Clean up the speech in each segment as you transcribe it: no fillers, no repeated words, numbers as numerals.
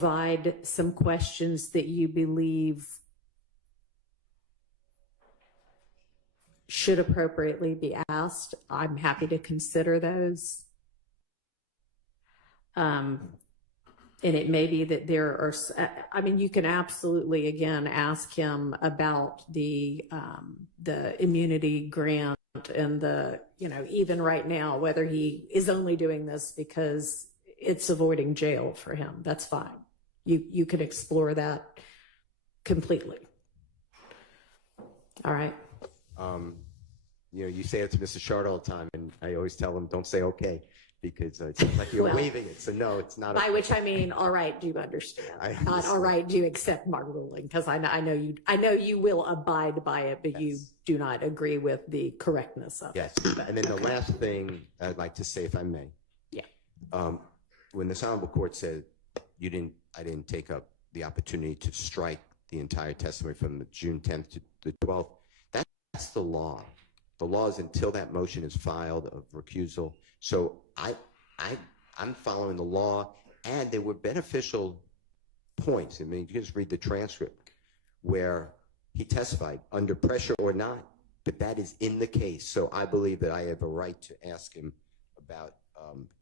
provide some questions that you believe should appropriately be asked, I'm happy to consider those. And it may be that there are, I mean, you can absolutely, again, ask him about the immunity grant and the, you know, even right now, whether he is only doing this because it's avoiding jail for him. That's fine. You can explore that completely. All right. You know, you say it to Mr. Shard all the time, and I always tell him, don't say okay, because it sounds like you're Well, waiving it. So no, it's not. By okay. Which I mean, all right, do you understand? Not all right, do you accept my ruling? Because I know you will abide by it, but yes, you do not agree with the correctness of yes. it. Yes, and then the last thing I'd like to say, if I may. Yeah. When this honorable court said I didn't take up the opportunity to strike the entire testimony from the June 10th to the 12th, that's the law. The law is until that motion is filed of recusal. So I'm following the law, and there were beneficial points. I mean, you can just read the transcript where he testified under pressure or not, but that is in the case. So I believe that I have a right to ask him about,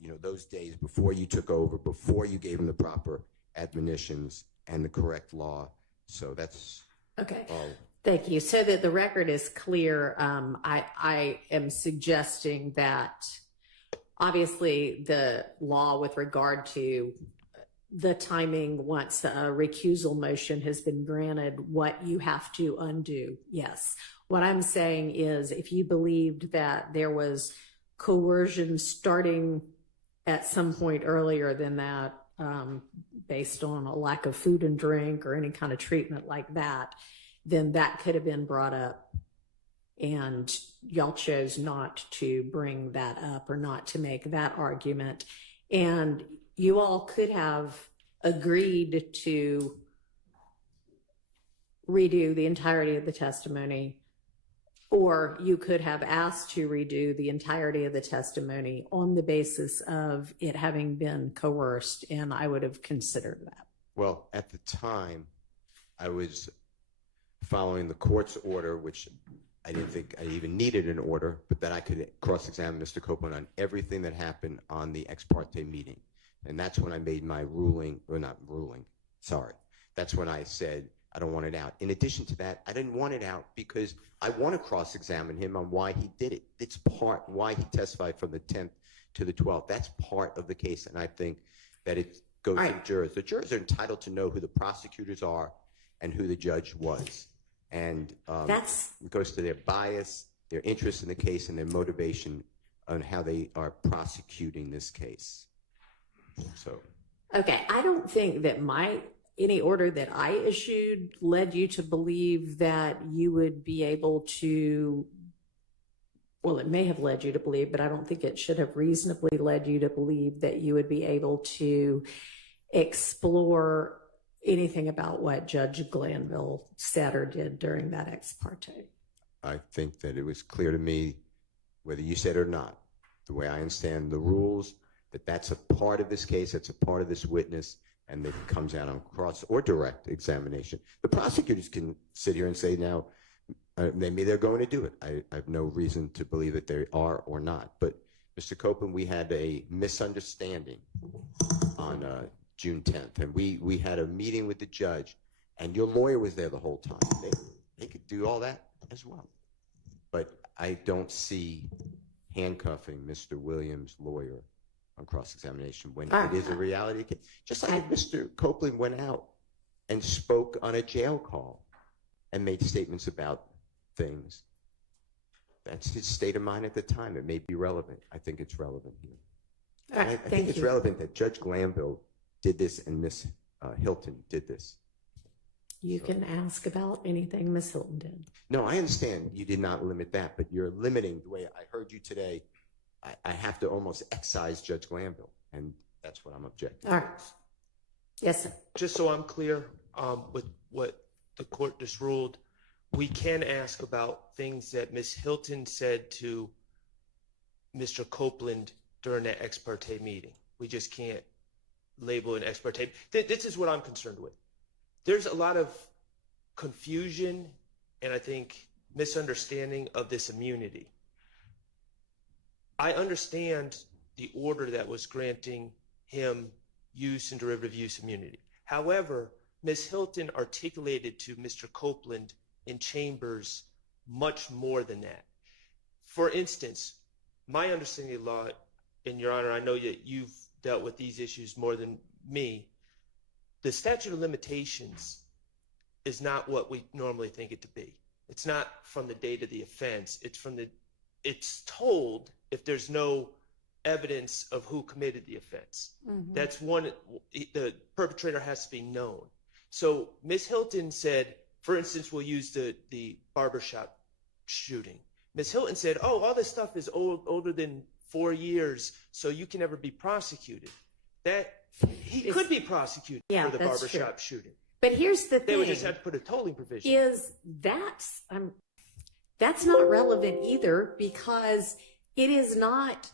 you know, those days before you took over, before you gave him the proper admonitions and the correct law. So that's okay. All. Thank you. So that the record is clear, I am suggesting that obviously the law with regard to the timing once a recusal motion has been granted, what you have to undo. Yes. What I'm saying is if you believed that there was coercion starting at some point earlier than that, based on a lack of food and drink or any kind of treatment like that, then that could have been brought up, and y'all chose not to bring that up or not to make that argument. And you all could have agreed to redo the entirety of the testimony, or you could have asked to redo the entirety of the testimony on the basis of it having been coerced, and I would have considered that. Well, at the time, I was following the court's order, which I didn't think I even needed an order, but that I could cross-examine Mr. Copeland on everything that happened on the ex parte meeting. And that's when I made my ruling, or not ruling, sorry. That's when I said, I don't want it out. In addition to that, I didn't want it out because I want to cross-examine him on why he did it. It's part, why he testified from the 10th to the 12th. That's part of the case, and I think that it goes to the jurors. The jurors are entitled to know who the prosecutors are and who the judge was. And it goes to their bias, their interest in the case, and their motivation on how they are prosecuting this case. So, okay, I don't think that any order that I issued led you to believe that you would be able to, well, it may have led you to believe, but I don't think it should have reasonably led you to believe that you would be able to explore anything about what Judge Glanville said or did during that ex parte. I think that it was clear to me, whether you said it or not, the way I understand the rules, that's a part of this case, that's a part of this witness, and it comes out on cross or direct examination. The prosecutors can sit here and say now, maybe they're going to do it. I have no reason to believe that they are or not. But Mr. Copeland, we had a misunderstanding on June 10th, and we had a meeting with the judge, and your lawyer was there the whole time. They could do all that as well. But I don't see handcuffing Mr. Williams' lawyer on cross-examination when it is a reality case. Just like Mr. Copeland went out and spoke on a jail call and made statements about things. That's his state of mind at the time. It may be relevant. I think it's relevant here. I think it's relevant that Judge Glanville did this and Miss Hilton did this. You can ask about anything Miss Hilton did. No, I understand you did not limit that, but you're limiting the way I heard you today. I have to almost excise Judge Glanville, and that's what I'm objecting. All right. Yes, sir. Just so I'm clear with what the court just ruled, we can ask about things that Miss Hilton said to Mr. Copeland during that ex parte meeting. We just can't label an ex parte. This is what I'm concerned with. There's a lot of confusion and I think misunderstanding of this immunity. I understand the order that was granting him use and derivative use immunity. However, Ms. Hilton articulated to Mr. Copeland in chambers much more than that. For instance, my understanding of law, and Your Honor, I know that you've dealt with these issues more than me, the statute of limitations is not what we normally think it to be. It's not from the date of the offense. It's told if there's no evidence of who committed the offense. Mhm. That's one, the perpetrator has to be known. So Ms. Hilton said, for instance, we'll use the barbershop shooting. Ms. Hilton said, oh, all this stuff is older than 4 years, so you can never be prosecuted. He could be prosecuted for the barbershop shooting. But here's the thing. They would just have to put a tolling provision. That's not relevant either, because it is not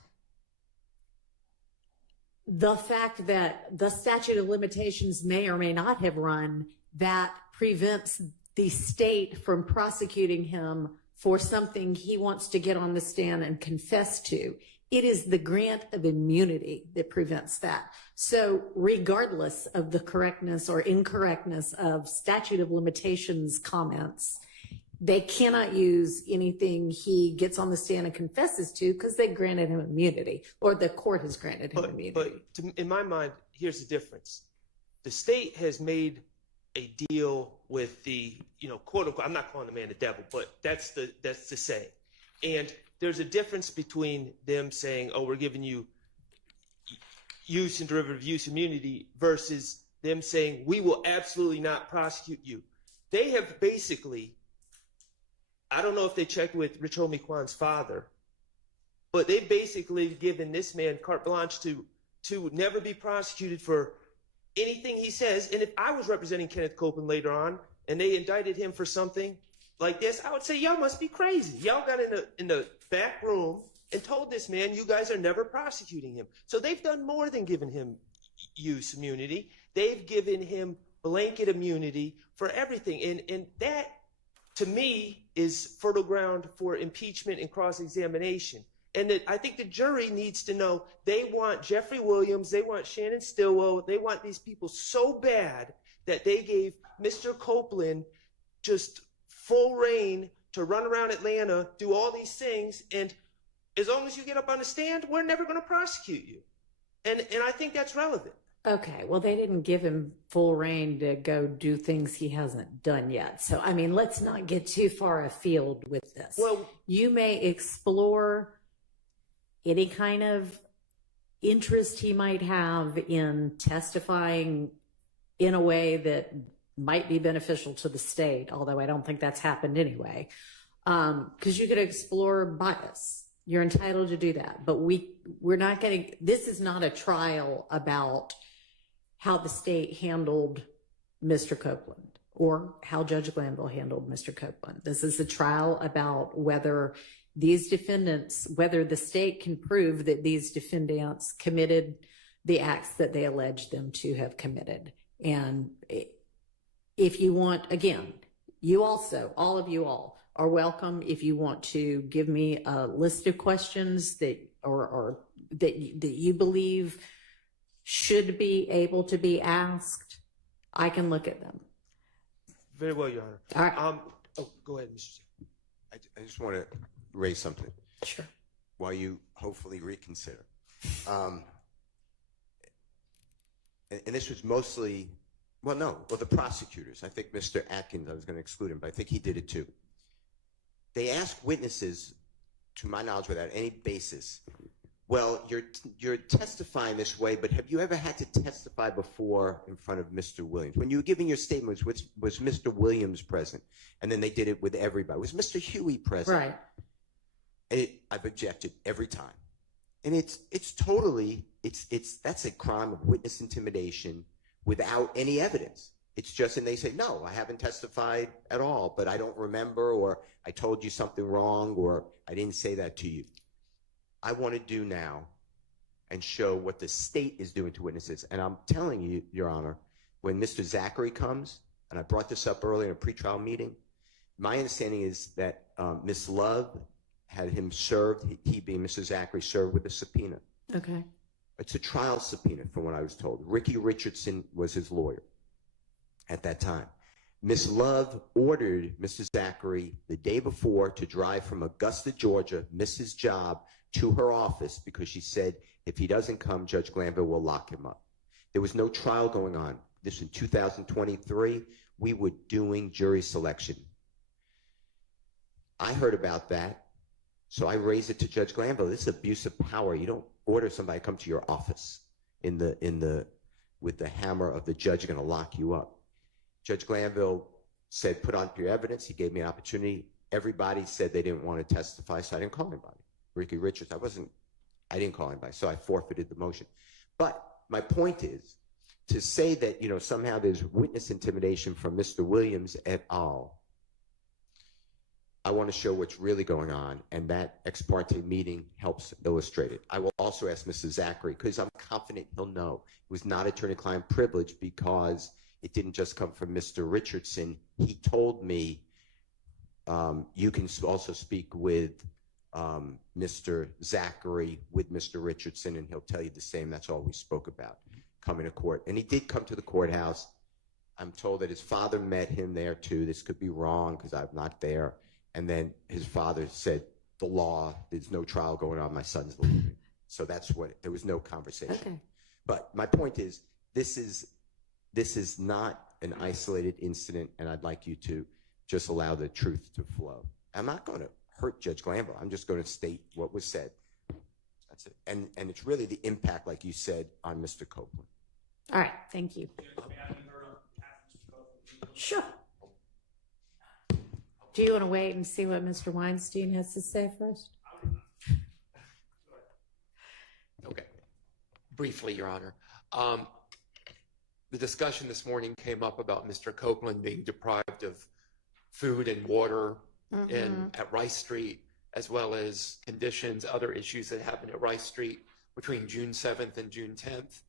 the fact that the statute of limitations may or may not have run that prevents the state from prosecuting him for something he wants to get on the stand and confess to. It is the grant of immunity that prevents that. So regardless of the correctness or incorrectness of statute of limitations comments, they cannot use anything he gets on the stand and confesses to because they granted him immunity, or the court has granted him immunity. But in my mind, here's the difference. The state has made a deal with the, quote unquote, I'm not calling the man the devil, but that's the saying. And there's a difference between them saying, oh, we're giving you use and derivative use immunity versus them saying, we will absolutely not prosecute you. They have basically, I don't know if they checked with Rich Homie Kwan's father, but they've basically given this man carte blanche to never be prosecuted for anything he says. And if I was representing Kenneth Copeland later on and they indicted him for something like this, I would say, y'all must be crazy. Y'all got in the back room and told this man, you guys are never prosecuting him. So they've done more than giving him use immunity. They've given him blanket immunity for everything. And that, to me, is fertile ground for impeachment and cross-examination. And that I think the jury needs to know they want Jeffrey Williams, they want Shannon Stillwell, they want these people so bad that they gave Mr. Copeland just full reign to run around Atlanta, do all these things, and as long as you get up on the stand, we're never going to prosecute you. And I think that's relevant. Okay, well, they didn't give him full reign to go do things he hasn't done yet. So, I mean, let's not get too far afield with this. Well, you may explore any kind of interest he might have in testifying in a way that might be beneficial to the state, although I don't think that's happened anyway, because you could explore bias. You're entitled to do that, but we're not going to, this is not a trial about how the state handled Mr. Copeland or how Judge Glanville handled Mr. Copeland. This is a trial about whether these defendants, whether the state can prove that these defendants committed the acts that they allege them to have committed. And if you want, again, you also, all of you all are welcome if you want to give me a list of questions that or that you believe should be able to be asked. I can look at them. Very well, Your Honor. All right. Go ahead, Mr. I just want to raise something. Sure. While you hopefully reconsider. And this was mostly, the prosecutors. I think Mr. Atkins, I was going to exclude him, but I think he did it too. They asked witnesses, to my knowledge, without any basis, well, you're testifying this way, but have you ever had to testify before in front of Mr. Williams? When you were giving your statements, was Mr. Williams present? And then they did it with everybody. Was Mr. Huey present? Right. And I've objected every time. And it's totally, that's a crime of witness intimidation without any evidence. It's just, and they say, no, I haven't testified at all, but I don't remember, or I told you something wrong, or I didn't say that to you. I want to do now and show what the state is doing to witnesses. And I'm telling you, Your Honor, when Mr. Zachary comes, and I brought this up earlier in a pretrial meeting, my understanding is that Ms. Love had him served, he being Mr. Zachary, served with a subpoena. Okay. It's a trial subpoena from what I was told. Ricky Richardson was his lawyer at that time. Ms. Love ordered Mr. Zachary the day before to drive from Augusta, Georgia, miss his job, to her office because she said if he doesn't come, Judge Glanville will lock him up. There was no trial going on. This in 2023, we were doing jury selection. I heard about that, so I raised it to Judge Glanville. This is abuse of power. You don't order somebody to come to your office with the hammer of the judge going to lock you up. Judge Glanville said, put on your evidence. He gave me an opportunity. Everybody said they didn't want to testify, so I didn't call anybody. Ricky Richards, I didn't call anybody, so I forfeited the motion. But my point is, to say that, somehow there's witness intimidation from Mr. Williams et al., I want to show what's really going on, and that ex parte meeting helps illustrate it. I will also ask Mr. Zachary, because I'm confident he'll know. It was not attorney-client privilege because it didn't just come from Mr. Richardson. He told me you can also speak with Mr. Zachary with Mr. Richardson, and he'll tell you the same. That's all we spoke about, coming to court. And he did come to the courthouse. I'm told that his father met him there too. This could be wrong because I'm not there. And then his father said, the law, there's no trial going on, my son's leaving. So there was no conversation. Okay. But my point is, this is not an isolated incident, and I'd like you to just allow the truth to flow. I'm not going to hurt Judge Glanville. I'm just going to state what was said. That's it. And it's really the impact, like you said, on Mr. Copeland. All right. Thank you. Sure. Do you want to wait and see what Mr. Weinstein has to say first? Okay. Briefly, Your Honor. The discussion this morning came up about Mr. Copeland being deprived of food and water at Rice Street, as well as conditions, other issues that happened at Rice Street between June 7th and June 10th.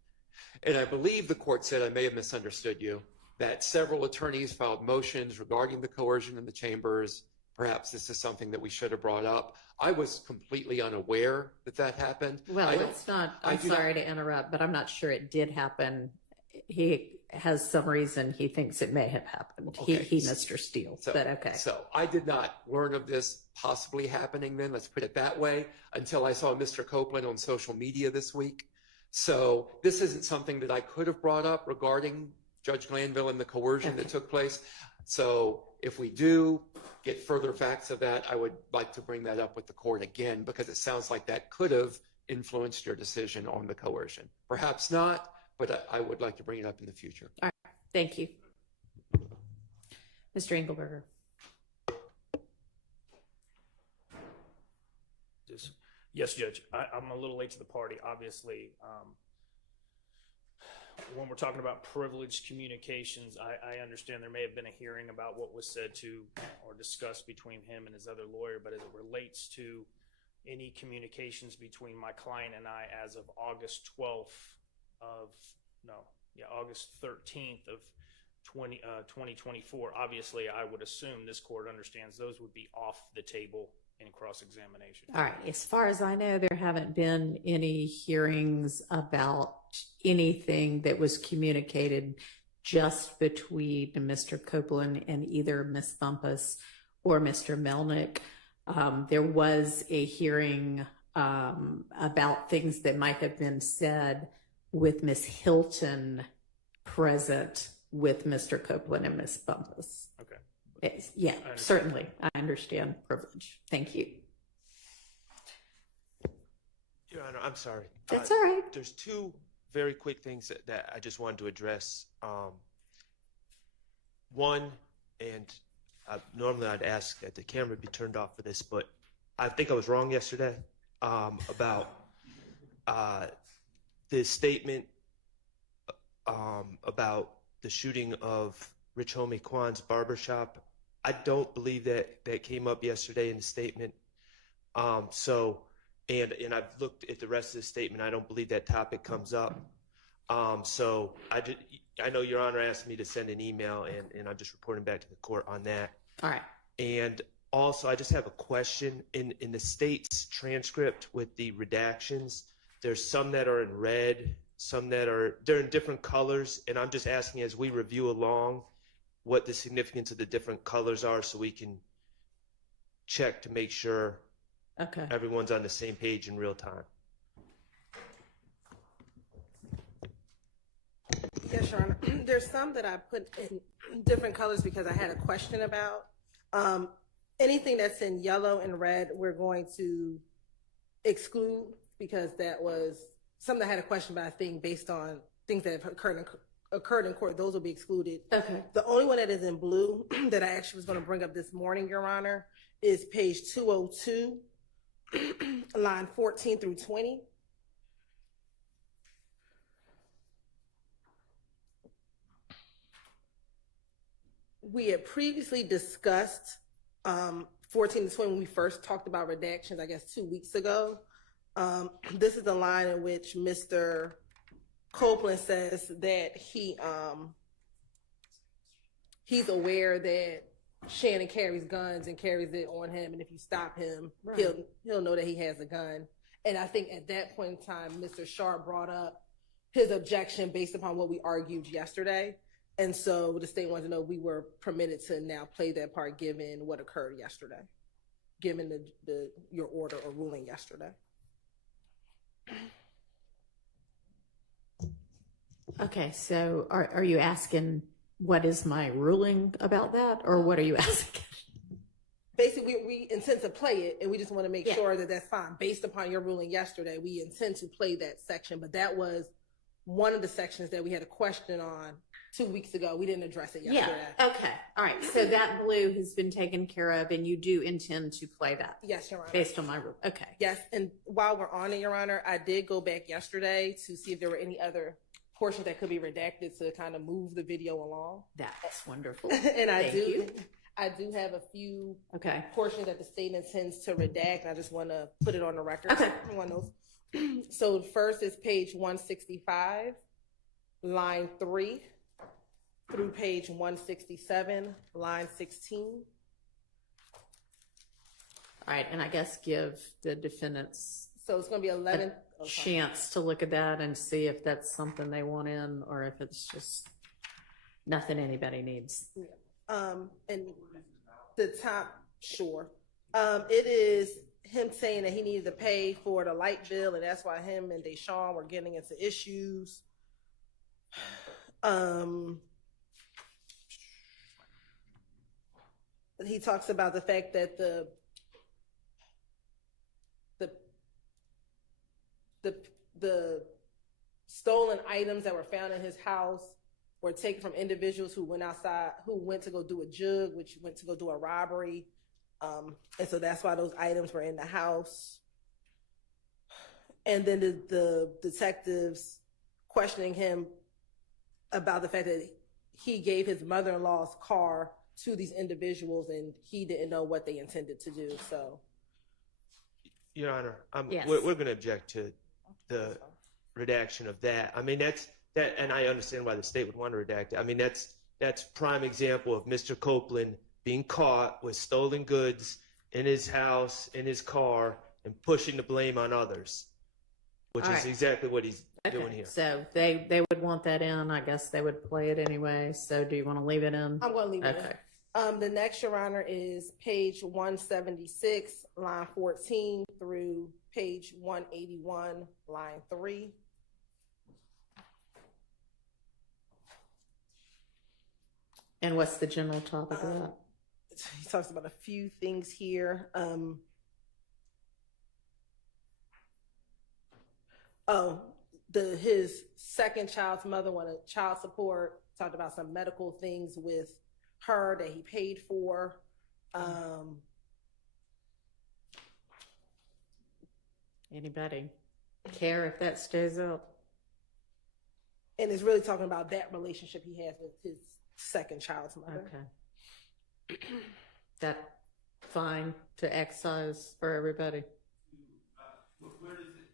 And I believe the court said, I may have misunderstood you, that several attorneys filed motions regarding the coercion in the chambers. Perhaps this is something that we should have brought up. I was completely unaware that happened. Well, it's not, I'm sorry to interrupt, but I'm not sure it did happen. He has some reason he thinks it may have happened. Okay. He Mr. Steele, but okay. So I did not learn of this possibly happening then, let's put it that way, until I saw Mr. Copeland on social media this week. So this isn't something that I could have brought up regarding Judge Glanville and the coercion that took place. So if we do get further facts of that, I would like to bring that up with the court again, because it sounds like that could have influenced your decision on the coercion. Perhaps not, but I would like to bring it up in the future. All right. Thank you. Mr. Engelberger. Yes, Judge. I'm a little late to the party, obviously. When we're talking about privileged communications, I understand there may have been a hearing about what was said to or discussed between him and his other lawyer, but as it relates to any communications between my client and I as of August 13th of 2024, obviously I would assume this court understands those would be off the table in cross-examination. All right. As far as I know, there haven't been any hearings about anything that was communicated just between Mr. Copeland and either Ms. Bumpus or Mr. Melnick. There was a hearing about things that might have been said with Ms. Hilton present with Mr. Copeland and Ms. Bumpus. Okay. Yeah, certainly. I understand privilege. Thank you. Your Honor, I'm sorry. That's all right. There's two very quick things that I just wanted to address. One, and normally I'd ask that the camera be turned off for this, but I think I was wrong yesterday about the statement about the shooting of Rich Homie Kwan's barbershop. I don't believe that came up yesterday in the statement. So And I've looked at the rest of the statement. I don't believe that topic comes up. So I know Your Honor asked me to send an email, and I'm just reporting back to the court on that. All right. And also, I just have a question. In the state's transcript with the redactions, there's some that are in red, some they're in different colors, and I'm just asking as we review along what the significance of the different colors are so we can check to make sure everyone's on the same page in real time. Yes, Your Honor. There's some that I put in different colors because I had a question about. Anything that's in yellow and red, we're going to exclude because that was something I had a question about, I think, based on things that have occurred in court. Those will be excluded. Okay. The only one that is in blue that I actually was going to bring up this morning, Your Honor, is page 202, line 14 through 20. We had previously discussed 14 to 20 when we first talked about redactions, I guess 2 weeks ago. This is the line in which Mr. Copeland says that he's aware that Shannon carries guns and carries it on him, and if you stop him, right, he'll know that he has a gun. And I think at that point in time, Mr. Sharp brought up his objection based upon what we argued yesterday. And so the state wanted to know we were permitted to now play that part given what occurred yesterday, given your order or ruling yesterday. Okay, so are you asking what is my ruling about that, or what are you asking? Basically, we intend to play it, and we just want to make sure that that's fine. Based upon your ruling yesterday, we intend to play that section, but that was one of the sections that we had a question on 2 weeks ago. We didn't address it yesterday. Yeah, okay. All right, so that blue has been taken care of, and you do intend to play that? Yes, Your Honor. Based on my rule, okay. Yes, and while we're on it, Your Honor, I did go back yesterday to see if there were any other portions that could be redacted to kind of move the video along. That's wonderful. And I Thank do have a few Okay. portions that the state intends to redact. I just want to put it on the record. Okay. One of those. So first is page 165, line 3 through page 167, line 16. All right, and I guess give the defendants So it's going to be 11. chance to look at that and see if that's something they want in, or if it's just nothing anybody needs. And the top, sure. It is him saying that he needed to pay for the light bill, and that's why him and Deshaun were getting into issues. He talks about the fact that the stolen items that were found in his house were taken from individuals who went outside, who went to go do a jug, which went to go do a robbery. And so that's why those items were in the house. And then the detectives questioning him about the fact that he gave his mother-in-law's car to these individuals and he didn't know what they intended to do. So, Your Honor, Yes. we're going to object to the redaction of that. I mean, that, and I understand why the state would want to redact it. I mean, that's prime example of Mr. Copeland being caught with stolen goods in his house, in his car, and pushing the blame on others, which All is right. exactly what he's doing here. So they would want that in. I guess they would play it anyway. So do you want to leave it in? I'm going to leave it Okay. in. The next, Your Honor, is page 176, line 14 through page 181, line 3. And what's the general topic of that? He talks about a few things here. His second child's mother wanted child support. Talked about some medical things with her that he paid for. Anybody care if that stays up? And it's really talking about that relationship he has with his second child's mother. Okay. That fine to excise for everybody? Where does it,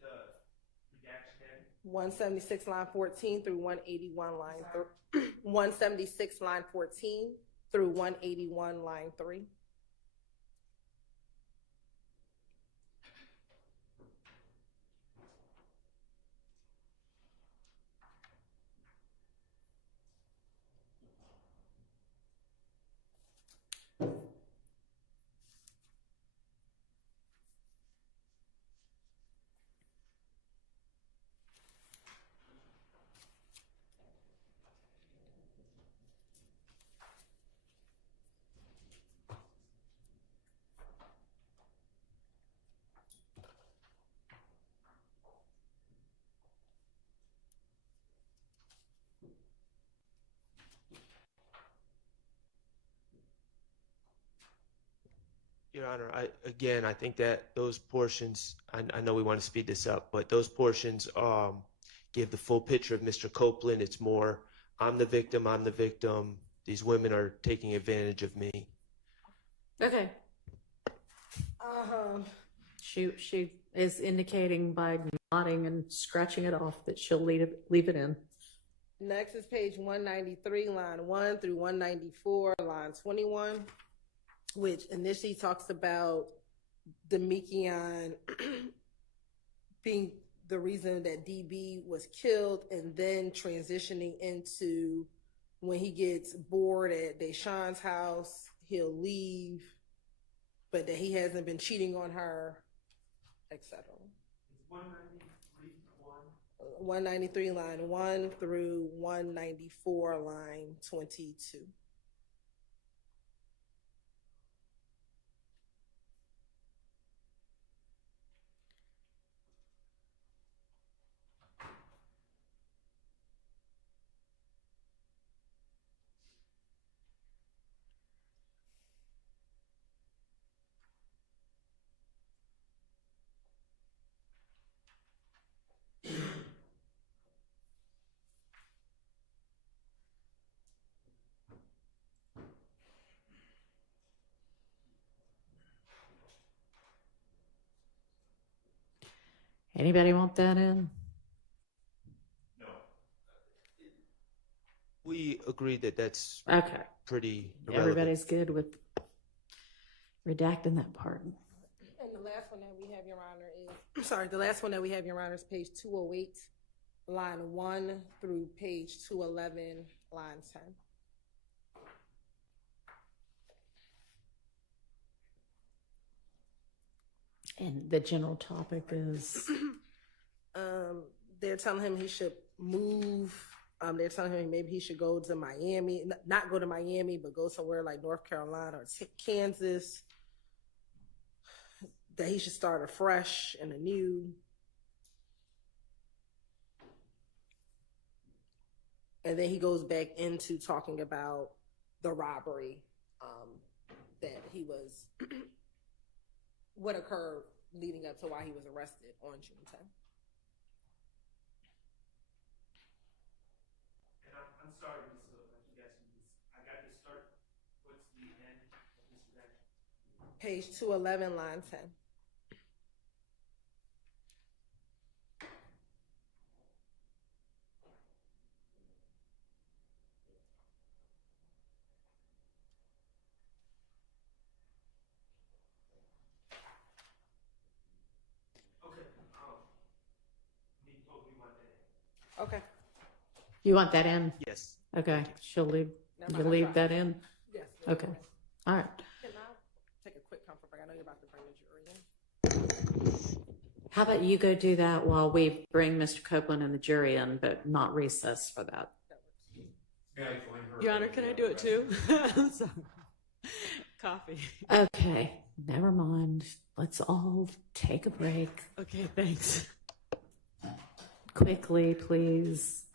redaction end? 176 line 14 through 181 line 176 line 14 through 181 line 3. Your Honor, I think that those portions, I know we want to speed this up, but those portions give the full picture of Mr. Copeland. It's more, I'm the victim, these women are taking advantage of me. Okay. Uh-huh. She is indicating by nodding and scratching it off that she'll leave it in. Next is page 193, line 1 through 194, line 21, which initially talks about Demekion being the reason that DB was killed, and then transitioning into when he gets bored at Deshawn's house, he'll leave, but that he hasn't been cheating on her, etc. 193 line 1 through 194 line 22. Anybody want that in? We agree that that's Okay. pretty irrelevant. Everybody's good with redacting that part. And the last one that we have, Your Honor, is the last one that we have, Your Honor, is page 208, line 1 through page 211, line 10. And the general topic is They're telling him he should move. They're telling him maybe he should go to Miami, not go to Miami, but go somewhere like North Carolina or Kansas. That he should start afresh and anew. And then he goes back into talking about the robbery that he was, what occurred leading up to why he was arrested on June 10th. And I'm sorry, Ms. Hook, I keep asking you this. I got to start. What's the end of this redaction? Page 211, line 10. Okay. you want that in? Yes. Okay. She'll leave. You leave that in. Yes. Okay. All right. Can I take a quick comfort break? I know you're about to bring the jury in. How about you go do that while we bring Mr. Copeland and the jury in, but not recess for that. Your Honor, can I do it too? I'm sorry. Coffee. Okay. Never mind. Let's all take a break. Okay, thanks. Quickly, please.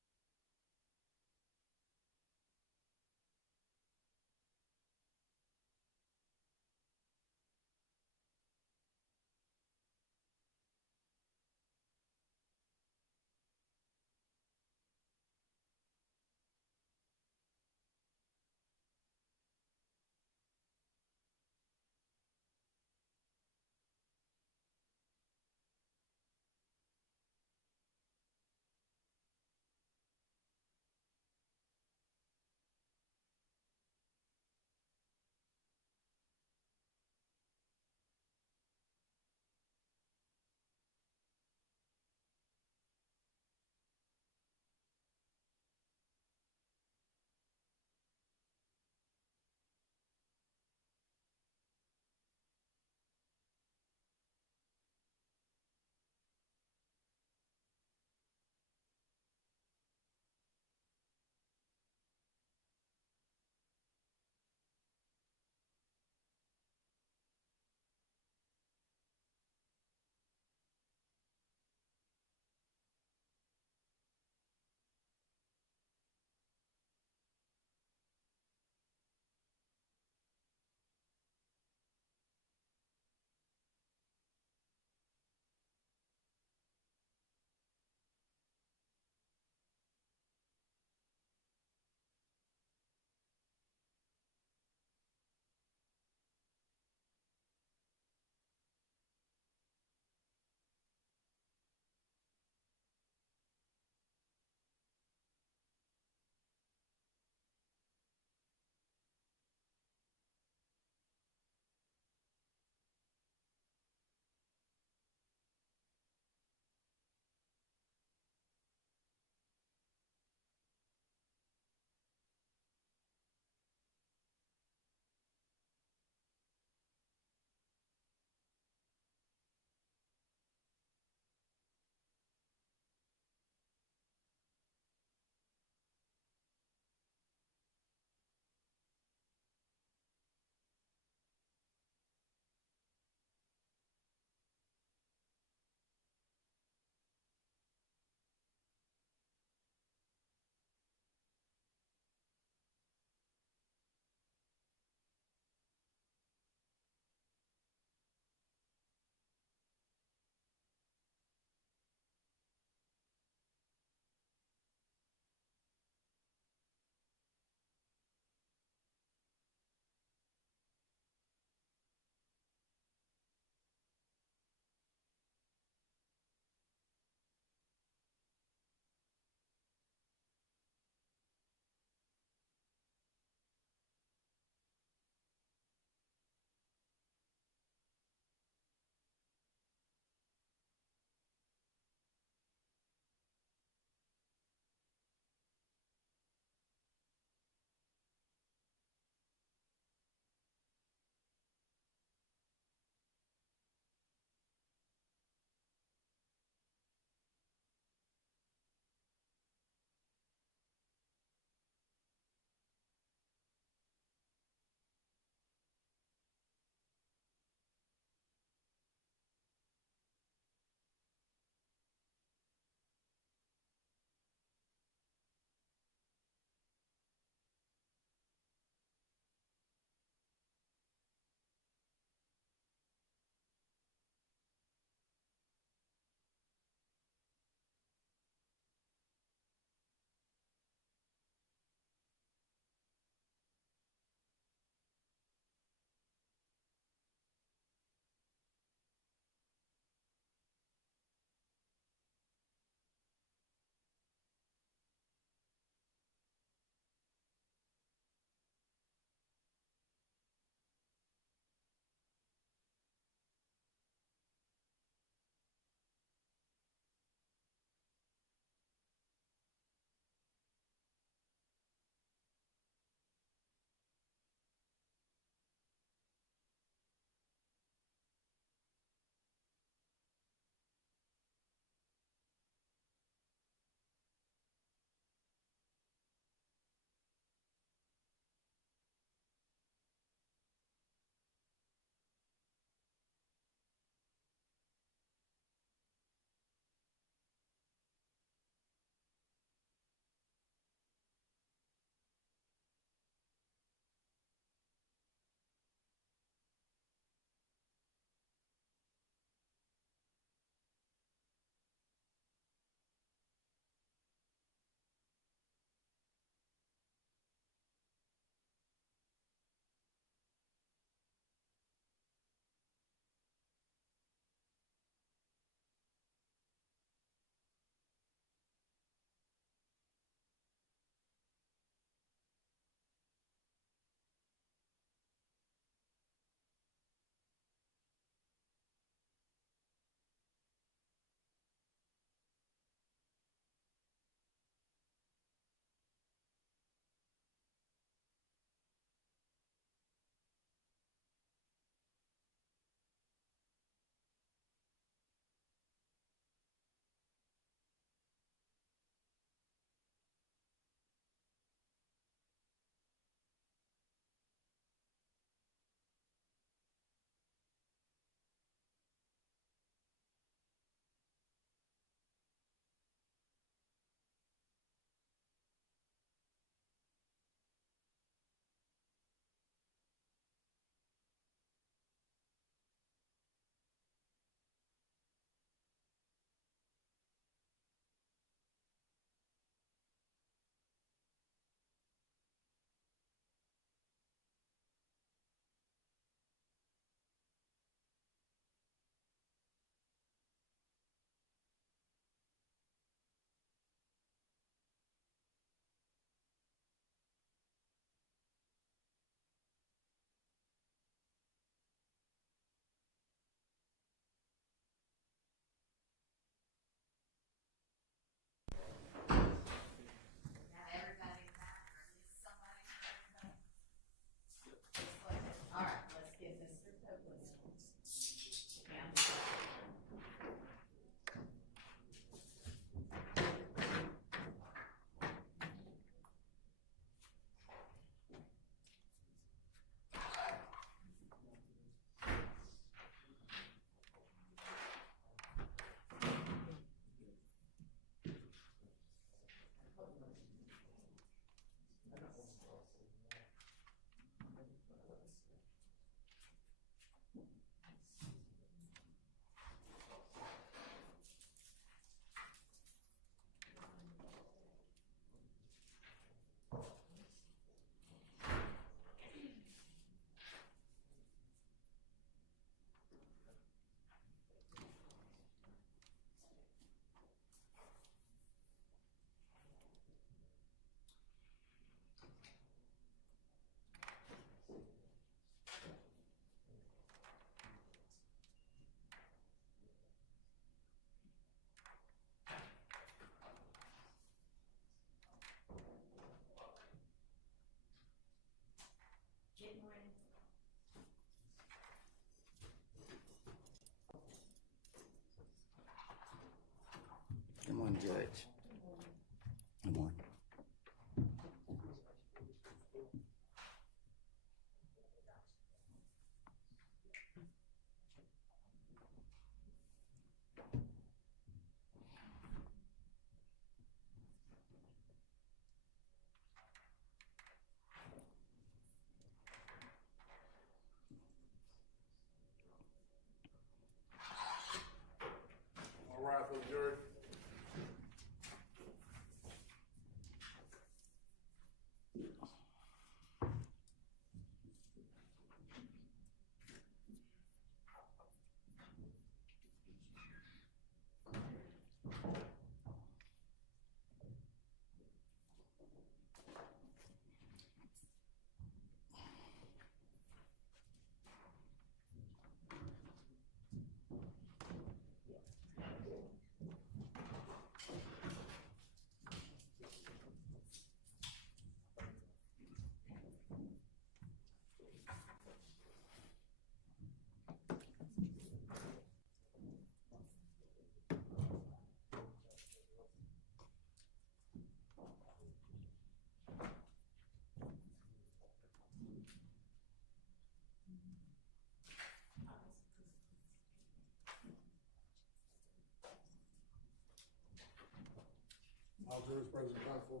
officers present counsel.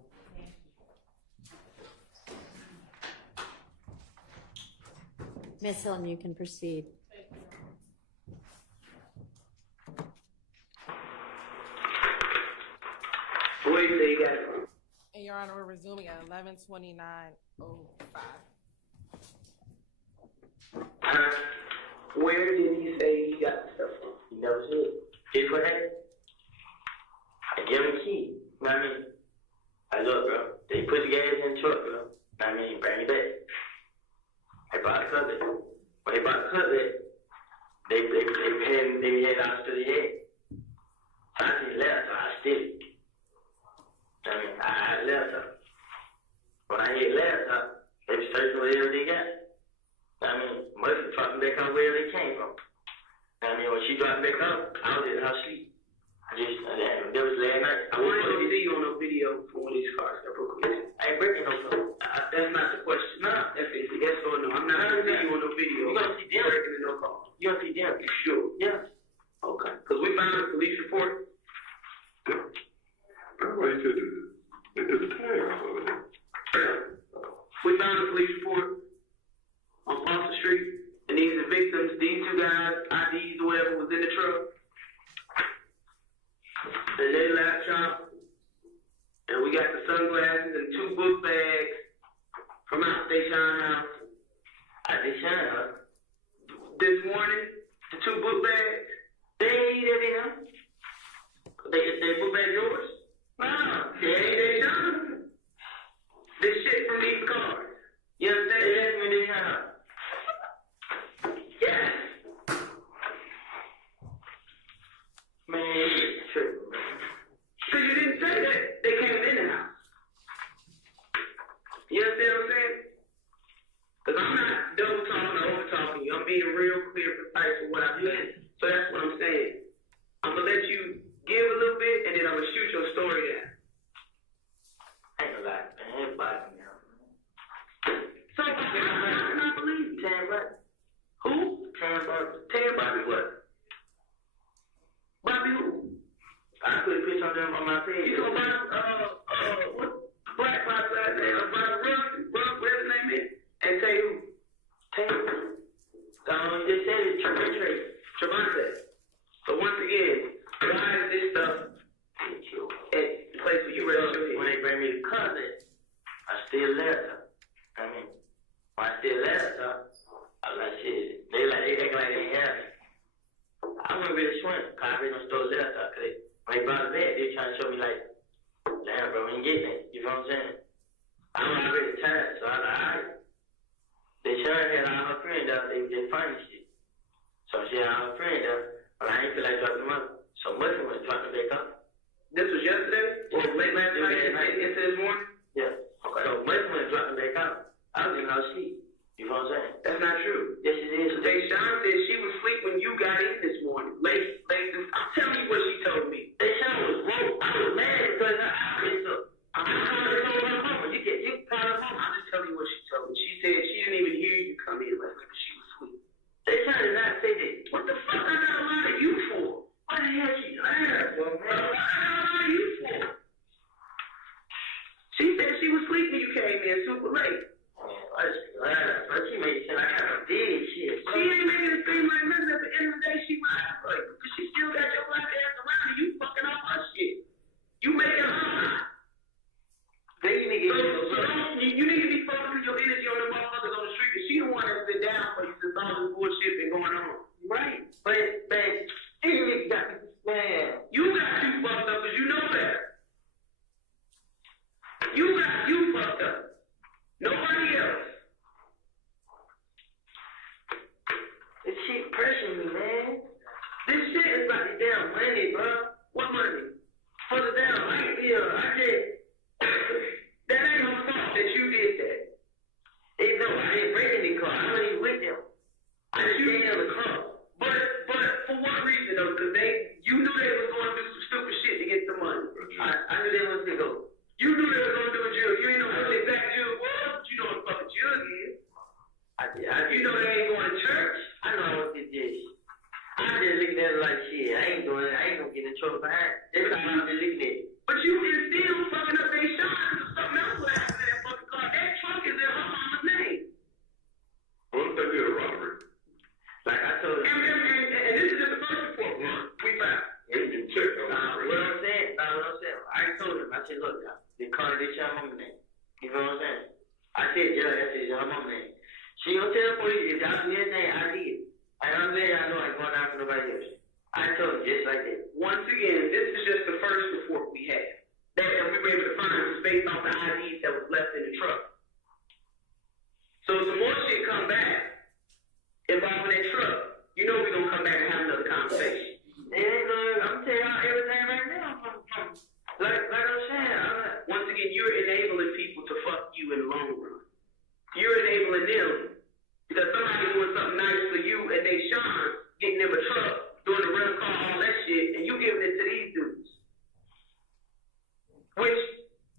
Ms. Hilton, you can proceed. Where you say you got it from? And Your Honor, we're resuming at 11:29:05. Where did he say he got the stuff from? He never said. His what happened? I gave him the key. You know what I mean? I look, bro. They put the gas in the truck, bro. You know what I mean? Bring it back. They bought the cutlet. When they bought the cutlet, they had out to the head. So I said left, so I still. I mean, I left her. When I hit left her, they was searching whatever they got. I mean, must have dropped back up where they came from. I mean, when she dropped back up, I was in her sleep. That was last night. I wanted to see you on a video from one of these cars that broke in. I ain't breaking no car. That's not the question. No, that's it. Yes or no. I'm not going to see you on no video. You're going to see them breaking in no car. You're going to see them. You sure? Yes. Okay. Because we found a police report. That's why you said there's a tag over there. We found a police report on Foster Street, and these are victims. These two guys, IDs or whatever, was in the truck. And they laptop, and we got the sunglasses and 2 book bags from out they shine house. They shine house. This morning, the 2 book bags, they ain't that in them. They book bag yours? No, they ain't shine. This shit from these cars. You understand? They asked me to shine house. Yes. Man, it's tripping, man. Because you didn't say that they came in the house. You understand what I'm saying? Because I'm not double talking or over talking you. I'm being real clear, precise with what I'm saying. So that's what I'm saying. I'm going to let you give a little bit, and then I'm going to shoot your story down. I ain't gonna lie, man. Everybody now, man. So, how can I believe you, Tam Bobby? Who? Tam Bobby. Tam Bobby what? Bobby who? I put a picture on them on my page. You know Bobby, what? Black Bobby last name? Bobby Ruff, whatever his name is. And say who? Tam. They said it's Trevante. So once again, why is this stuff at the place where you register? When they bring me the cousin, I still left her. I mean, when I still left her, I was like, shit, they act like they ain't have it. I wouldn't really swim, because I really don't still left her, because when they brought it back, they trying to show me like, damn bro, we ain't getting it, you know what I'm saying? I'm already tired, so I was like, alright. They sure had all her friends out, they funny shit. So she had all her friends out, but I ain't feel like dropping them up. So Muslim went dropping back up. This was yesterday? Or late last night into this morning? Yeah. Okay. So Muslim went dropping back out. I was in her seat. You know what I'm saying? That's not true. Yes, it is. Deshawn said she was asleep when you got in this morning. Late. I'm telling you what she told me. Deshawn was broke. I was mad because I messed up. I'm trying to tell her mama. You call her mama. I'm just telling you what she told me. She said she didn't even hear you come in last night because she was asleep. Deshawn did not say that. What the fuck I got a lot of you for? What the hell she lied for, man? What I got a lot of you for? She said she was asleep when you came in super late. But she made it seem like I did shit. She ain't making it seem like nothing. At the end of the day, she lied for you. Because she still got your black ass around and you fucking off her shit. You making her lie. Then you need to be focusing your energy on the motherfuckers on the street because she the one that's been down for you since all this bullshit been going on. Right. But you got you fucked up because you know better. You fucked up. Nobody else. This shit pressuring me, man. This shit is like the damn money, bro. What money? For the damn light bill. That ain't no fault that you did that. They know I didn't break any car. I wasn't even with them. I just gave them the car. But for what reason though? Because you knew they was going to do some stupid shit to get the money. I knew they was going to go. You knew they was going to do a jug. You ain't know what the exact jug was, but you know what the fucking jug is. You know they ain't going to church. I know I was get this. I just look at it like shit. I ain't gonna get in trouble. said, yeah, that's it. I'm on man. She gonna tell the police if y'all do anything, I did. And I'm letting y'all know I ain't going after nobody else. I told you just like that. Once again, this is just the first report we had. That we were able to find was based off the IDs that was left in the truck. So if some more shit come back involving that truck, you know we're gonna come back and have another conversation. And I'm telling y'all everything right now. Like I'm saying, once again, you're enabling people to fuck you in the long run. You're enabling them because somebody's doing something nice for you and they shine, getting them a truck, doing the rental car, all that shit, and you giving it to these dudes. Which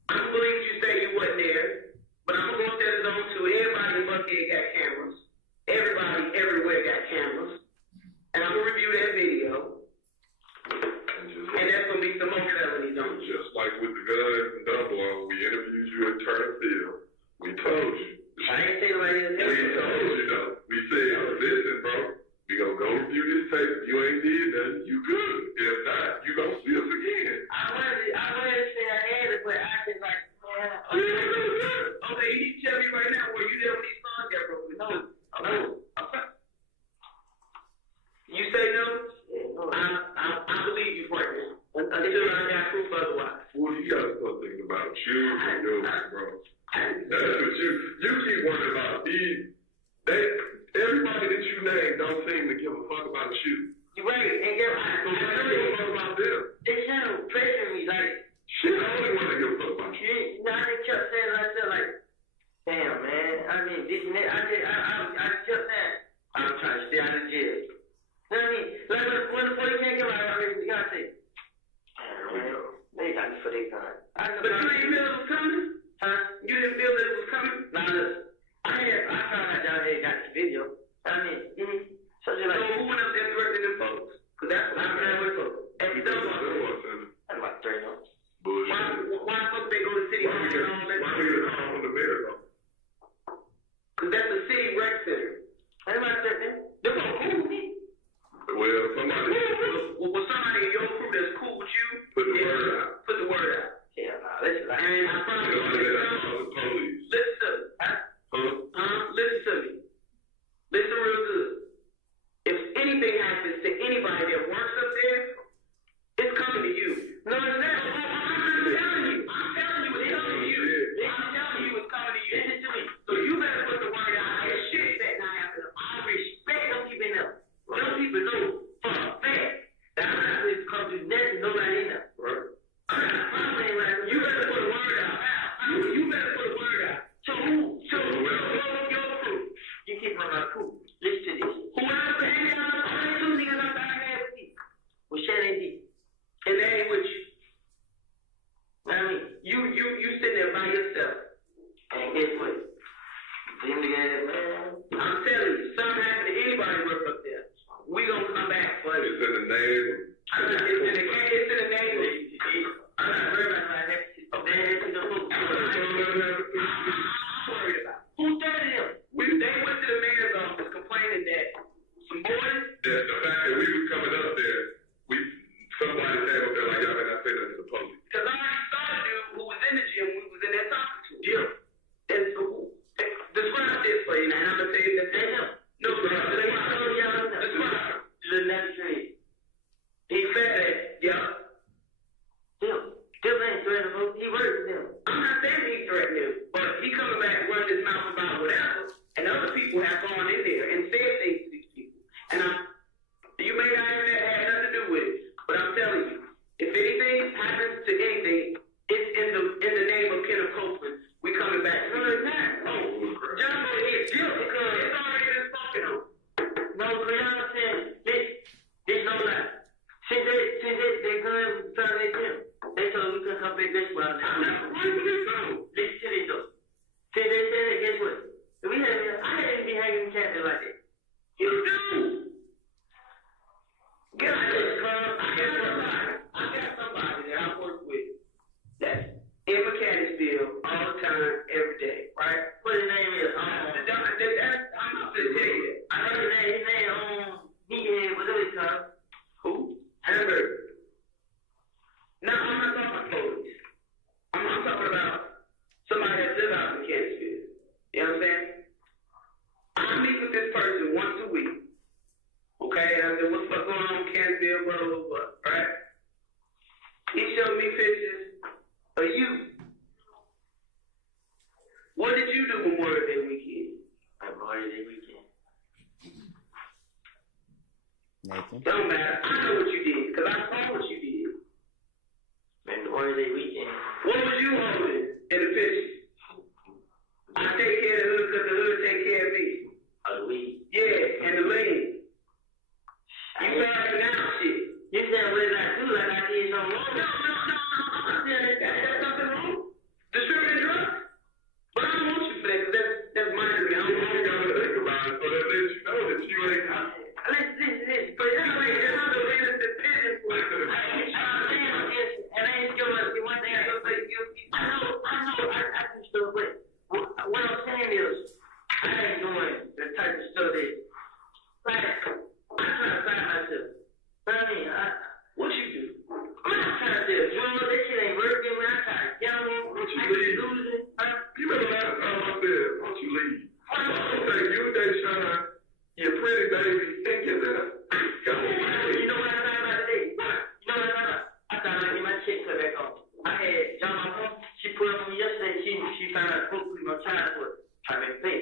I don't believe you say you wasn't there, but I'm gonna go up there to zone 2. Everybody in Buckhead got cameras. Everybody everywhere got cameras. And I'm gonna review that video. And that's gonna be some more felonies on you. Just like with the guns and double, we interviewed you at Turner Field. We told you. I ain't saying like this. We told you though. We said, listen, bro, we gonna go review this tape. You ain't did nothing, you good. If not, you gonna see us again. I wanted to say I had it, but I just like, man. Okay, you need to tell me right now where you there when these songs got broken. No. Okay. You say no? I believe you right now. Until I got proof otherwise. Well, you gotta start thinking about you and yours, bro. That's what you keep worrying about. Everybody that you name don't seem to give a fuck about you. You're right, and get right. So you don't give a fuck about them. They trying to pressure me, like, Shit, I only want to give a fuck about you. I just kept saying like that, like, damn, man. I mean, this and that. I kept saying, I'm trying to stay out of jail. You know what I mean? Like, when the police can't get out, you gotta say, damn, man. They got me for their gun. But you ain't feel it was coming? Huh? You didn't feel that it was coming? Nah, look. I found out y'all had got the video. I mean, so just like, who went up there directing them folks? Because that's what I'm playing with folks. And you don't want to. That's like 3 months. Bullshit. Why the fuck they go to city hall and all that? Why do you call from the mayor though? Because that's the city rec center. Ain't like that, man. They're going to cool me. Well, somebody. Well, somebody in your crew that's cool with you. Put the word out. Put the word out. Yeah, nah, listen. And I promise you. Police. Listen to me. Listen to me. Listen real good. If anything happens to anybody that works up there, it's coming to you. No, it's not. I'm telling you. It's coming to you. I'm telling you it's coming to you. Listen to me. So you better put the word out. And shit better not happen. I respect them people know. Some people know for a fact that I'm not going to come to nothing, nobody in there. Right. I'm saying like, you better put the word out. You better put the word out. To who? To your crew. You keep on my crew. Listen to this. Whoever any of the only 2 niggas I had with me was Shannon D. And they ain't with you. I mean, you sitting there by yourself. And guess what? Them niggas, man. I'm telling you, something happened to anybody work up there. We gonna come back for you. It's in the name. It's in the name. I'm not worried about that. I'm worried about. Who done them? They went to the mayor's office complaining that some boys. That the fact that we was coming up there, somebody came up there like, y'all better not say nothing to the police. Because I already saw a dude who was in the gym, we was in there talking to. Yeah. And so, describe this for you now, and I'm going to tell you that that's him. No, describe. The magistrate. He said that, yeah. Memorial Day weekend. Nathan? Don't matter. I know what you did, because I saw what you did. Memorial Day weekend. What was you holding in the picture? I take care of the hood because the hood take care of me. Oh, the weed? Yeah, and the lean. You started pronounce shit. You said what did I do? Like I did something wrong? No. I'm saying that's nothing wrong. Distributing drugs? But I don't want you for that, because that's minor to me. I don't want you to think about it, so that lets you know that you ain't got it. Listen. But y'all ain't got no innocent business for it. And I ain't sure what one thing I go say. I know, I do stuff, but what I'm saying is, I ain't doing the type of stuff that, like, I'm trying to find myself. But I mean, what you do? I'm not trying to sell drugs. That shit ain't working. Man, I'm trying to gamble. Won't you leave? You remember last time I said, won't you leave? I'm gonna take you, Deshaun, your pretty baby, and get that. Go on. You know what I thought about today? You know what I thought about? I thought I'd get my check cut back on. I had John my phone. She put up on me yesterday. She found out book we gonna charge for it. I make pay.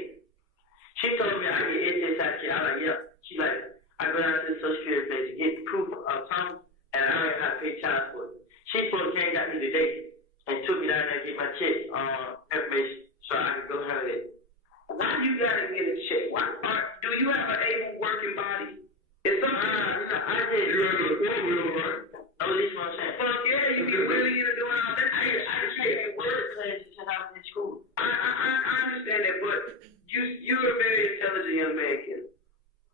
She told me I get SSI shit. I was like, yeah. She's like, I go down to the Social Security place to get proof of something, and I don't have to pay child support. She supposed to got me today and took me down there to get my check information so I could go have it. Why you gotta get a check? Do you have an able working body? It's something. I did. You have a four-wheel, right? Oh, this is what I'm saying. Fuck yeah, you get willing into doing all that. I take word classes since I was in school. I understand that, but you're a very intelligent young man, kid.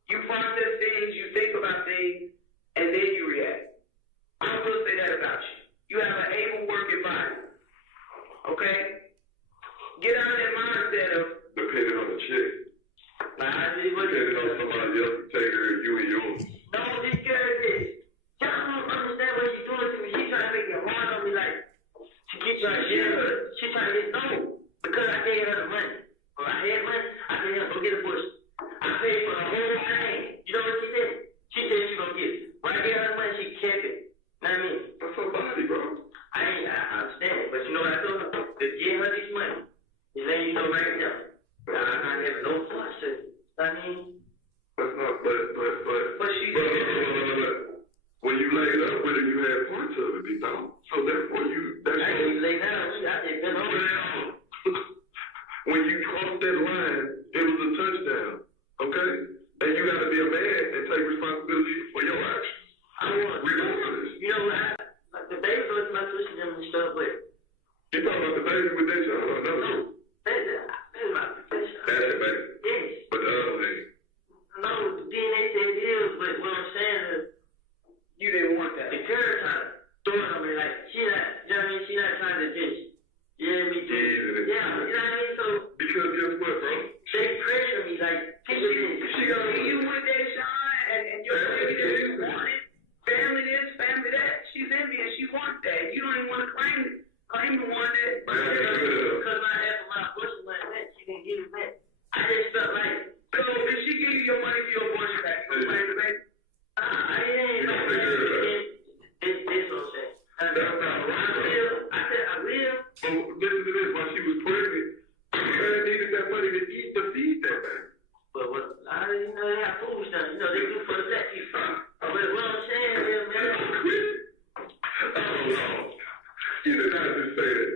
You process things, you think about things, and then you react. I will say that about you. You have an able working body. Okay? Get out of that mindset of Depending on the chick. Depending on somebody else to take care of you and yours. No, this girl is. Y'all don't understand what she's doing to me. She's trying to make it hard on me, like, to get you out of jail. She's trying to get no. Because I gave her the money. When I had money, I said, go get a bush. I paid for the whole thing. You know what she said? She said she gonna get it. When I gave her the money, she kept it. Know what I mean? That's her body, bro. I understand it, but you know what I told her? To give her this money. Is letting you know right now. I'm not having no fun, sir. I mean, that's not, but when you laid up with her, you had parts of it, you know? So therefore, that's I didn't lay down. I didn't been home. When you crossed that line, it was a touchdown, okay? And you got to be a man and take responsibility for your actions. I want. Regardless. You know what? Like the baby was my sister and stuff, but. You talking about the baby with that child or no? That's my profession. That's the baby. Yes. But the other thing. No, the DNA said it is, but what I'm saying is, you didn't want that. the girl trying to throw it on me like she not. You know what I mean? She not trying to just. Yeah, me too. Yeah, you know what I mean? So. Because guess what, bro? They pressure me like. She gonna see you with that shine and your baby that you wanted. Family this, family that. She's envious. She wants that. You don't even want to claim the one that. Because I asked my abortion like that, she didn't give it back. I just felt like. So if she give you your money for your abortion back, you gonna claim it back? I ain't. This what I'm saying. I will. Well, listen to this. While she was pregnant, she needed that money to feed that baby. But I didn't know they have food stamps. You know, they do for the black people. But what I'm saying is, man. Oh, no. You did not just say that.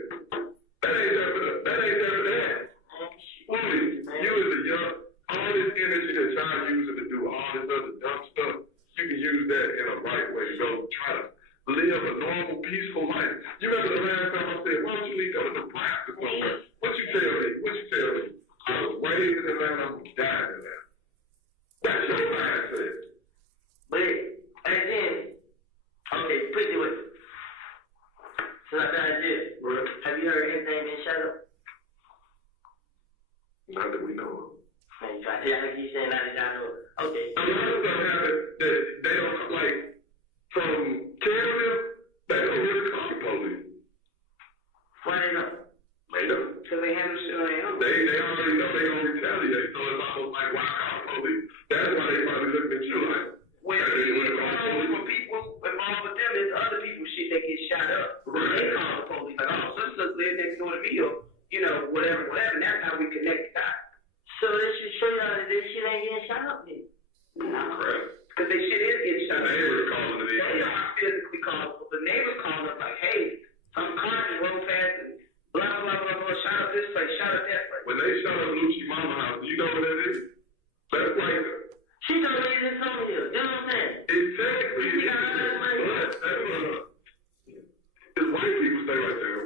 That ain't never that. Please, you as a young, all this energy that y'all using to do all this other dumb stuff, you can use that in a right way. Go try to live a normal, peaceful life. You remember the last time I said, why don't you leave that to practice somewhere? What you tell me? I was raised in Atlanta, I'm going to die in Atlanta. That's your mindset. But, and then, okay, put it with. So I got this. Have you heard anything being shut up? Not that we know of. Man, I keep saying not that I know. Okay. A lot of stuff happened that they don't, like, from Canada, they don't really call the police. Why they know? They know. Because they handle shit on their own. They already know they're going to retaliate, so it's almost like, why call the police? That's why they probably looking at you like, when people involved with them, there's other people shit that get shot up. Right. They call the police, like, oh, such live next door to me, or, you know, whatever, and that's how we connect the dots. So this should show y'all that ain't getting shot up there. Correct. Because they shit is getting shot up. The neighbors calling it in. They are physically calling. The neighbors calling us like, hey, some car just rolled past and blah, blah, blah, blah, shot up this place, shot up that place. When they shot up Lucci Mama house, you know what that is? That's like, She don't raise this on here. You know what I'm saying? exactly. She got all this money. It's white people stay right there.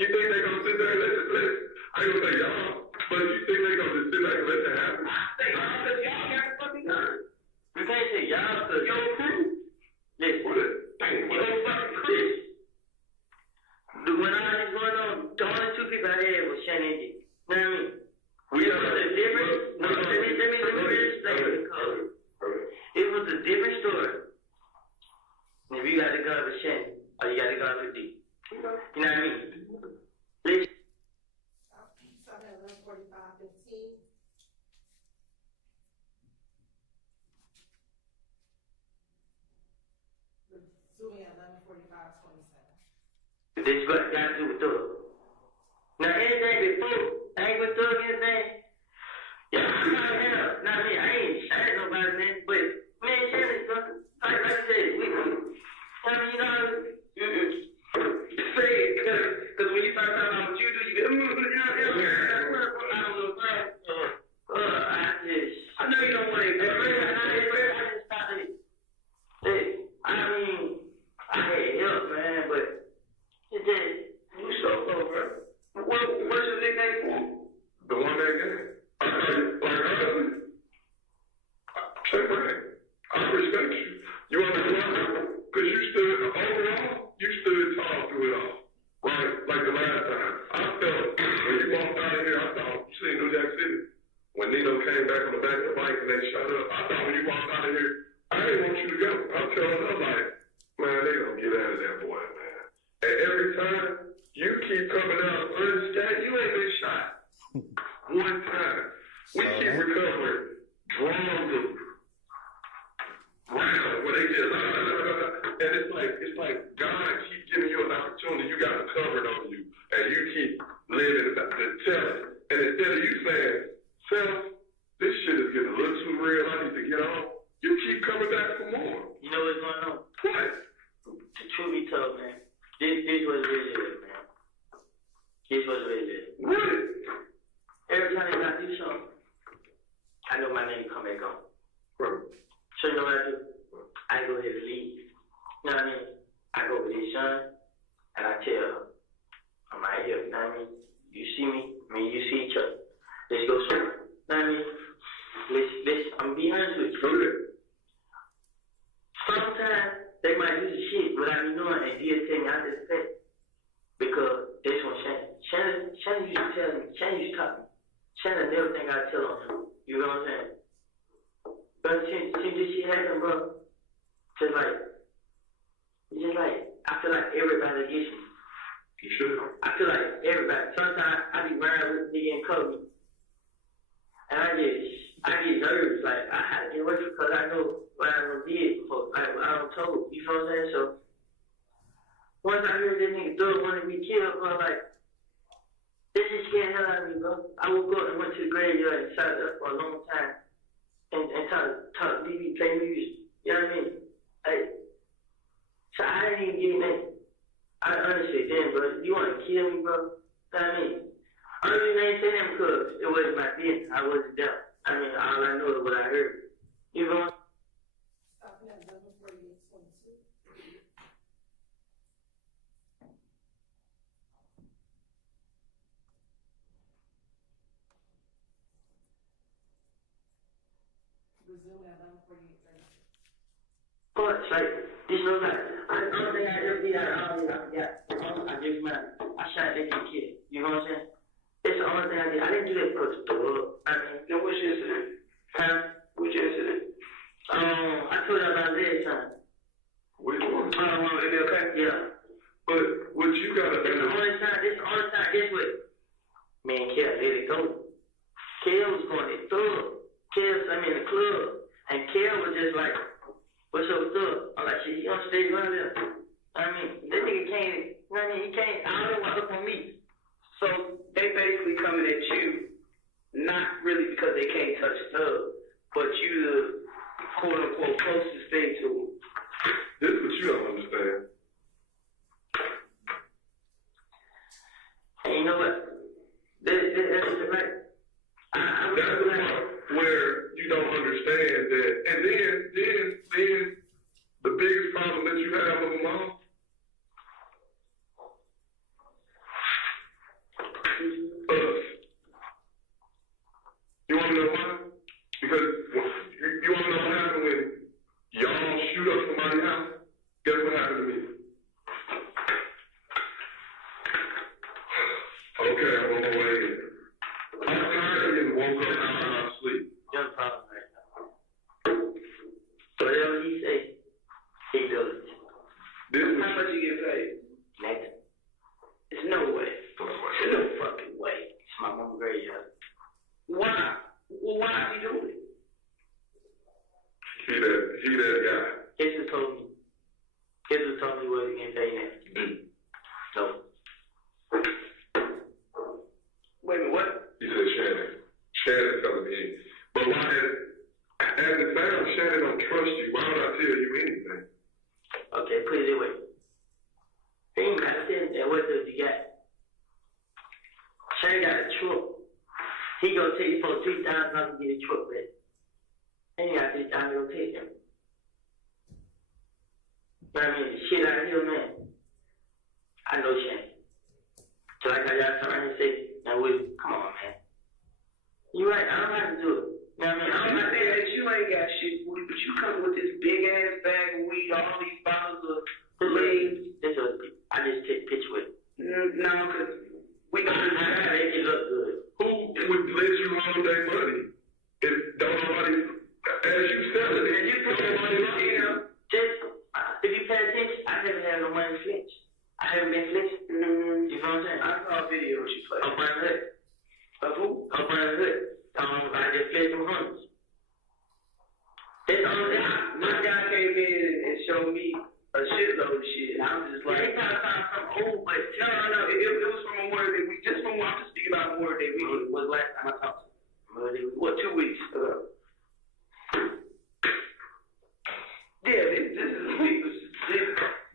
You think they gonna sit there and let I ain't gonna say y'all, but you think they gonna just sit back and let that happen? I say y'all because y'all got the fucking gun. You can't say y'all because your crew. Listen, What is your fucking crew. When I was going on, the only two people I had was Shannon and Dick. You know what I mean? It was a different. No, let me really explain it because it was a different story. If you got the gun for Shannon, or you got the gun for Dick. You know what I mean? Listen. Stop at 11:45:15. Resuming at 11:45:27. This is what I got to do with Thug. Now, anything before, I ain't with Thug anything. Yeah, I'm not here. Not me. I ain't shot nobody, man. But, man, Shannon, like I said, we, I mean, you know, say it. Because when you start talking about what you do, you get, I know you don't want to, I just stop it. Hey, I mean, I had help, man, but it just, you so low, bro. What's your nickname for? The one that game. Like honestly, say Frank, I respect you. You understand? Because you stood overall, you stood tall through it all. Right? Like the last time. I felt when you walked out of here, I thought you seen New Jack City. When Nino came back on the back of the bike and they shut up, I thought when you walked out of here, I didn't want you to go. I'm telling them like, man, they gonna get out of there, boy, man. And every time you keep coming out unscathed, you ain't been shot. One time. We keep recovering drums of rounds where they just and it's like God keep giving you an opportunity. You got a cover on you, and you keep living the telling. And instead of you saying, "Self, this shit is getting a little too real. I need to get on," you keep coming back for more. You know what's going on? What? To truth be told, man, this was really good, man. This was really good. What? Every time I do something, I know my name come back on. Right. So you know what I do? I go ahead and leave. You know what I mean? I go with his son, and I tell him, I'm right here. You know what I mean? You see me, you see each other. Let's go somewhere. You know what I mean? Listen, I'm gonna be honest with you. Okay. Sometimes they might do the shit without me knowing and he'll tell me I just said because that's what Shannon used to tell me. Shannon used to talk to me. Shannon never think I tell him. You know what I'm saying? But since this shit happened, bro, it's just like I feel like everybody gets me. You should. I feel like everybody. Sometimes I be riding with me and Kobe, and I get nervous. Like I had to get away because I know what I done did before. Like what I done told. You feel what I'm saying? So once I heard that nigga Doug wanted to be killed, bro, like this just scared the hell out of me, bro. I woke up and went to the graveyard and sat up for a long time and talk DB, play music. You know what I mean? Like, so I didn't even get that. I honestly didn't, bro. You want to kill me, bro? You know what I mean? Only reason I ain't saying that because it wasn't my business. I wasn't there. I mean, all I know is what I heard. You know? Stopping at 11:48:22. Resume at 11:48:36. But it's like, this was like, I don't think I ever did that. I just man, I shot that kid. You know what I'm saying? It's the only thing I did. I didn't do that because of the world. I mean, Then which incident? huh? Which incident? I told you about last time. Which one? Okay? Yeah. But what you gotta This the do. only time, guess what? Man, Kel let it go. Kel was going to Thug. I'm in the club. And Kel was just like, what's up with Thug? I'm like, shit, he on stage right there. I mean, that nigga can't, you know what I mean? He can't, I don't know what's up on me. So they basically coming at you, not really because they can't touch a tub, but you the quote unquote closest thing to them. This is what you don't understand. And you know what? That's right. That's the part where you don't understand that. And then the biggest problem that you have with them all, us. You want to know why? Because you want to know what happened when y'all shoot up somebody's house? Guess what happened to me? Okay, I'm on my way in. I'm tired and woke up out of my sleep. Young problem right now. Whatever he say, he does it. This is How much you get paid? Nothing. There's no way. There's no fucking way. It's my mom graveyard. Why? Well, why is he doing it? he that guy. Here's what told me what he getting paid now. No. Wait a minute, what? He said Shannon. Shannon telling me. But why as it sounds, Shannon don't trust you. Why would I tell you anything? Okay, put it this way. I said that what does he got? Shannon got a truck. He gonna take you for $3,000 to get a truck back. And he got $3,000 to take him. But I mean, the shit out here, man. I know Shannon. So like I got something to say, now wait, come on, man. You right, I don't have to do it. You know what I mean? I'm not saying that you ain't got shit, boy, but you come with this big ass bag of weed, all these bottles of leaves. I just take a picture with it. No, because we don't make it look good. Who would let you hold their money if don't nobody, as you sell it, And you don't nobody like you it? know, just, if you pay attention, I never had no money flinched. I haven't been flinched. You know what I'm saying? I saw a video what you played. Of my hood. Of who? Of my hood. I just played some hundreds. That's all that. My guy came in and showed me a shitload of shit. And I was just like, they trying to find something old, but no, it was from a word that we, just from, I'm just speaking about a word that we was last time I talked to him. What, 2 weeks ago? Yeah, this is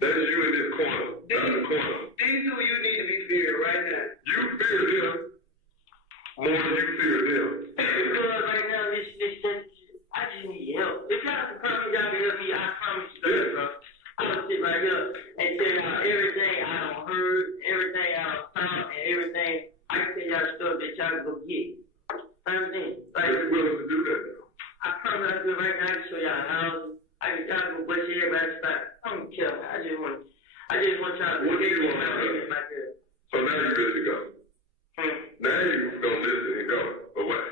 That's you in this corner, down the corner. These who you need to be feared right now. You fear them more than you fear them. Because right now, this I just need help. If y'all can promise y'all can help me, I promise you, bro. I'm gonna sit right here and tell y'all everything I done heard, everything I done found, and everything. I can tell y'all stuff that y'all can go get. Understand? Like, Are you willing to do that? I promise I can do it right now. I can show y'all houses. I can y'all go butcher everybody's back. I don't care, man. I just want y'all to What do you get want my to baby do? back here. So now you're ready to go. Now you gonna listen and go away.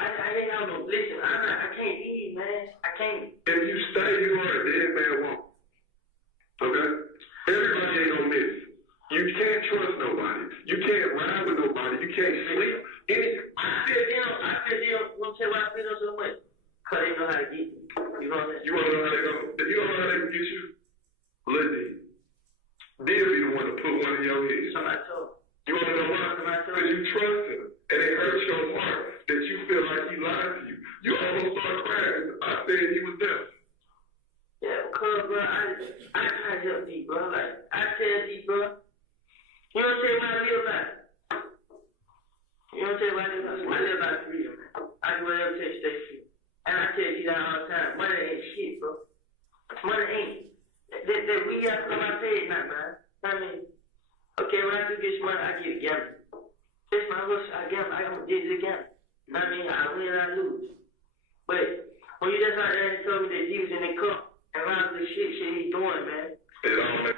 I ain't have no listen. I can't leave, man. I can't. If you stay, you are a dead man walking. Okay? Everybody ain't gonna miss. You can't trust nobody. You can't ride with nobody. You can't sleep. I feel them. Won't tell why I feel them so much. Cause they know how to get me. You know what I'm saying? You wanna know how they go? If you don't know how they can get you, listen. They'll be the one to put one in your head. Somebody told. You wanna know why? Because you trust him. And it hurts your heart that you feel like he lied to you. You almost start crying. I said he was there. Yeah, cause bro, I try to help these, bro. Like I tell these, bro. You don't tell why I live about it. You don't tell why I live about it. I live about freedom, man. I do whatever it takes to stay free. And I tell you that all the time. Money ain't shit, bro. Money ain't. That we have to come out pay not, man. I mean, okay, when I do get money, I get a gamble. It's my hustle. I gamble. I don't get it again. I mean, I win, I lose. But when you just out there and told me that he was in the cup and a lot of the shit he's doing, man. It all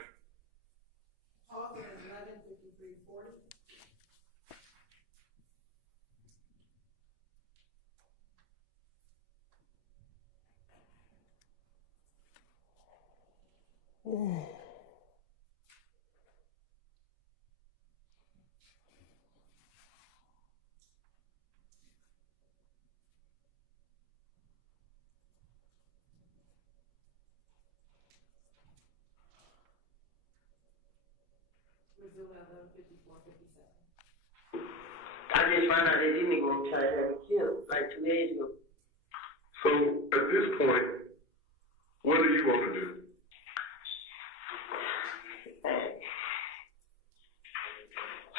I just found out that these niggas gonna try to have me killed like 2 days ago. So at this point, what do you want to do? Man.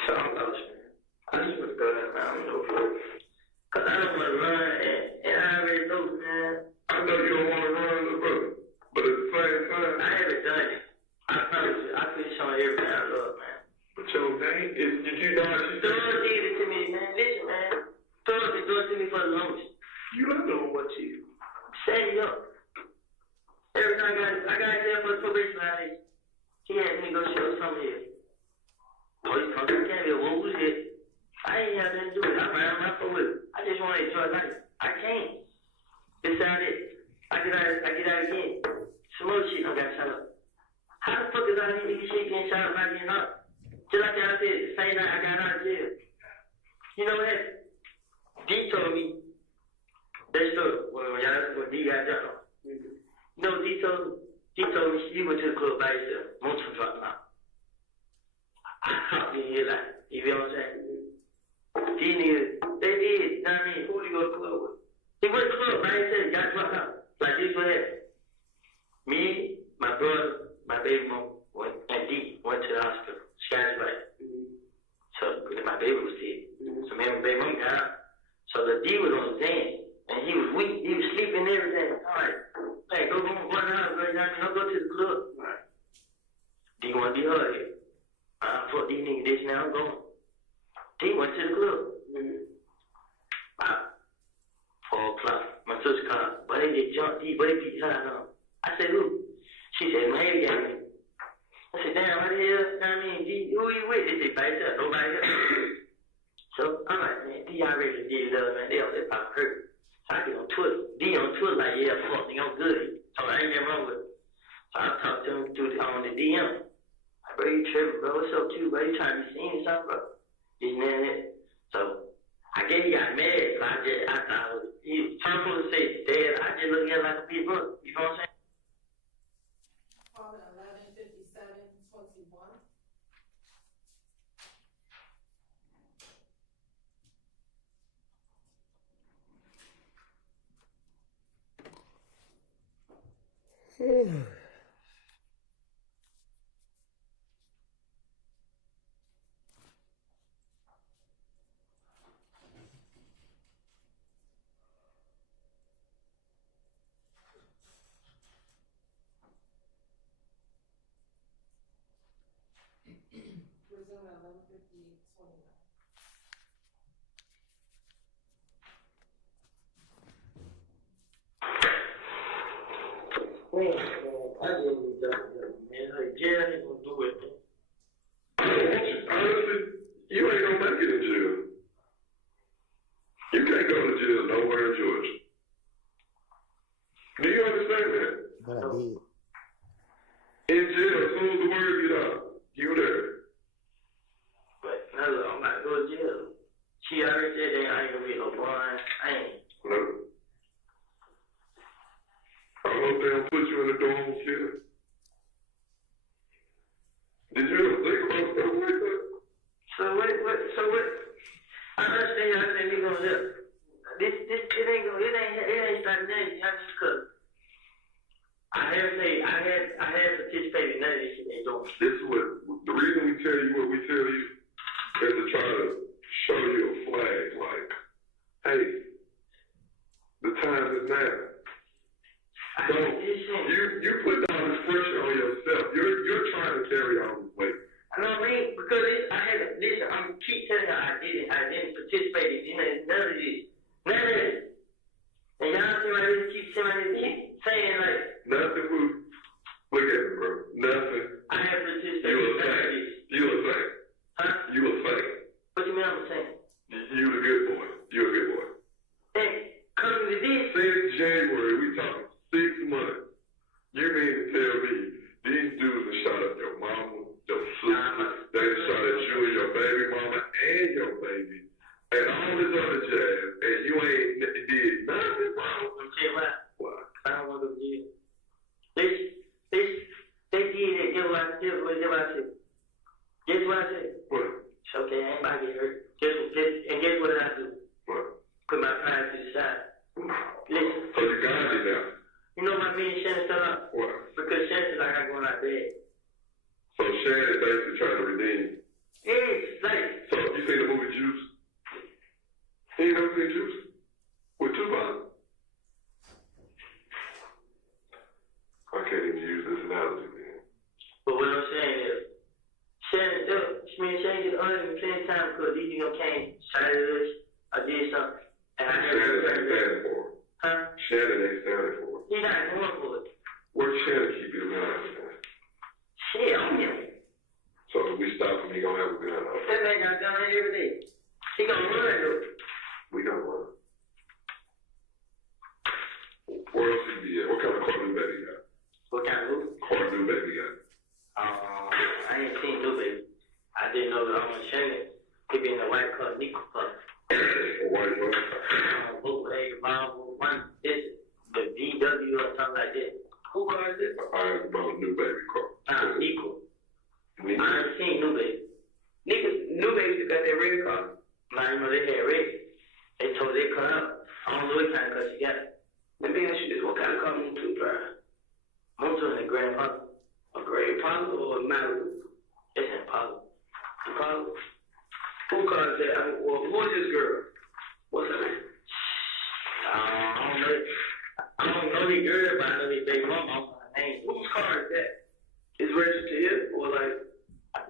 So I'm lost, man. I just want to go down and I don't know. Cause I don't want to run and I already know, man. I know you don't want to run, little brother, but at the same time, I haven't done it. I promise you, I finish on everything I love, man. but your name is, did you know how she Throw said? did it to me, man. Listen, man. Throw been doing it to me for the longest. You don't know what you. Set me up. Every time I got there for the probation violation, he had me go show something here. Boy, you talking to me, what was it? I ain't have nothing to do with it. I'm around my phone with it. I just want to enjoy life. I can't. Decided I get out again. Some other shit I got shot up. How the fuck is all these niggas shit getting shot up by getting up? Just like I said, the same night I got out of jail. You know what? D told me that story when D got dropped. You know what D told me? D told me she went to the club by herself. Multiple dropped out. I talked in here like, you feel what I'm saying? These niggas, they did, you know what I mean? Who do you go to the club with? He went to the club by himself, got dropped out. Like this what happened. Me, my brother, my baby mom, and D went to the hospital. Sky's right. So my baby was dead. So me and my baby mom got out. So the D was on his hand, and he was weak. He was sleeping and everything. All right, hey, go to the house, right now. Don't go to the club. All right. D want to be hard here. Fuck these niggas this now. I'm going. D went to the club. About 4 o'clock. My sister called. But they get jumped. D, but they beat her on. I said, who? She said, my head got me. I said, damn, what the hell? You know what I mean? D, who you with? They said, by yourself. Nobody else. So I'm like, man, D already did it up, man. They probably hurt. So I get on Twitter. D on Twitter like, yeah, fuck, nigga, I'm good. So I ain't nothing wrong with it. So I talked to him on the DM. Like, bro, you tripping, bro? What's up, too, bro? You trying to be seen or something, bro? This and that. So I guess he got mad. So I thought he was trying to say, Dad, I just look at it like a big brother. You know what I'm saying? Call it 11:57:21. Resume at 11:50:29. Man, I didn't do that, man. Like, jail ain't gonna do it, man. Honestly, you ain't gonna make it in jail. You can't go to jail nowhere in Georgia. Do you understand that? But I did. In jail, as soon as the word get out, you there. But now look, I'm about to go to jail. She already said that I ain't gonna be no blind. I ain't. No. I hope they don't put you in the dorm, kid. Did you ever think about stuff like that? So what? I understand y'all think we gonna live. It ain't starting nothing. That's just cause I had participated in none of this shit they doing. This is what, the reason we tell you what we tell you is to try to show you a flag, like, hey, the time is now. So you put all this pressure on yourself. You're trying to carry all this weight. I know what I mean? Because listen, I'm keep telling you I didn't participate in none of this. None of this. And y'all see why they keep saying like Nothing moved. Look at me, bro. Nothing. I have participated You in a none of fake. this. You a fake. Huh? You a fake. What do you mean I'm saying? You a good boy. You a good boy. Hey, coming to this. Since January, we talking 6 months. You mean to tell me these dudes have shot up your mama, your sister, they shot at you and your baby mama and your baby, and all this other jazz, and put my pride to the side. Listen. So you got it now. You know what me and Shannon fell out? What? Because Shannon's like I'm going out bed. So Shannon is basically trying to redeem. It's like. So you seen the movie Juice? You ain't never seen Juice? With Tupac? I can't even use this analogy, man. But what I'm saying is, Shannon get arguing plenty of time because these niggas came, shot at us, I did something, and I never Shannon ain't returned it. standing for it. Huh? Shannon ain't standing for it. He not going for it. Where's Shannon keep his gun, man? Shit, on him. So if we stop him, he gonna have a gun out. That man got done every day. He gonna run though. We gonna run. Where else he be at? What kind of car new baby got? What kind of movie? Car new baby got? I ain't seen New Baby. I didn't know that I'm on Shannon. He be in a white car, Nico car. A white car? Bootleg, Marvel, one, this, the VW or something like that. Who car is this? I asked about new baby car. Nico. Nico. I ain't seen New Baby. New Baby got that red car. Now, you know, they had red. They told their car out. I don't know what kind of car she got. Let me ask you this. What kind of car Motu drive? Motu in a Grand Impala. A Grand Impala or a Malibu? It's an Impala. Impala? Who car is that? Well, who is this girl? What's her name? I don't know the girl, but I know the baby mama. I don't know her name. Whose car is that? Is registered to him? Or like,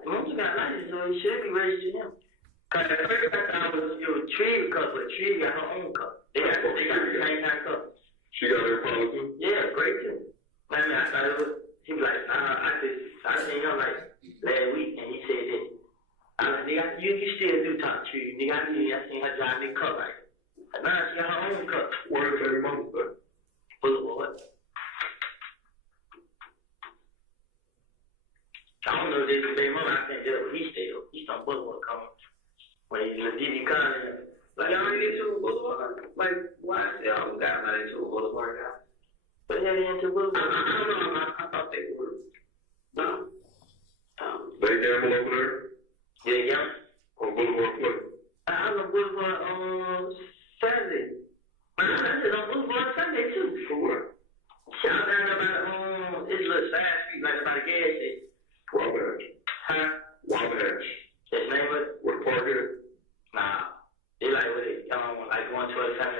Motu got license, so it should be registered to him. Cause at first I thought it was Tree car, but Tree got her own car. They got the same kind of car. She got her Impala too? Yeah, great too. I mean, I thought it was, he was like, I seen him like last week, and he said that, I was like, nigga, you still do talk to you, nigga. I seen her drive me car like that. Now she got her own car. Where the baby mama at? Boulevard. I don't know if this is baby mama. I think that's where he still. He's on Boulevard coming. When he's in the DV car, like, y'all ain't into a Boulevard? Like, why is y'all got not into a Boulevard now? But heading into Boulevard? I don't know. I thought they were. No. They gamble over there? Yeah, yeah. On Boulevard Play? I'm on Boulevard on Saturday. I said on Boulevard Sunday too. For what? Shout down about this little side street like about a gas station. Wild Ash. Huh? Wild Ash. That's the name of it? Where the park at? Nah. They like with it, like going towards $7.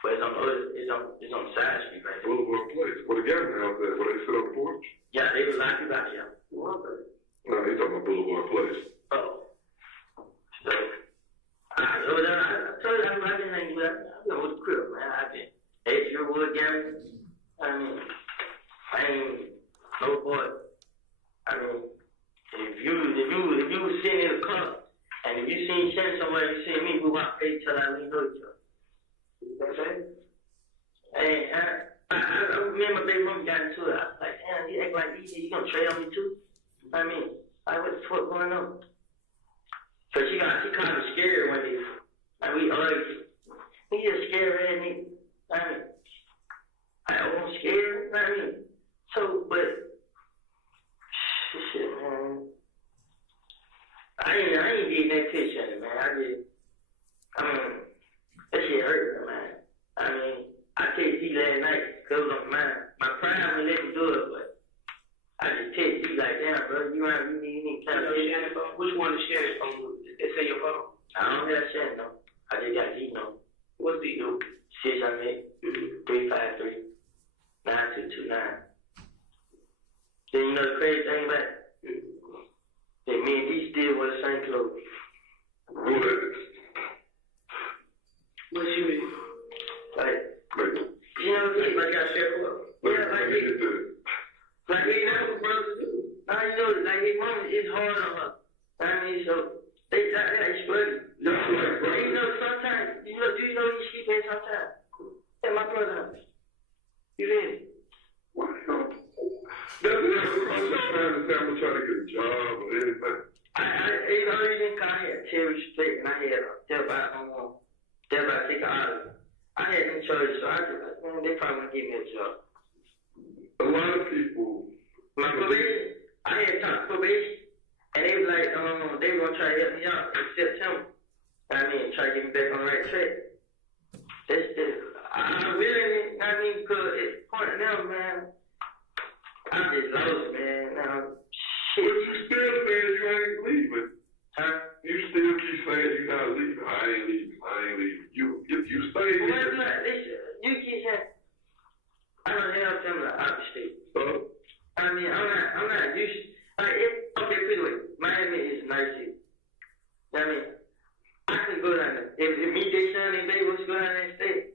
But it's on the side street right there. Boulevard Place. Where the gambling house at? Where they sit on the porch? Yeah, they was like you out here. What? No, they talking about Boulevard Place. Oh. So, I told you I've been hanging with, I've been with the crib, man. I've been Edgewood gambling. I mean, I ain't no boy. I mean, if you was sitting in the car, and if you seen Shannon somewhere, you seen me move out there till I didn't know each other. You know what I'm saying? And I remember baby mom got into it. I was like, damn, he act like he gonna trade on me too. I mean, like, what the fuck going on? So she kind of scared one day. And we argued. He just scared at me. I mean, I wasn't scared. I mean, so, but, shit, man. I ain't getting that picture, man. I mean, that shit hurt me, man. I mean, I texted you last night, cause it was on my pride wouldn't let me do it, but I just texted you like, damn, bro, you need to tell me. Shannon phone? Which one is Shannon phone? They say your phone? I don't have Shannon, no. I just got D no. What's D no? 608-353-9229. Then you know the crazy thing about it? That me and D still wear the same clothes. What you mean? Like, you know, like I said, yeah, like he never brothers do. Now you know, like his mom is hard on her. I mean, so they exploded. You know, sometimes, do you know he sleep in sometimes? And my brother, you did. What the hell? I'm not trying to say I'm trying to get a job or anything. You know, he didn't call me a Terry Straight, and I had thereby take an out. I had them choices, so I was like, man, they probably gonna give me a job. A lot of people. My probation, I had talked probation, and they was like, they were gonna try to help me out in September. I mean, try to get me back on the right track. I really, I mean, cause it's point now, man. I'm just lost, man. Now, shit. But you still saying you ain't leaving. Huh? You still keep saying you're not leaving. I ain't leaving. If you stay Well, here. listen, you keep saying, I don't have them the opposite. So, I mean, I'm not used. Okay, anyway, Miami is nice here. I mean, I can go down there. If me, they son, and they was go down there and stay.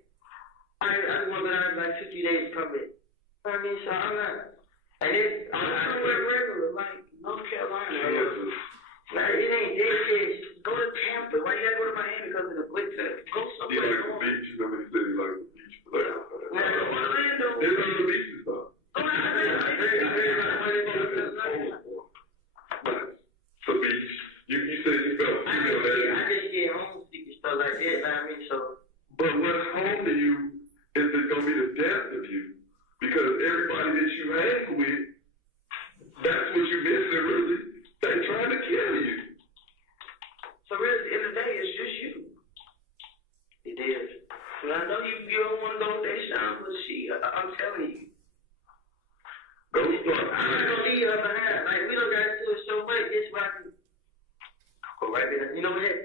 I just want to go down there like 50 days to come back. I mean, so I'm not. And it's, I'm regular, like North Carolina. Kansas. Like, it ain't dead fish. Go to Tampa. Why you gotta go to Miami because of the Blitz? Go He somewhere. like the beach. You know many cities like the beach. Now, Orlando. There's other beaches though. Oh, It's a beach. You said you felt I just get homesick and stuff like that. You know what I mean? So. But what's home to you is it's gonna be the death of you. Because everybody that you hang with, that's what you missing really. They trying to kill you. So really, at the end of the day, it's just you. It is. And I know you don't want to go with that Sean, but I'm telling you. Go start. I'm not gonna leave her behind. Like, we don't got to do it so much. It's why I can go right there. You know what?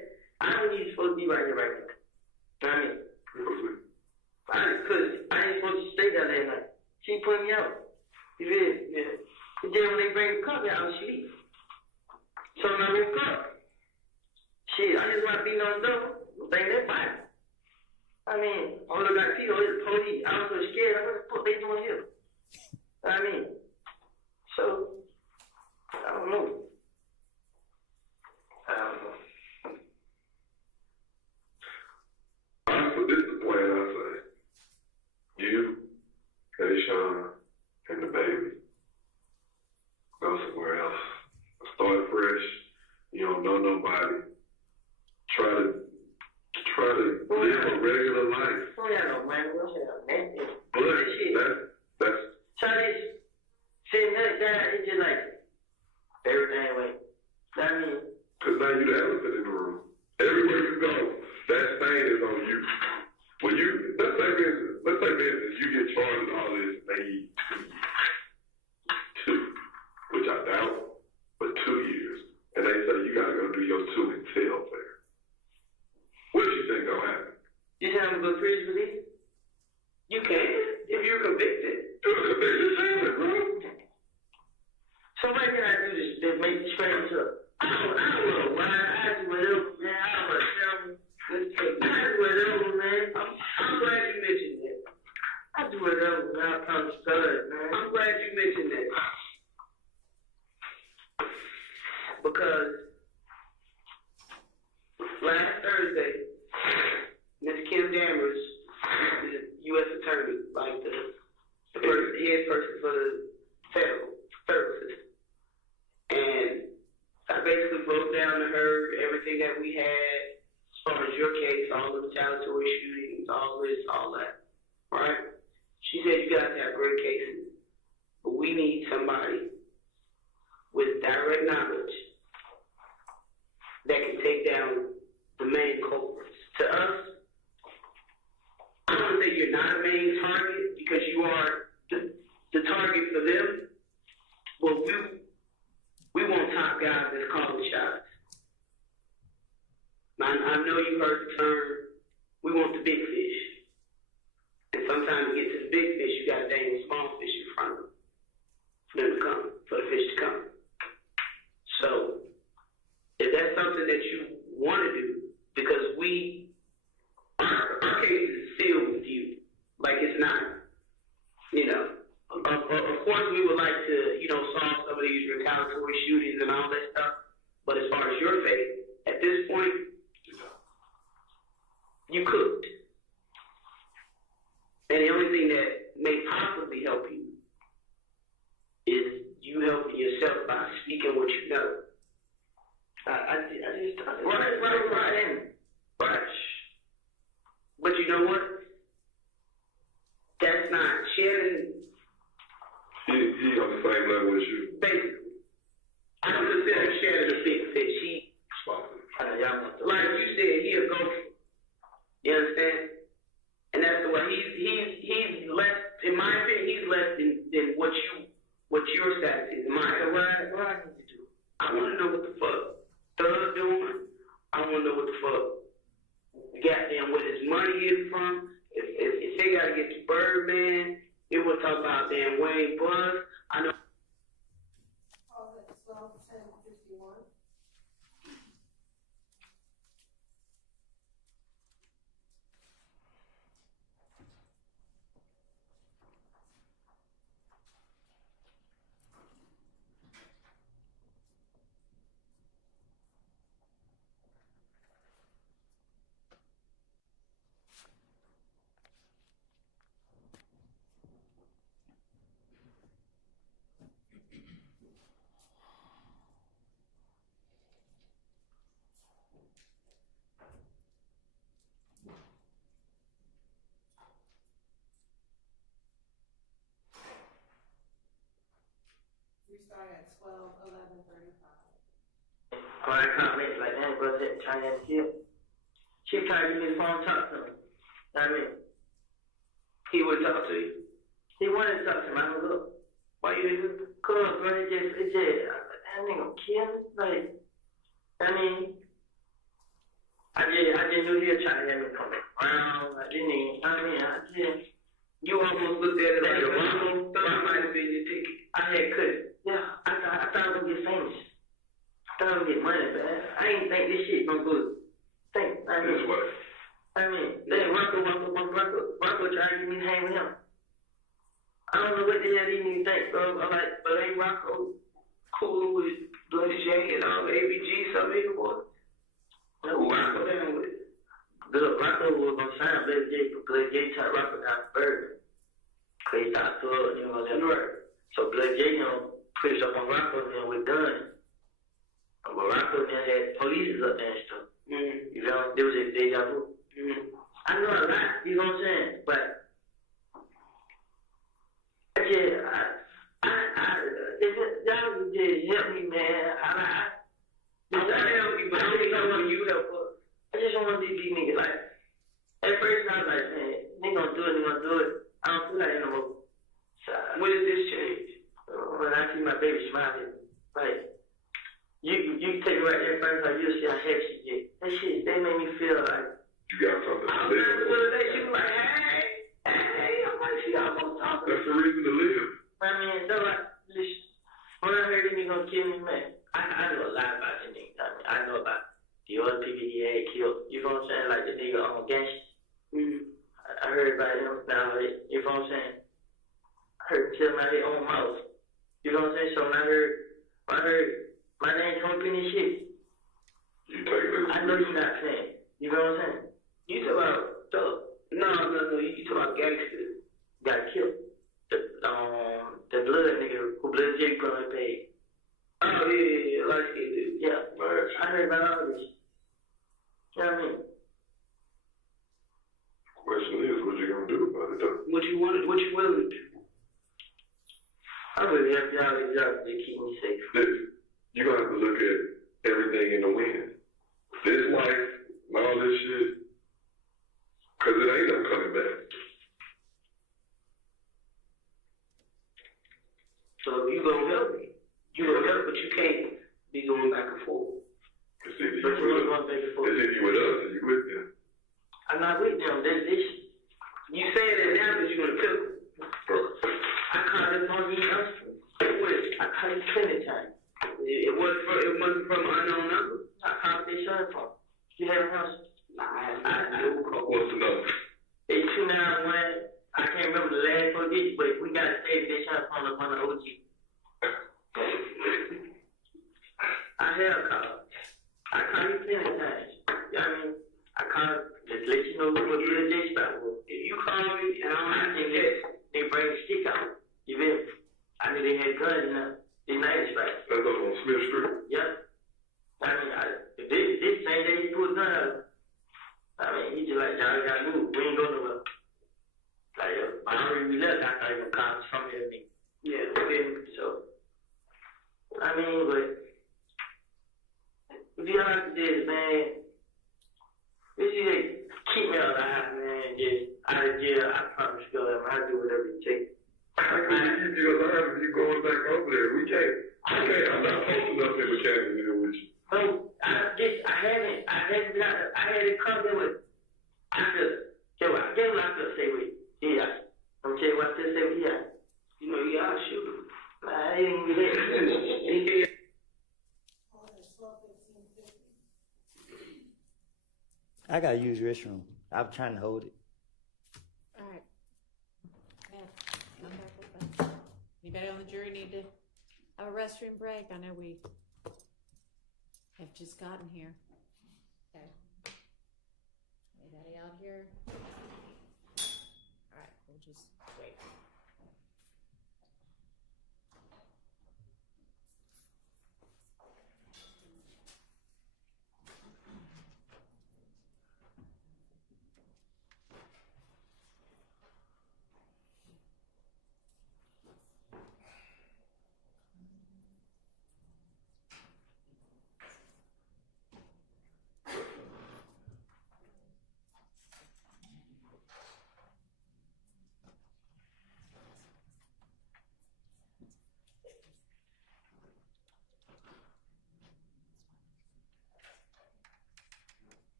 I don't need supposed to be right here right now. You know what I mean? Because I ain't supposed to stay down there at night. She put me out. You feel? Yeah. And then when they bring the cover out, she leaves. So when I woke up, shit, I just want to be on the door. Bang that body. I mean, all I got people is the police. I was so scared. I was what they doing here. I mean, so I don't know. This is the plan I say. You, Kayshawn, and the baby go somewhere else. Start fresh. You don't know nobody. Try to live a regular life. We don't have no money. We don't have nothing. But that's Try this. Sitting that down, it's just like everything away. I mean, because now you're the elephant in the room. Everywhere you go, that stain is on you. When you, let's say business, you get charged with all this, maybe 2 years, which I doubt, but 2 years. And they say you gotta go do your 2 and tell there. What do you think gonna happen? you tell them to go to prison for this? You can, if you're convicted. You're a convicted felon, bro. So what can I do to make the strange up? I don't know why. I do whatever, man. I don't want to tell me. Let's take it. I do whatever, man. I'm glad you mentioned that. I do whatever, man. I promise God, man. I'm glad you mentioned that. Because last Thursday, Ms. Kim Dammers, the U.S. Attorney, like the head person for the federal services, and I basically broke down to her everything that we had as far as your case, all the retaliatory shootings, all this, all that, right? She said you guys have great cases, but we need somebody with direct knowledge that can take down the main culprits. To us, I don't want to say you're not a main target because you are the target for them, but we want top guys that's calling shots. I know you heard the term, we want the big fish. And sometimes to get to the big fish, you got to dang small fish in front of them for them to come, for the fish to come. So, if that's something that you want to do, because our case is sealed with you, like it's not, you know. Of course, we would like to, solve some of these retaliatory shootings and all that stuff. But as far as your faith, at this point, you could. And the only thing that may possibly help you is you helping yourself by speaking what you know. Right. But you know what? That's not sharing. He on the same level as you. Basically. I don't consider Shannon a big fish. Like you said, he a gopher. You understand? But he's less, in my opinion, he's less than what your status is. What I need to do? I want to know what the fuck Thug doing. I want to know what the fuck goddamn where his money is from. If they gotta get to Birdman, they will talk about damn Wayne Buzz. I know. Start at 12:11:35. I comments like that, brother, trying to kill. She tried to give me the phone, talk to me. I mean, he would talk to you. He wanted to talk to me. I was look, why you didn't? Cause bro, it just, that nigga kill me. Like, I mean, I just knew he was trying to have me come around. I didn't even, you almost looked at it like a wrong thing. I might have been your ticket. I had cut it. Yeah, I thought I was gonna get famous. I thought I was gonna get money, man. I didn't think this shit gonna go. Then Rocco tried to get me to hang with him. I don't know what the hell he even think, bro. I'm like, but ain't Rocco cool with Bloody J and ABG, some nigga boy? No, Rocco down with it. Rocco was gonna sign Bloody J, but Bloody J tried Rocco down to Bird. Cause he thought good, right. So Bloody J, pushed up on Rocco and we're done. But Rocco then had police up there and stuff. Mm-hmm. You know, there was a deja vu. Mm-hmm. I know a lot, you know what I'm saying? But y'all just help me, man. I want to help you, but I don't know when you help us. I just don't want to be these niggas. Like, at first I was like, man, they gonna do it. I don't feel like it no more. So, when did this change? When I see my baby smiling, like, you take it right there first, like, you'll see how happy she get. That shit, they made me feel like, you got something to live for. She was like, hey, I'm like, she almost talking. That's the reason to live. I mean, so like, listen, when I heard him, he gonna kill me, man, I know a lot about the nigga. I mean, I know about the other people he had killed. You know what I'm saying? Like the nigga on gangster. Mm-hmm. I heard about him now, you know what I'm saying? I heard him tell me out his own mouth. You know what I'm saying? So when I heard my name come up in this shit, you take it. I know you're not saying. You know what I'm saying? You talk about Thug. No, you talk about gangsters. Got killed. The blood nigga who Blood J put on his page. Oh, yeah, like he did. Yeah. Right. I heard about all this. You know what I mean? Question is, what you gonna do about it, though? What you willing to do? I really help y'all exactly to keep me safe. Listen, you gonna have to look at everything in the wind. This life and all this shit, cause it ain't no coming back. So you gonna help me. You gonna help, but you can't be going back and forth. It's either you with us or you with them. I'm not with them. You saying that now because you're gonna kill them. I called it on the I called it plenty of times. It wasn't from an unknown number. I called their son phone. You have a house? What's the number? It's 291. I can't remember the last four digits, but we got to save their son phone up on the OG. I have called. I called you plenty of times. You know what I mean? I called just let you know what your day spot was. If you call me and I don't have to let they bring the stick out. You feel me? I knew they had guns in the night spot. That's up on Smith Street? Yep. I mean, this same day he pulled a gun out. I mean, he just like, y'all gotta move. We ain't going nowhere. Like, I already left. I thought he was calling from here. Yeah, so, I mean, but if you like this, man, if you keep me alive, man, just out of jail, still stay with you. Yeah. I'm gonna tell you what I still stay with you. You know, you gotta shoot him. I ain't even there. I gotta use restroom. I'm trying to hold it. All right. Yeah, come back with us. Anybody on the jury need to have a restroom break? I know we have just gotten here. Okay. Anybody out here? All right, we'll just wait.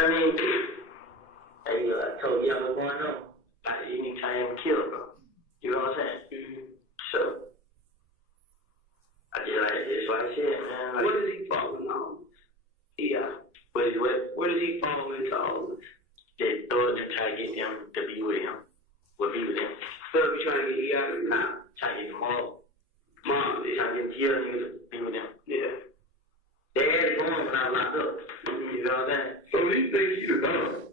I mean, hey, I told you I was going on. Like, anytime kill, bro. You know what I'm saying? Mm-hmm. So, I just like, it's like I said, man. Like, what does he fall in all this? Yeah. What does he fall into all this? That Thug and try to get him to be with him. Will be with him. Thug be trying to get you out of the now. Trying to get them all. Mom, they trying to get the other niggas to be with them. Yeah. They had it going when I was locked up. You know what I'm saying? So these things you done.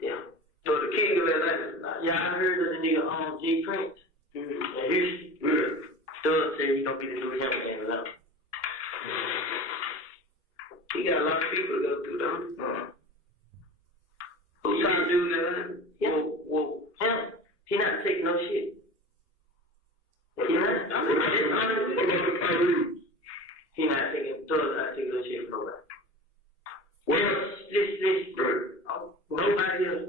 Yeah. So the king of Atlanta. Yeah, I heard of the nigga J Prince. Mm-hmm. And Houston. Yeah. Thug said he gonna be the new him in Atlanta. He got a lot of people to go through, though. Who trying to do that? Yeah. Well, him. He not taking no shit. He not. He not taking. Thug not taking no shit from nobody. Well, this, nobody else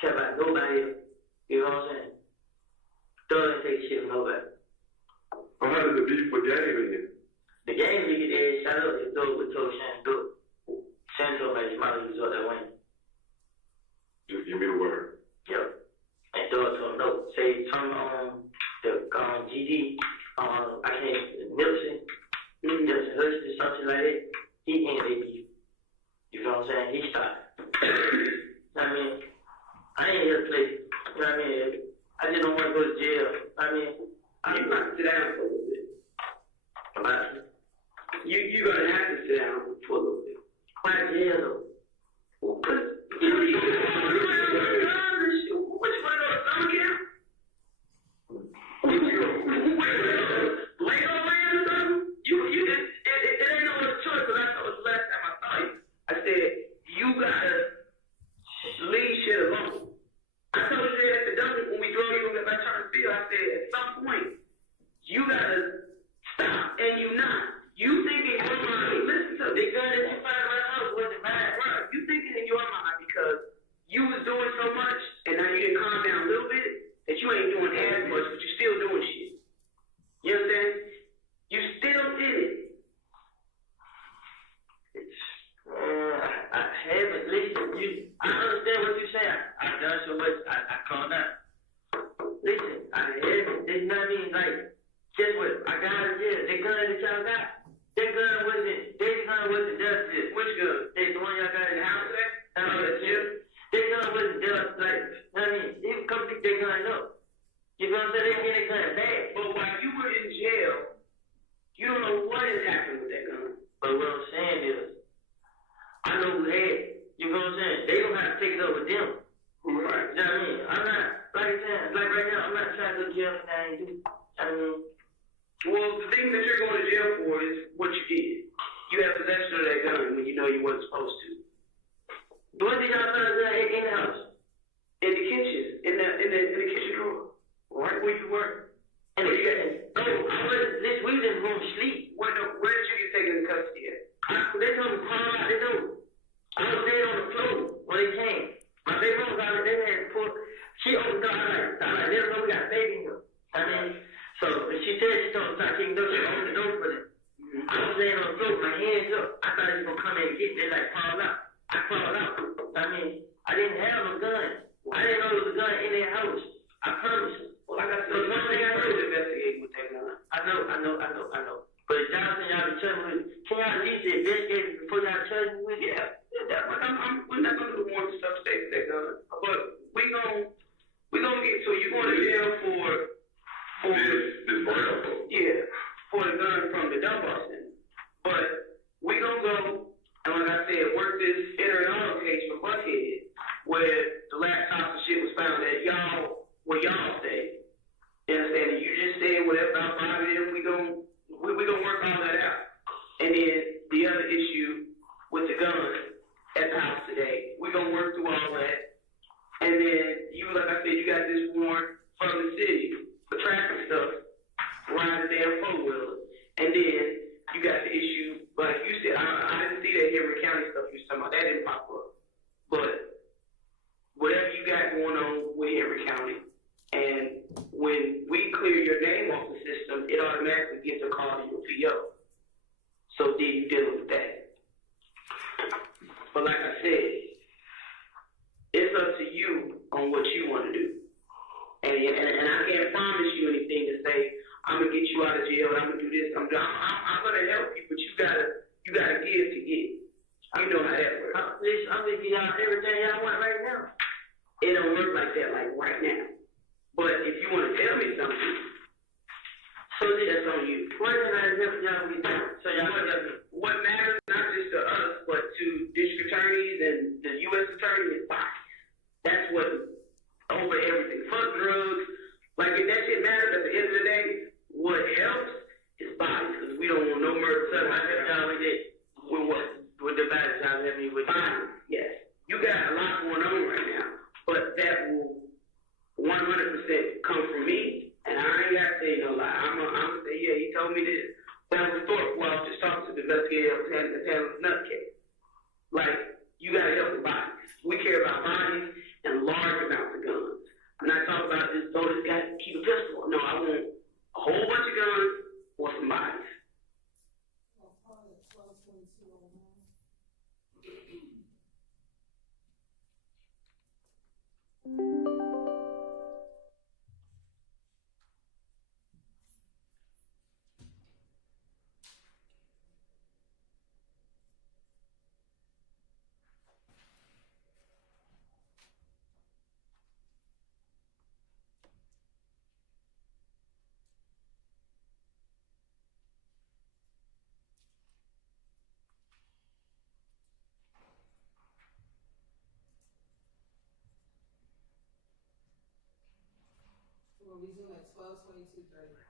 care about nobody else. You know what I'm saying? Thug ain't take shit from nobody. Well, how did the beef for game in? The game nigga there shot up and Thug with told Shannon do it. Shannon told me his mother was up that way. Just give me the word. Yep. And Thug told him no. Say turn on the GD, I can't, Nipsey Hussle, something like that. He ain't they beef. You know what I'm saying? He stopped. I mean, I ain't here to play. You know what I mean? I just don't want to go to jail. I mean, you got to sit down for a little bit. You're going to have to sit down for a little bit. Why jail though? Well, because, you know, you want to go to what you want to go to summer camp? Lego land or something? It ain't no other choice, because I told you last time I saw you. I said, you gotta leave shit alone. I told you that at the dungeon when we drove you back trying to feel. I said, at some point, you gotta stop, and you not. You thinking in your mind, listen to the gun that you found around the house wasn't bad, right? You thinking in your mind because you was doing so much ain't doing as much, but you still doing shit. You understand? You still did it. I haven't listened. I understand what you say. I've done so much. I calmed down. Listen, I haven't. There's nothing like. Guess what? I got it. Yeah, the gun that y'all got. That gun wasn't dusted. Which gun? The one y'all got in the house there? That gun wasn't dusted. Like, I mean, they would come pick that gun up. You know what I'm saying? They get that gun back. But while you were in jail, you don't know what has happened with that gun. But what I'm saying is, I know who had it. You know what I'm saying? They don't have to take it up with them. Right. You know what I mean? I'm not, like I said, like right now, I'm not trying to go to jail for that. I mean, well, the thing that you're going to jail for is what you did. You had possession of that gun when you know you wasn't supposed to. The one thing y'all found out in the house, in the kitchen, in the kitchen drawer, right where you were. And no, I wasn't. Listen, we was in the room asleep. Where did you get taken into custody at? They told me call out. They know. I was dead on the floor when they came. My baby mom got it. They had put. She opened the door. I'm like, they don't know we got a baby in here. I mean, so she said she told me I can't do it. She opened the door for them. I was laying on the floor, my hands up. I thought he was gonna come in and get me. They like crawled out. I crawled out. I mean, I didn't have a gun. I didn't know there was a gun in their house. I promise you. Well, like I said, one thing I know is investigating with that gun. I know. But y'all saying y'all be charging with, can y'all at least investigate it before y'all charge me with it? Yeah. We're not gonna do the warrant stuff today with that gun. But we gonna get to it. You're going to jail for this burnout. Yeah, for the gun from the dump Boston. But we gonna go and like I said, work this interrogation case for Buckhead, where the laptops and shit was found at where y'all stayed. You understand? You just said whatever about 5 of them, we gonna work all that out. And then the other issue with the gun at the house today, we gonna work through all that. And then you, like I said, you got this warrant from the city for traffic stuff, riding the damn four-wheeler. And then you got the issue, like you said, I didn't see that Henry County stuff you was talking about. That didn't pop up. But whatever you got going on with Henry County, and when we clear your name off the system, it automatically gets a call to your PO. So then you dealing with that. But like I said, it's up to you on what you want to do. And I can't promise you anything to say, I'm going to get you out of jail, I'm going to do this, I'm going to help you, but you gotta give to get. You know how that works. Listen, I'm going to give y'all everything y'all want right now. It don't work like that, like right now. But if you want to tell me something, so that's on you. What can I help y'all with? So y'all what matters not just to us, but to district attorneys and the U.S. attorney is bodies. That's what over everything. Fuck drugs. Like if that shit matters at the end of the day, what helps is bodies. Because we don't want no murder. So I help y'all with it. With what? With the bodies y'all help me with bodies. Yes. You got a lot going on right now. But that will 100% come from me. And I ain't got to say no lie. I'm gonna say, yeah, he told me this. That was thought while I was just talking to the investigator and the nutcase. Like, you gotta help the bodies. We care about bodies and large amounts of guns. I'm not talking about this, oh, this guy keep a pistol. No, I want a whole bunch of guns or some bodies.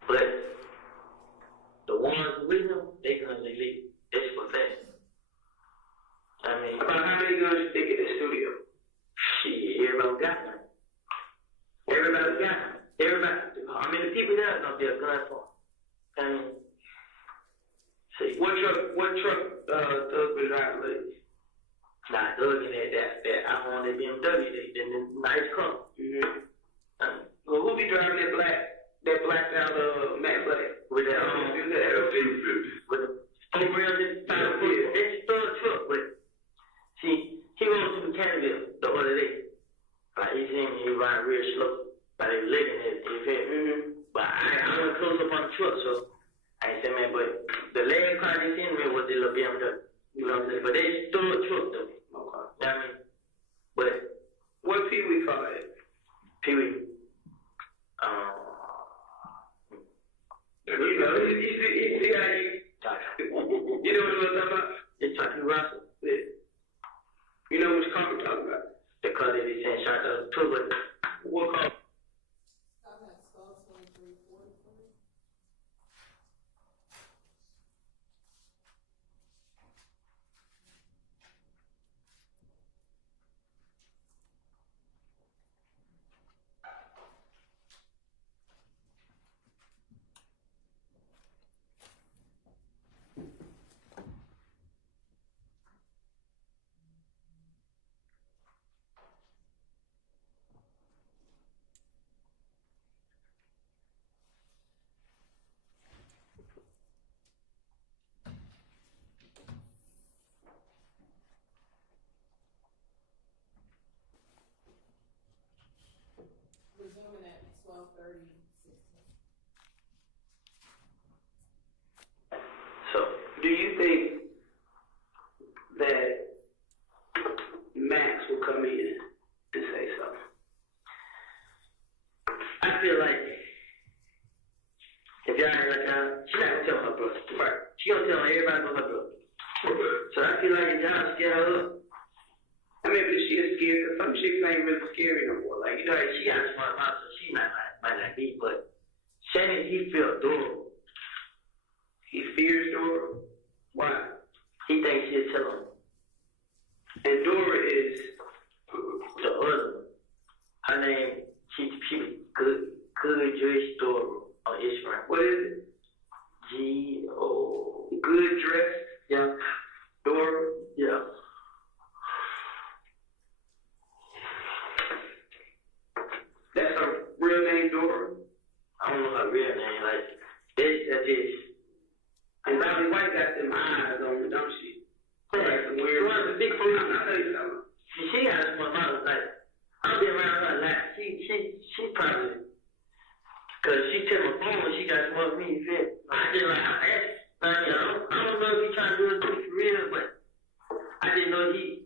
But the ones with them, they guns illegal. It's possession. I mean, about how many guns you think in the studio? Shit, everybody got them. Everybody got them. Everybody. I mean, the people there know they're gun for. I mean, see, what truck Doug was driving with? Nah, Doug in that I wanted BMW. They did a nice car. Mm-hmm. Well, who be driving? seen me, he riding real slow. But they looking at it, you feel me? But I went close up on the truck, so I ain't say, man, but the last car they seen me was the little BMW. You know what I'm saying? But they stole a truck, though. Okay. You know what I mean? But What Pee Wee call it? Pee Wee, You know, you see how you know what I'm talking about? it's Chucky Russell. Yeah. You know which car I'm talking about? The car that they sent shot to two with. What car? Resuming at 12:30. So, do you think that Max will come in and say something? I feel like if y'all ain't like y'all, she not gonna tell her brother. Right. She gonna tell everybody but her brother. So I feel like if y'all scare her up, I mean, but she is scared, because some chicks ain't really scary no more. Like, you know, she got a smart mouth, so she might not be, but Shannon, he feel adorable. he fears Dora. Why? He thinks she'll tell him. And Dora is, The other one, her name, she good dress Dora on Instagram. what is it? G-O. Good dress Yeah. Dora. Yeah. That's her real name, Dora. I don't know her real name. Like, that's it. And Riley White got them eyes on her, don't she? Like some weird. She was a big fool. I know you know. She got a smart mouth. Like, I've been around her a lot. She probably, cause she took my phone when she got smart with me. You feel? I just like, I don't know if he trying to do it for real, but I didn't know he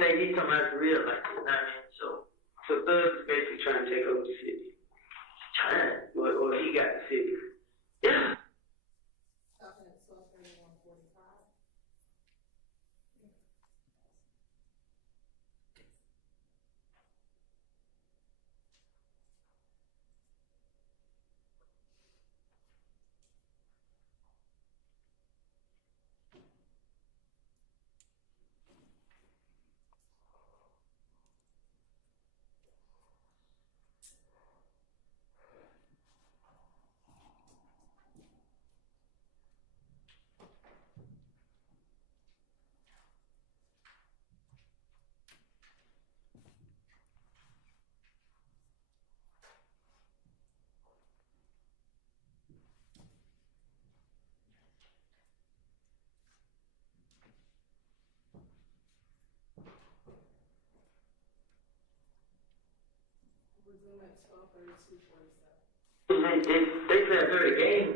think he talking about for real like this. You know what I mean? So Thug is basically trying to take over the city. Trying. Or he got the city. Yeah. Stopping at 12:31:45. Resume at 12:32:47. They play a dirty game.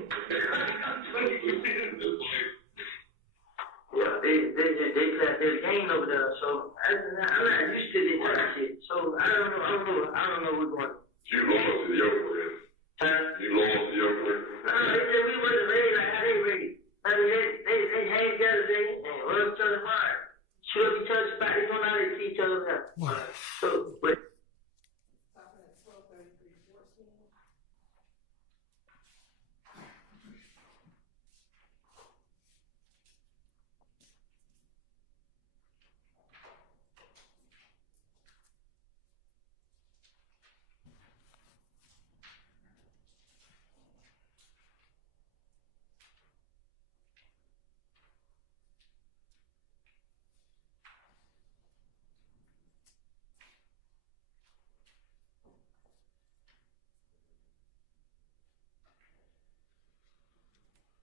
Yeah, they play a dirty game over there. So I'm not used to this type of shit. So I don't know what's going on. You lost to your friend. Huh? You lost to your friend. No, they said we wasn't ready like how they ready. I mean, they hang together today and rub each other hard. Shoot up each other's spot. They don't know how to see each other now. So, but. Stopping at 12:33:14.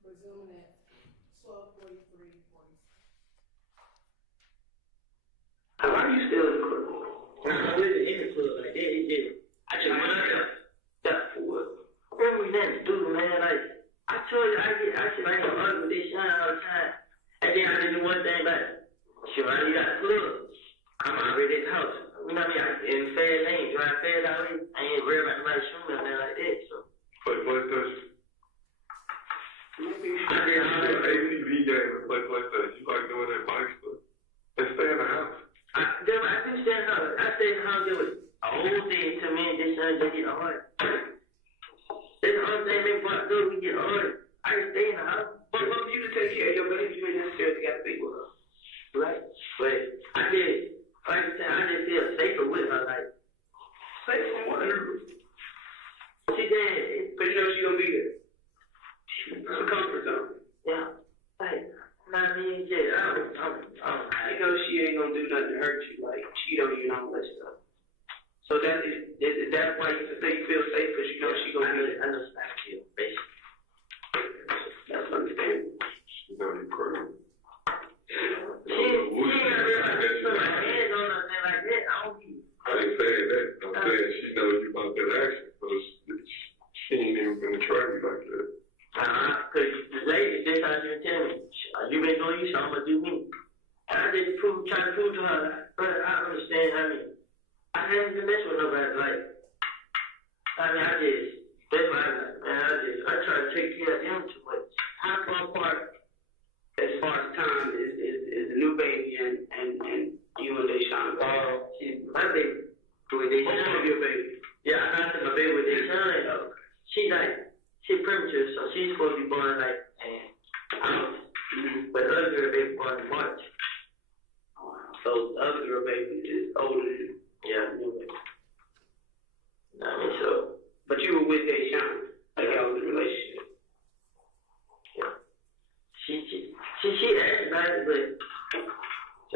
Resuming at 12:43:40. Why are you still in the club? I'm really in the club. Like, I ain't gonna argue with this shine all the time. And then I did one thing like, sure, I got a club. I'm already in the house. You know what I mean? In the fair lane, drive fair lane. I ain't worried about nobody shooting up there like that, so. Play PlayStation. I did all that. ATV game and play PlayStation. You like doing that bike stuff. And stay in the house. I do stay in the house. I stay in the house doing old thing to me and this son just get hard. That's the only thing make fuck do, we get hard. I can stay in the house. But for you to take care of your baby, you ain't necessarily got to be with her. Right? But I just feel safer with her, like, safe from what? She did, but you know she gonna be there. It's a comfort zone. Yeah. Like, I mean, yeah, you know she ain't gonna do nothing to hurt you, like, cheat on you and all that stuff. So that's why you say you feel safe, because you know she gonna be there. I know how to feel, basically. That's understandable. You know you crazy. She ain't gonna realize that put my hands on her and like that. I ain't saying that. I'm saying she knows you about that action, so she ain't even gonna try you like that. Because the lady, this how she was telling me, you been doing you, so I'm gonna do me. And I just try to prove to her, but I understand. I mean, I haven't been messing with nobody. Like, I mean, that's why I try to take care of them too much. How far apart, as far as time, is the new baby and you and Deshaun? She's my baby. With Deshaun, your baby. Yeah, I got to my baby with Deshaun, though. She's premature, so she's supposed to be born like but the other girl baby born in March. So the other girl baby is older than new baby. I mean, so, but you were with Deshaun, like y'all was in a relationship. Yeah. She asked about it, but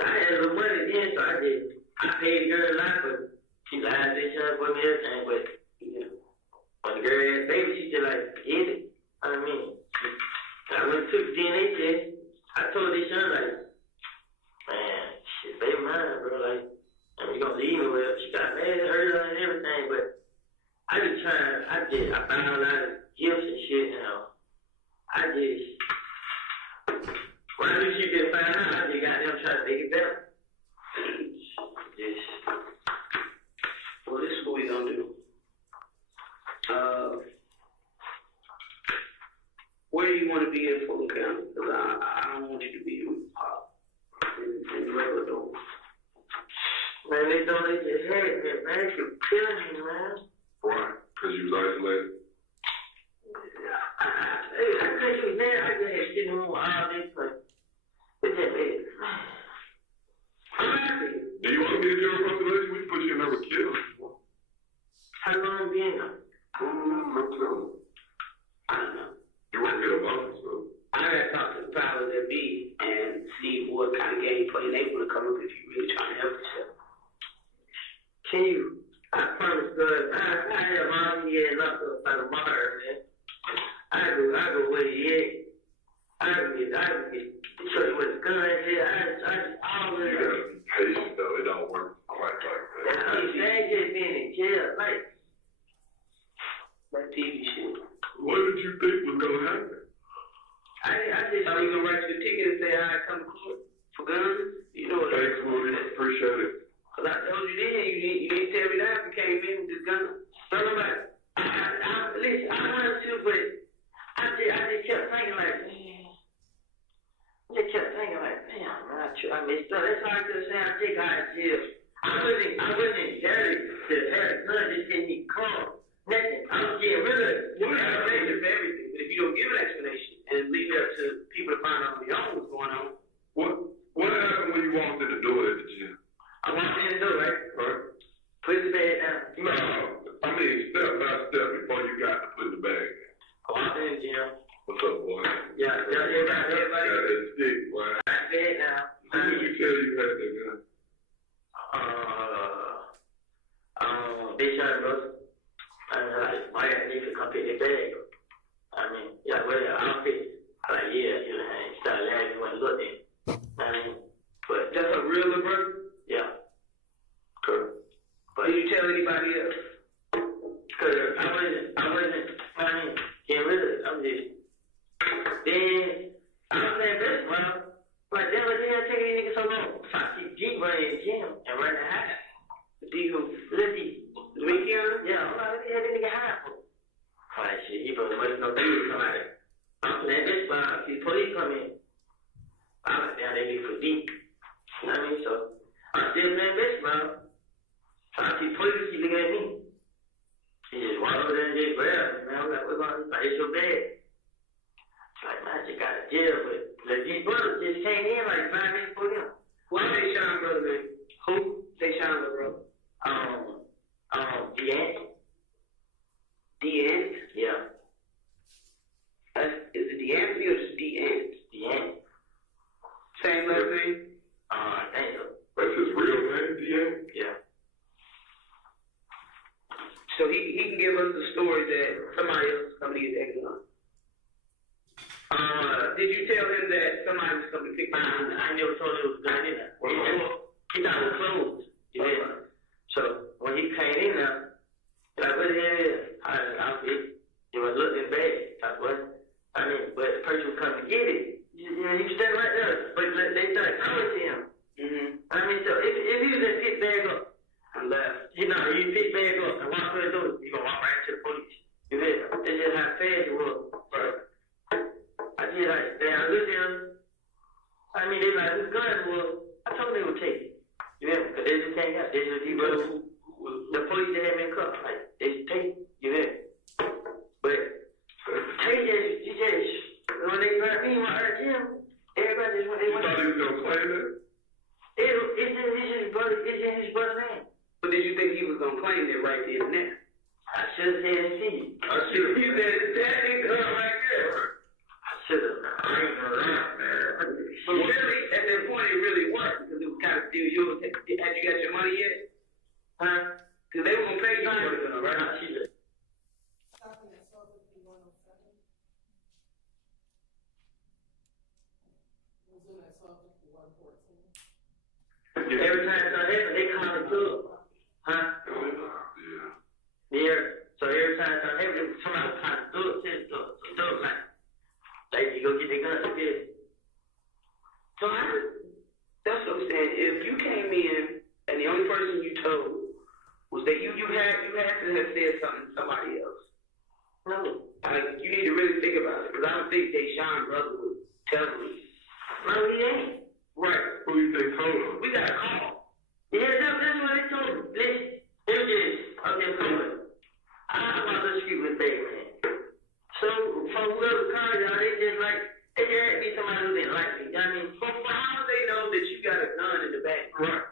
I had a little money then, so I paid the girl a lot, but she lied to Deshaun for me everything, but when the girl had a baby, she just like, is it? I mean, I went and took DNA test. I told this son, like, man, shit, baby mine, bro. Like, I mean, you gonna leave me with her. She got mad, hurt her, and everything, but I found a lot of gifts and shit now. When I knew she didn't find out, I just got them trying to make it better. Well, this is what we gonna do. Where do you want to be in Fulton County? Because I don't want you to be in regular door. Man, they don't let your head, man. You're killing me, man. Why? Because you was isolated? I think you was there. I just had shit in all day, but with that bed. I'm happy. Do you want to be a general population? We can put you in there with kids. How long have you been there? I don't know. You won't get a month, so. I gotta talk to the powers that be and see what kind of game plan they want to come up if you're really trying to help yourself. Can you? I promise, God, I have all the years up by the monitor, man. I go where you at. I can show you what the gun is. All of it. You gotta be patient, though. It don't work quite like that. I mean, they just being in jail, like that TV shit. What did you think was gonna happen? I just thought you gonna write you a ticket and say, I come to court for guns. You know what? Thanks, Woody. Appreciate it. Cause I told you then, you need to tell me that if you came in with this gun. Tell me about it. Listen, I wanted to, but I just kept thinking like, man. I messed up. That's how I could say I take out of jail. I wasn't indebted to have a gun, just didn't need call. Nothing. I was getting rid of it. You got an explanation for everything. But if you don't give an explanation and leave it up to people to find out on their own what's going on. What happened when you walked in the door at the gym? I walked in the door, right? Put the bag down. No, I mean step by step before you got to put the bag in. I walked in the gym. What's up, boy? Yeah, everybody. Got that stick, boy. I got the bag now. Who did you tell you had that gun? They shot brother. I got to come pick the bag. I mean, yeah, well, I'll pick. I'm like, yeah, you know, I started laughing when I looked at it. I mean, but that's a real little brother? Yeah. Cool. But did you tell anybody else? Because I wasn't, getting rid of it. I'm just, then Let's see. The weekend? Yeah, I'm like, yeah, that nigga high for. Alright, shit, he probably must know things come out. I'm playing this spot, see police come in. I'm like, damn, they be for deep. You know what I mean? So, I'm still playing baseball. I see police keep looking at me. He just walked over there and just grabbed me, man. I'm like, what's going on? Like, it's your bag. Like, man, I just got to jail, but these brothers just came in like 5 minutes for him. Why they Sean brother, man? Who? They Sean brother. Deanne? Yeah. Is it Deanne or just Deanne? Deanne. Same last name? I think so. That's his real name, Deanne? Yeah. So he can give us the story that somebody else is coming to get eggs on. Did you tell him that somebody was coming to pick him up? I never told him it was a gun in there. He thought it was closed. Yeah. So when he came in there, like, what the hell is it? It was looking bad. That's what. I mean, but the person was coming to get it. Yeah, he was standing right there. But they started coming to him. Mm-hmm. I mean, so if he was at pick bag up and left, you pick bag up and walk through the door, you're going to walk right to the police. You feel? That's just how fast it was. But I just like, damn, look at him. I mean, they like, whose gun was? I told them they would take it. You feel? Because they just can't get it. They just keep running. The police that had me in cuffs, like, they just take it. You feel? But you just, when they grabbed me, when I heard him, everybody just went. You thought he was gonna claim it? It's in his brother's name. But did you think he was gonna claim it right there and there? I should have said it. I should have. You said that nigga right there. I should have. I ain't know that, man. But really, at that point, it really worked because it was kind of still yours. Had you got your money yet? Huh? Because they were gonna pay you for the gun, right? I should have. Every time something happens, they call it too. Huh? Yeah. So every time something happens, somebody will call it too. Like, you go get the gun, yeah. So that's what I'm saying. If you came in and the only person you told was that you had to have said something to somebody else. No. Like, you need to really think about it. Because I don't think Deshaun's brother would tell me. No, he ain't. Right. Who you think told him? We got a call. Yeah, that's what they told me. Listen, they were just up there coming. I'm about to shoot with big man. So, from whoever called y'all, they just had to be somebody who didn't like me. I mean, how do they know that you got a gun in the back? Right.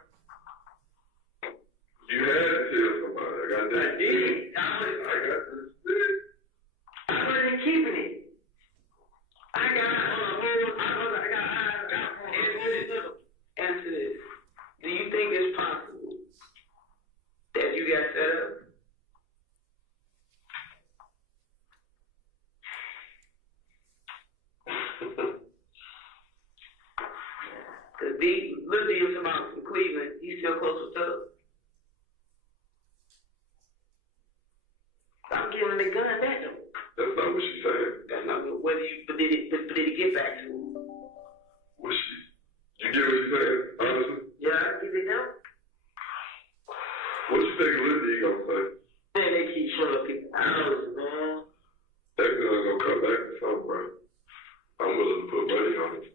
You had to tell somebody. I got that. I did. I got this. I wasn't keeping it. I got answer this. Do you think it's possible that you got set up? Because little deal about from Cleveland, he's still close with us. I'm giving the gun back to him. That's not what she said. That's not whether you, but did it get back to him? What she? You get what she said, honestly? Yeah, I give it now. What you think Lindy gonna say? Man, they keep showing up people hours, man. That gun's gonna come back to something, bro. I'm willing to put money on it.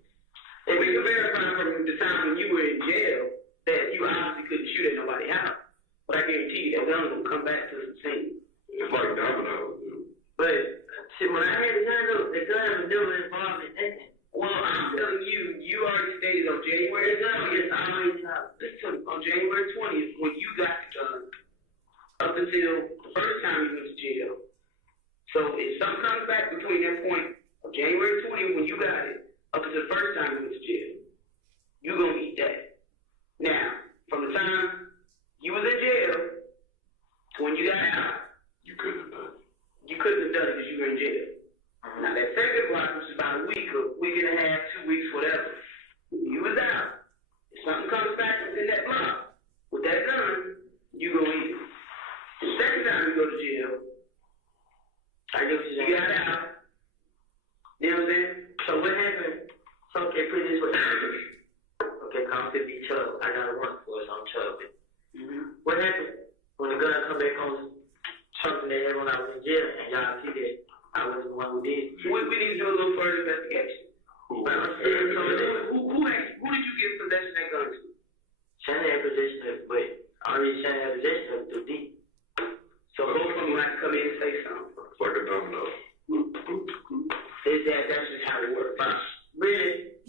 And we can verify from the time when you were in jail that you obviously couldn't shoot at nobody's house. But I guarantee you that gun will come back to the scene. It's like dominoes, dude. But see, when I had the gun was never involved in anything. Well, I'm telling you, you already stated on January 20th, on January 20th, when you got the gun, up until the first time you went to jail. So if something comes back between that point of January 20th when you got it, up until the first time you went to jail, you're going to eat that. Now, from the time you was in jail to when you got out, you couldn't have done it. You couldn't have done it because you were in jail. Now that second block, which is about a week and a half, 2 weeks, whatever, you was out. If something comes back within that block with that gun, you go eat it. The second time you go to jail, you got out. You know what I'm saying? So what happened? So okay, put it this way. Okay, call 50 Chubb. I got a run for it, so I'm chubbing. What happened? When the me and say something. It's like a domino. That's just how it works. Really,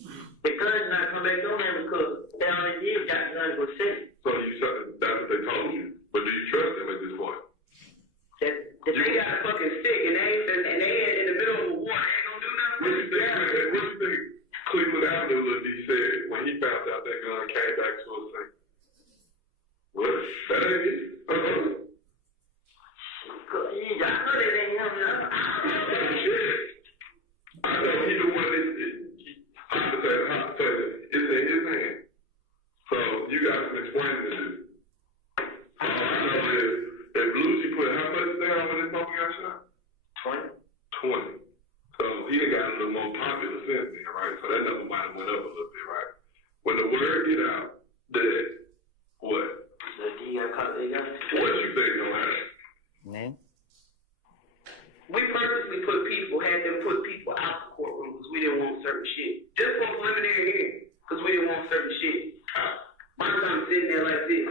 the gun's not come back on there because they already did got the gun to go sit. So that's what they told you. But do you trust them at this point? That they got a fucking stick and they ain't in the middle of a war. They ain't gonna do nothing. What do you think Cleveland Avenue Lil D said when he found out that gun came back to us? Like, what? That ain't it. I know that ain't him. I know he the one that it's in his hand. So you got some explaining to do. I know that Bluesy put how much down when his mama got shot? 20. So he done got a little more popular since then, right? So that number might have went up a little bit, right? When the word get out that what? What you think gonna happen? Man. We purposely had them put people out the courtroom because we didn't want certain shit. Just for preliminary hearing because we didn't want certain shit. My son's sitting there like this.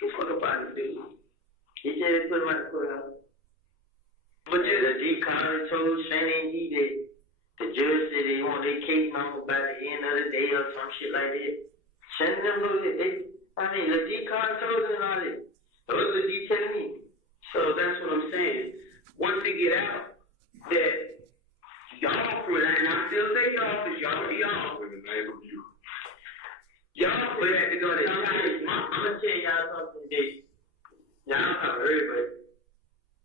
The fuck about this dude. He said put him out the courthouse. But just the D. Collins told Shannon he that the judge said they want their case number by the end of the day or some shit like that. Shannon them looked at it. The D. Collins told them all that. Those are the D telling me. So that's what I'm saying. Once they get out, that y'all put, and I still say y'all because y'all are y'all. In the name of you. Y'all put that to go to I'm gonna tell y'all something that y'all have heard, but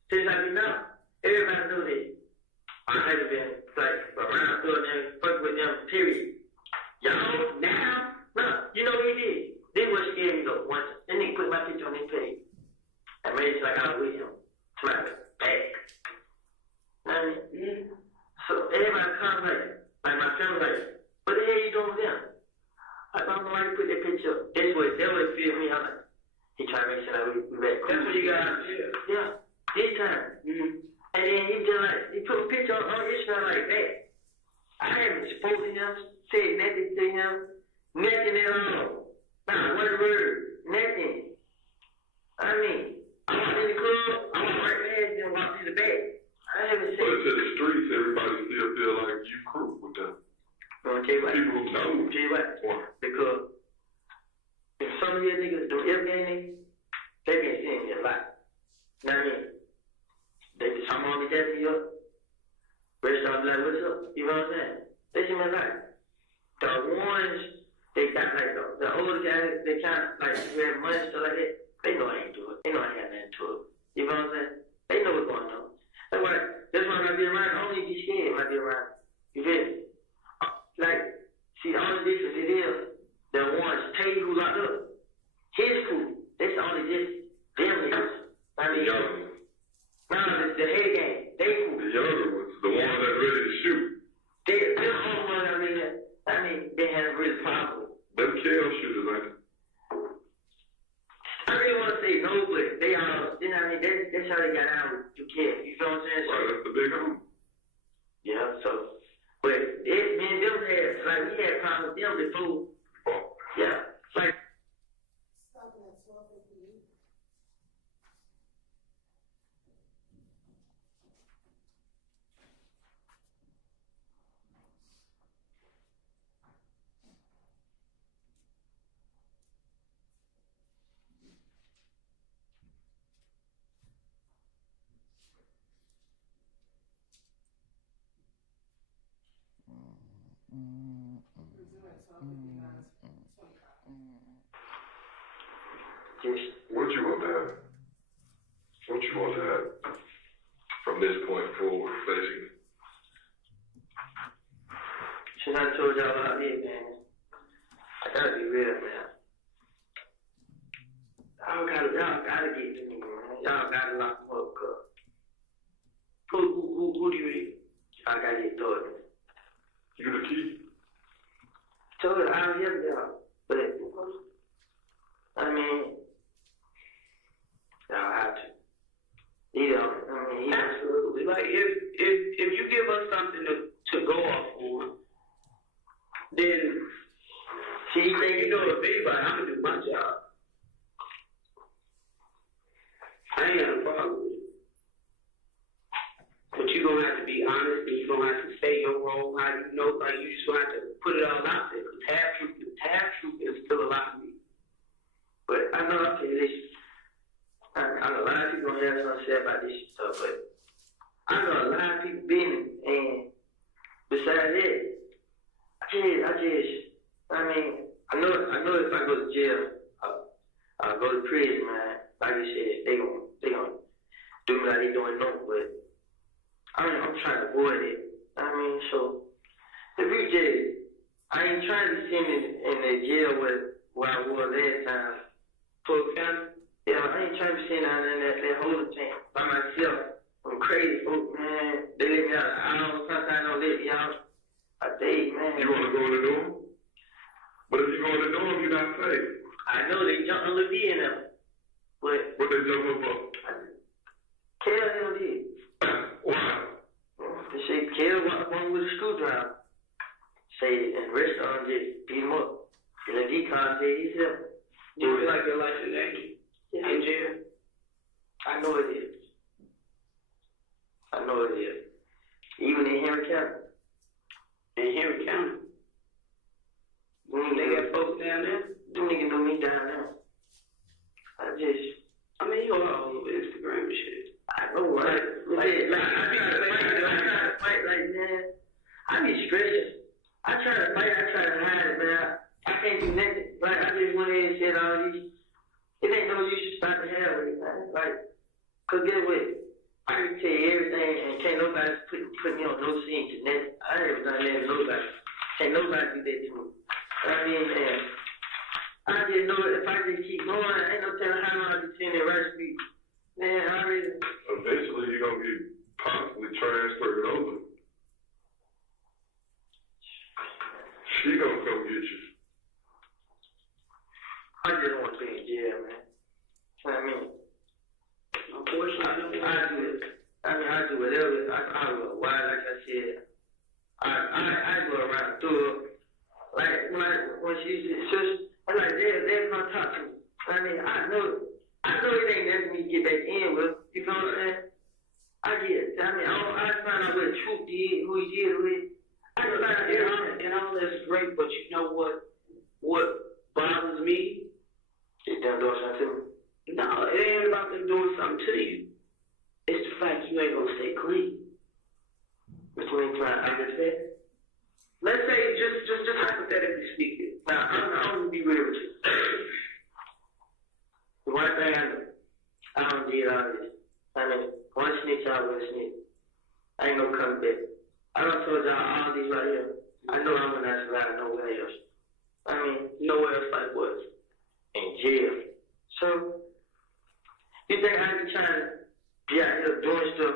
since I know, everybody know that I haven't been like around doing them, fuck with them, period. Y'all now, you know what he did? They was scared me though once. Then they put my picture on his page. I made it like I was with him. To my back. So everybody comes like my family like, what the hell you doing with them? I don't know why you put that picture up. They would feel me. I'm like, he tried to make sure that we back. That's what you got. Yeah. This time. And then he just like, he put a picture on Instagram like that. I haven't spoken to him, said nothing to him, nothing at all. Not one word, nothing. I walked in the club, I walked right past him, walked to the back. I haven't said. But to the streets, everybody still feel like you crew with them. I'm gonna tell you what. People who know. Tell you what. Because if some of these niggas do everything, they been seeing me a lot. You know what I mean? They some on me dapping me up. Rest of them like, what's up? You know what I'm saying? They see me a lot. The ones they got like the older guys, they kind of like have money stuff like that. They know I ain't do it. They know I ain't got nothing to it. You know what I'm saying? They know what's going on. That's why when I be around, I don't even be scared when I be around. You feel me? Like, see, the only difference it is, the ones tell you who locked up. His crew. That's the only difference. Them niggas. The younger ones. No, the head gang. They crew. The younger ones. The ones that's ready to shoot. They're the only ones, they have really problem. Them kill shooters, ain't they? I really want to say no, but they all, you know what I mean? That's how they got out to kill. You feel what I'm saying? Right, that's the big home. Yeah, so, but me and them had, like, we had problems with them before. Yeah, like. What you want to have? What you want to have from this point forward, basically? Since I told y'all about me, man, I gotta be real, man. Y'all gotta get to me, man. Y'all gotta lock them up, cuz. Who do you read? I gotta get told it. You the key. Told it, I'll help y'all. But, y'all have to. Absolutely. Like, if you give us something to go off on, then, see, you think you know if anybody, I'm gonna do my job. I ain't got a problem with it. gonna have to say your role, how you know, like you just gonna have to put it all out there. Cause half truth is still a lot to me. But I know I'll tell you this. I know a lot of people gonna have something to say about this stuff, but I know a lot of people been, and besides that, I know if I go to jail, I'll go to prison, man. Like you said, they gonna do me like they doing nothing, but I'm trying to avoid it. So if we jail, I ain't trying to send me in the jail where I was last time. Polk County, yeah, I ain't trying to send out in that holding tank by myself. I'm crazy, folks, man. They let me out an hour, sometimes don't let me out a day, man. You want to go in the dorm? But if you go in the dorm, you're not safe. I know they jumped on the D in them, but What they jump up for? Kel did. Why? They say Kel went with a screwdriver. Say, and the rest of them just beat him up. And the decon said he said, "Do you feel like your life in danger in jail?" I know it is. I know it is. Even in Henry County. In Henry County. They got folks down there. Them niggas know me down there. You all over Instagram and shit. I know, right? I fight like, man. I be stressed. I try to fight, I try to hide it, man. I can't do nothing. Like, I just went in and said all these. It ain't no use to start the hell with it, man. Like, cause guess what? I can tell you everything, and can't nobody put me on no scene to nothing. I never done that to nobody. Can't nobody do that to me. Man, I just know if I just keep going, ain't no telling how long I can send that right street. Man, I already. Eventually, you're going to get possibly transferred over. She going to come get you. I just want to be in jail, man. Unfortunately, I do whatever. I go wild, like I said. I go around through. Like when she's just, I'm like, they're gonna talk to me. I know it ain't nothing for me to get back in with. You know what I'm saying? I find out what the truth did, who he did it with. I find out everything, and all that's great. But you know what bothers me? Is them doing something to me? No, it ain't about them doing something to you. It's the fact you ain't gonna stay clean. What you ain't trying to understand? Let's say, just hypothetically speaking. Now, I'm gonna be real with you. The one thing I don't do all this. One snitch, I will snitch. I ain't no coming back. I done told y'all all these right here. I know I'm not survive nowhere else. Nowhere else like what? In jail. So, you think I be trying to be out here doing stuff?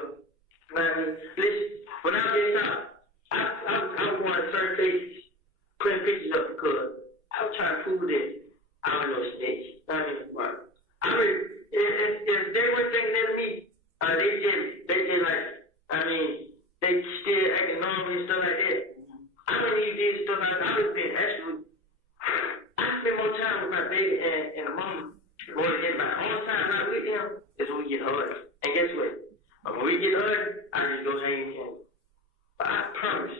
Listen, when I get out, I was going to certain places, putting pictures up because I was trying to prove that I don't know snitch. If they were thinking of me, they still acting normal and stuff like that. I wouldn't even did stuff like that. I would have been actually, I spend more time with my baby and the mama more than my own time not with them is when we get hard. And guess what? When we get hard, I just go hang in candy. But I promise,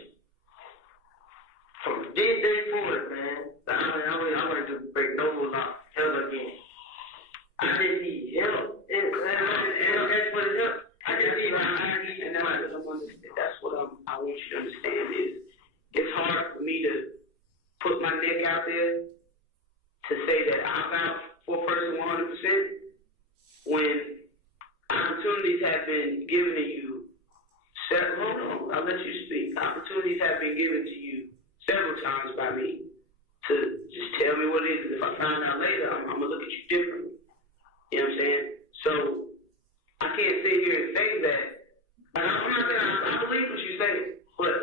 from this day forward, man, I want to break no more law ever again. I just need help. And that's what it is. I just need my ID, and that's what I want you to understand is it's hard for me to put my neck out there to say that I'm out for a person 100% when opportunities have been given to you. Hold on, I'll let you speak. Opportunities have been given to you several times by me to just tell me what it is. If I find out later, I'm going to look at you differently. You know what I'm saying? So I can't sit here and say that. And I'm not saying I believe what you say, but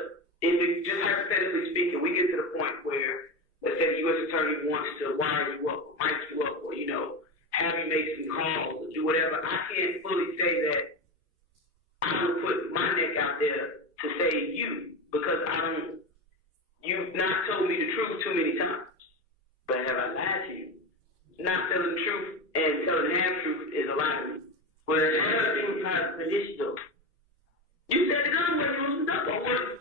if it, just hypothetically speaking, we get to the point where, let's say the U.S. Attorney wants to wire you up, mic you up, or, have you make some calls or do whatever, I can't fully say that I would put my neck out there to save you because you've not told me the truth too many times. But have I lied to you? Not telling the truth and telling the half-truth is a lie to me. Whereas other things for this though. You said the gun wasn't used up or what?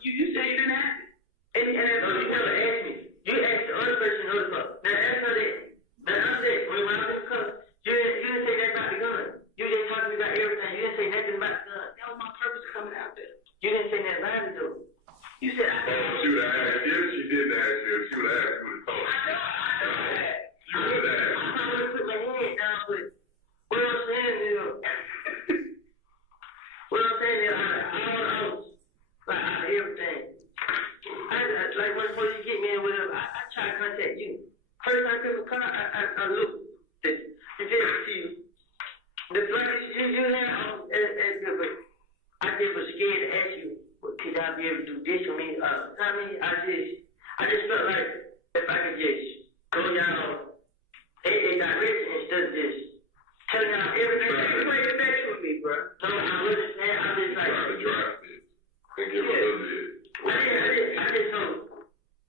you have, I just was scared to ask you, could I be able to do this for me? I mean, I just felt like if I could just go y'all a direction instead of just telling y'all everything. You play the match with me, bro. So I wasn't saying, I'm just like. Trying to drive it and give a little bit. I just know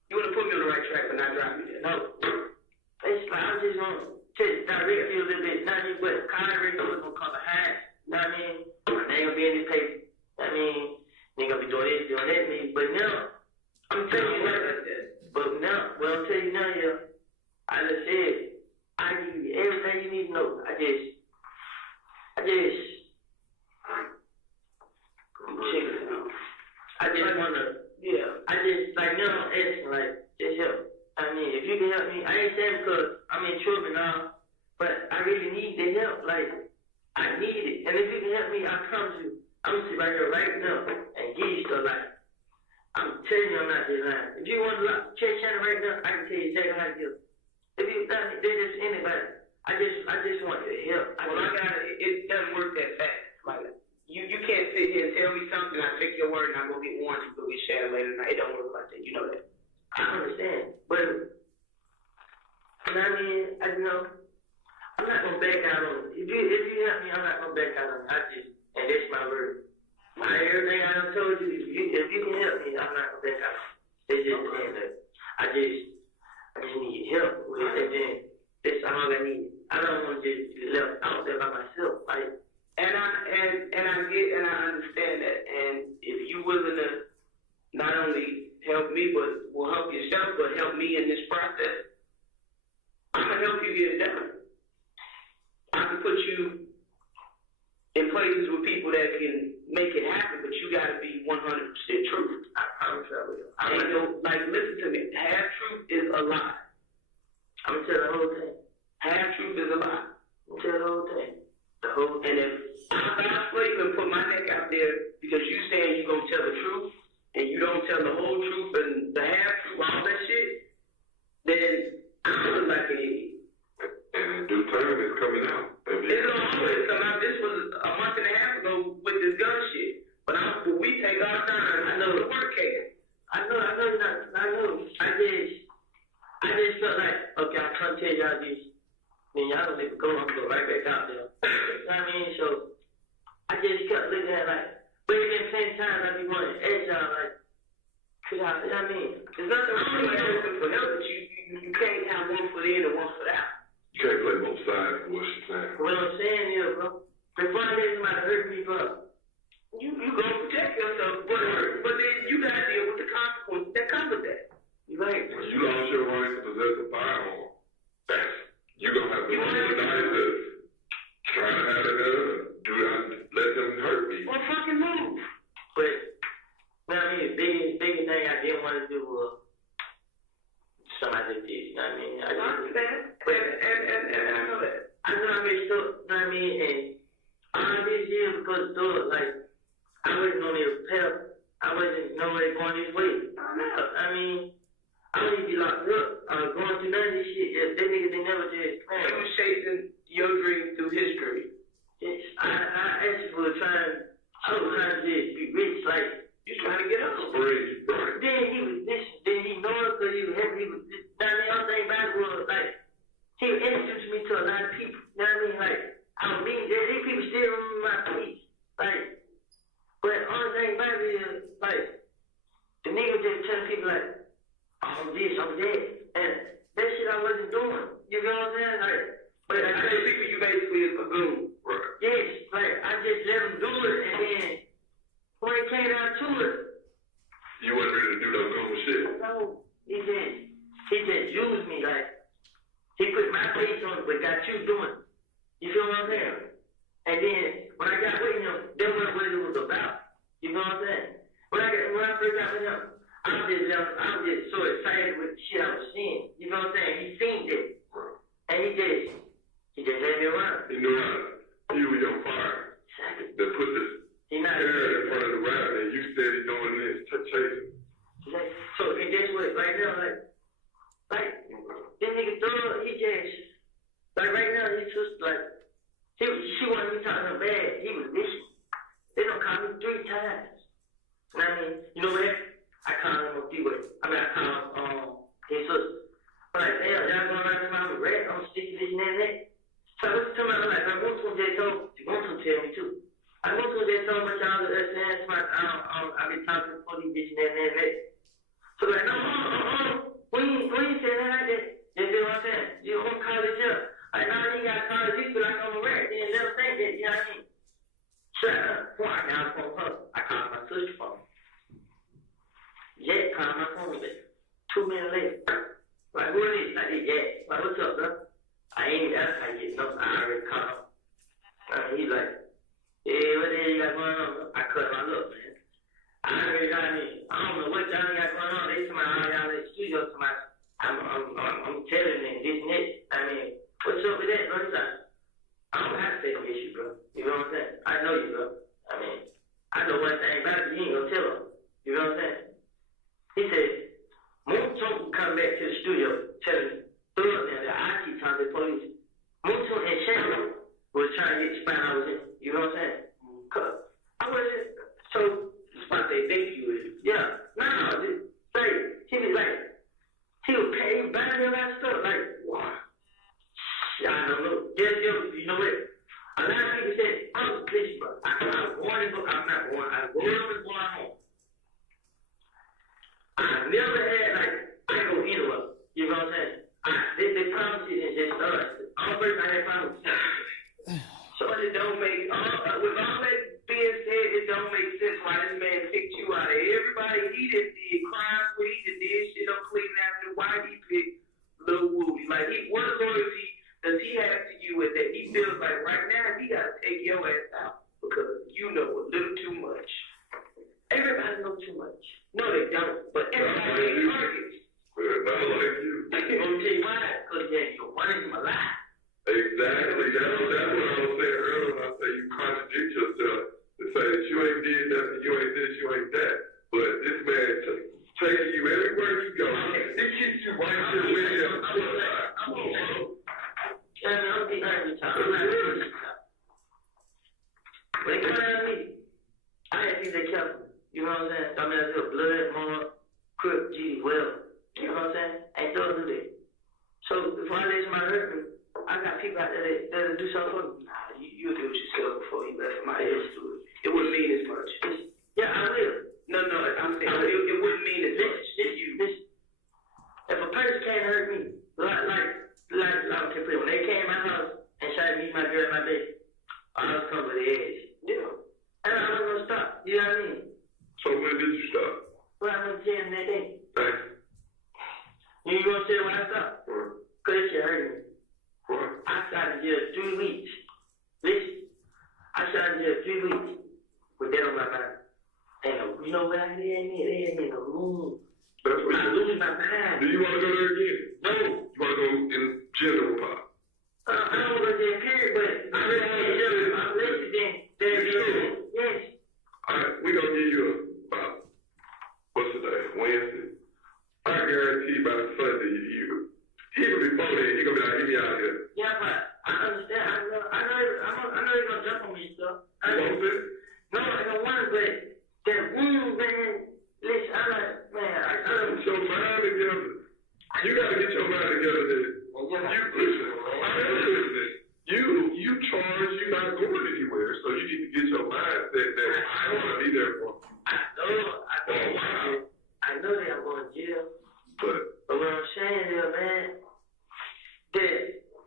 you want to put me on the right track, but not drive me there. No. It's like, I just want to direct you a little bit. Not just what Congress was going to come behind. You know what I mean? They ain't going to be in this paper. I mean, they ain't going to be doing this, doing that. But now, I'm telling you what. But now, what I'm telling you now, yeah, I just said, I give you everything you need to know. I just want to, like, now I'm asking, like, just help. I mean, if you can help me, I ain't saying because I'm in trouble now, but I really need the help. Like, I need it. And if you can help me, I promise you, I'm going to sit right here right now and give you stuff. Like, I'm telling you, I'm not just lying. If you want to check channel right now, I can tell you exactly how to do it. If you got me, there's just anybody. I just want your help. It doesn't work that fast. Like, you can't sit here and tell me something, I take your word, and I go get warrants, and go get shadowed later tonight. It don't work like that. You know that. I understand, but you know what I mean? I know I'm not gonna back out on it. If you help me, I'm not gonna back out on it. And that's my word. Everything I done told you, if you can help me, I'm not gonna back out. It's just saying that I just need help with it, and then that's all I need. I don't want to just be left out there by myself. Like, and I get and I understand that. And if you willing to not only help me, but will help yourself, but help me in this process, I'm gonna help you get it done. I can put you in places with people that can make it happen, but you gotta be 100% true. I promise I will. I'm gonna go, like, listen to me. Half truth is a lie. I'm gonna tell the whole thing. Half truth is a lie. I'm gonna tell the whole thing. And if I vouch for you and put my neck out there because you saying you're gonna tell the truth and you don't tell the whole truth and the half truth, all that shit, then I'm gonna look like an idiot. And in due time, it's coming out. It'll always come out. This was a month and a half ago with this gun shit. But we take our time. I know the work case. I know. I just felt like, okay, I can't tell y'all this. Then y'all don't need to go. I'm gonna go right back out there. You know what I mean? So I just kept looking at it like, but it's been plenty times I be wanting to ask y'all like, could I, you know what I mean? There's nothing wrong with asking for help, but you can't have one foot in and one foot out. You can't play both sides of what she's saying. What I'm saying is, bro, before I let somebody hurt me, bro, you gonna protect yourself, but then you gotta deal with the consequences that come with that. You right. When you lost your right to possess a firearm, you're gonna have to recognize this. Try to have it do not let them hurt me. Well, fucking move. But, you know what I mean, the biggest thing I didn't want to do was something like this, you know what I mean? I understand. And I know that. I know I messed up, you know what I mean? And all these years because of it, like, I wasn't on their help. I wasn't nowhere going this way. I mean, I wouldn't be locked up. Going through none of this shit. If they niggas, they never just plan. He was chasing your dream through his dream. Yes, I actually was trying to just be rich, like, you're trying to get up. Free, right. Then he was this, then he know it because he was happy. He was this. You know what I mean? All thing about it was, like, he introduced me to a lot of people. You know what I mean? Like, I don't mean, these people still remember my face. Like, but all thing about it is, like, the nigga was just telling people, like, I'm this, I'm that. And that shit I wasn't doing. You know what I'm saying? Like, but I tell people you basically a goon. Right. Yes, like, I just let him do it, and then when it came down to it, You wasn't ready to do no dumb shit. no, he just used me, like, he put my face on it, but got you doing it. You feel what I'm saying? And then, when I got with him, that wasn't what it was about. You know what I'm saying? When I first got with him, I was just so excited with the shit I was seeing. You know what I'm saying? He seen it. And he just had me around. He knew how to fuel your fire. Exactly. They put this He not hair in front of the rabbit, and you steady doing this, chasing. So, and that's what, right now, like, this nigga thug, he just, like, right now, he's just, like, she wanted me talking to him bad me too. I go through this so much all the time. I've been talking to police, this and that. So like, no, we ain't saying that like that. You know what I'm saying? You don't call it up. Like, no, you got to call the people like I'm a rat. They never think that, you know what I mean? Shut up. Why? Now I phone her. I called my sister phone. Jet called my phone back. 2 minutes later. Like, who is this? I said, Jet. Like, what's up, bro? I ain't got to get no. I already called him. He's like, yeah, what the hell you got going on? I cut my look, man. I already got me. I don't know what y'all got going on. They somebody all y'all in the studio, somebody. I'm telling them this and that. I mean, what's up with that, bro? He's like, I don't have to say the issue, bro. You know what I'm saying? I know you, bro. I mean, I know one thing about it. You ain't gonna tell them. You know what I'm saying? He said, Moonton will come back to the studio telling me, that I keep telling the police. Moonton and Shannon was trying to get the spot I was in. You know what I'm saying? Cause I was so the spot they think you is. Yeah. No, just like he was like he was paying buying all that stuff. Like, wow. I don't know. Yes, you know what? A lot of people say, I'm a police, bro. I'm not warning, but I'm not warning. I was going home. I never had like I go anywhere. You know what I'm saying? They promise it and just all first I had problems. So it don't make with all that being said, it don't make sense why this man picked you out of everybody. He just did crimes where he just did shit on Cleveland Avenue. Why he picked Lil Woody? Like what loyalty does he have to you with that? He feels like right now he gotta take your ass out because you know a little too much. Everybody knows too much. No, they don't. But everybody ain't targets. Not like you. I'm gonna tell you why, because you're running them alive. Exactly. That's what I was saying earlier when I say you contradict yourself to say that you ain't did nothing, you ain't this, you ain't that. But this man taking you everywhere you go. It keeps you right here with him. I'm being every time. When they come at me, I had to be careful. You know what I'm saying? I mean, I feel blood, more, crip, G, well. You know what I'm saying? Ain't those do that. So before I let somebody hurt me, I got people out there that'll do something for me. Nah, you'll do it yourself before you let somebody else do it. It wouldn't mean as much. Yeah, I will. No, I'm saying it wouldn't mean as much. If a person can't hurt me, like when they came to my house and tried to meet my girl in my bed, I was coming to the edge. You know, and I wasn't gonna stop. You know what I mean? So when did you stop? Well, I'm gonna tell them that day. Thanks. You gonna tell why I stopped? Cause it shit hurt me. I started in jail 3 weeks. Listen, I started in jail 3 weeks with that on my mind. And you know what I did? They had me in a room. That's what I lose my mind. Do you want to go there again? No. You want to go in general, Pop? I don't go there, period, but I really ain't jail. I'm listening. Yes. All right, we're going to give you what's today? Wednesday. I guarantee by Sunday, even before then, you're going to be like, get me out of here. Yeah, but I understand. I know you're going to jump on me and stuff. You want it? No, I don't want it, but that room, man, listen, I'm like, man, I Get your mind together. You got to get your mind together then. You charge, you're not going anywhere, so you need to get your mindset that I want to be there for you. I know that I'm going to jail. But what I'm saying is, man, that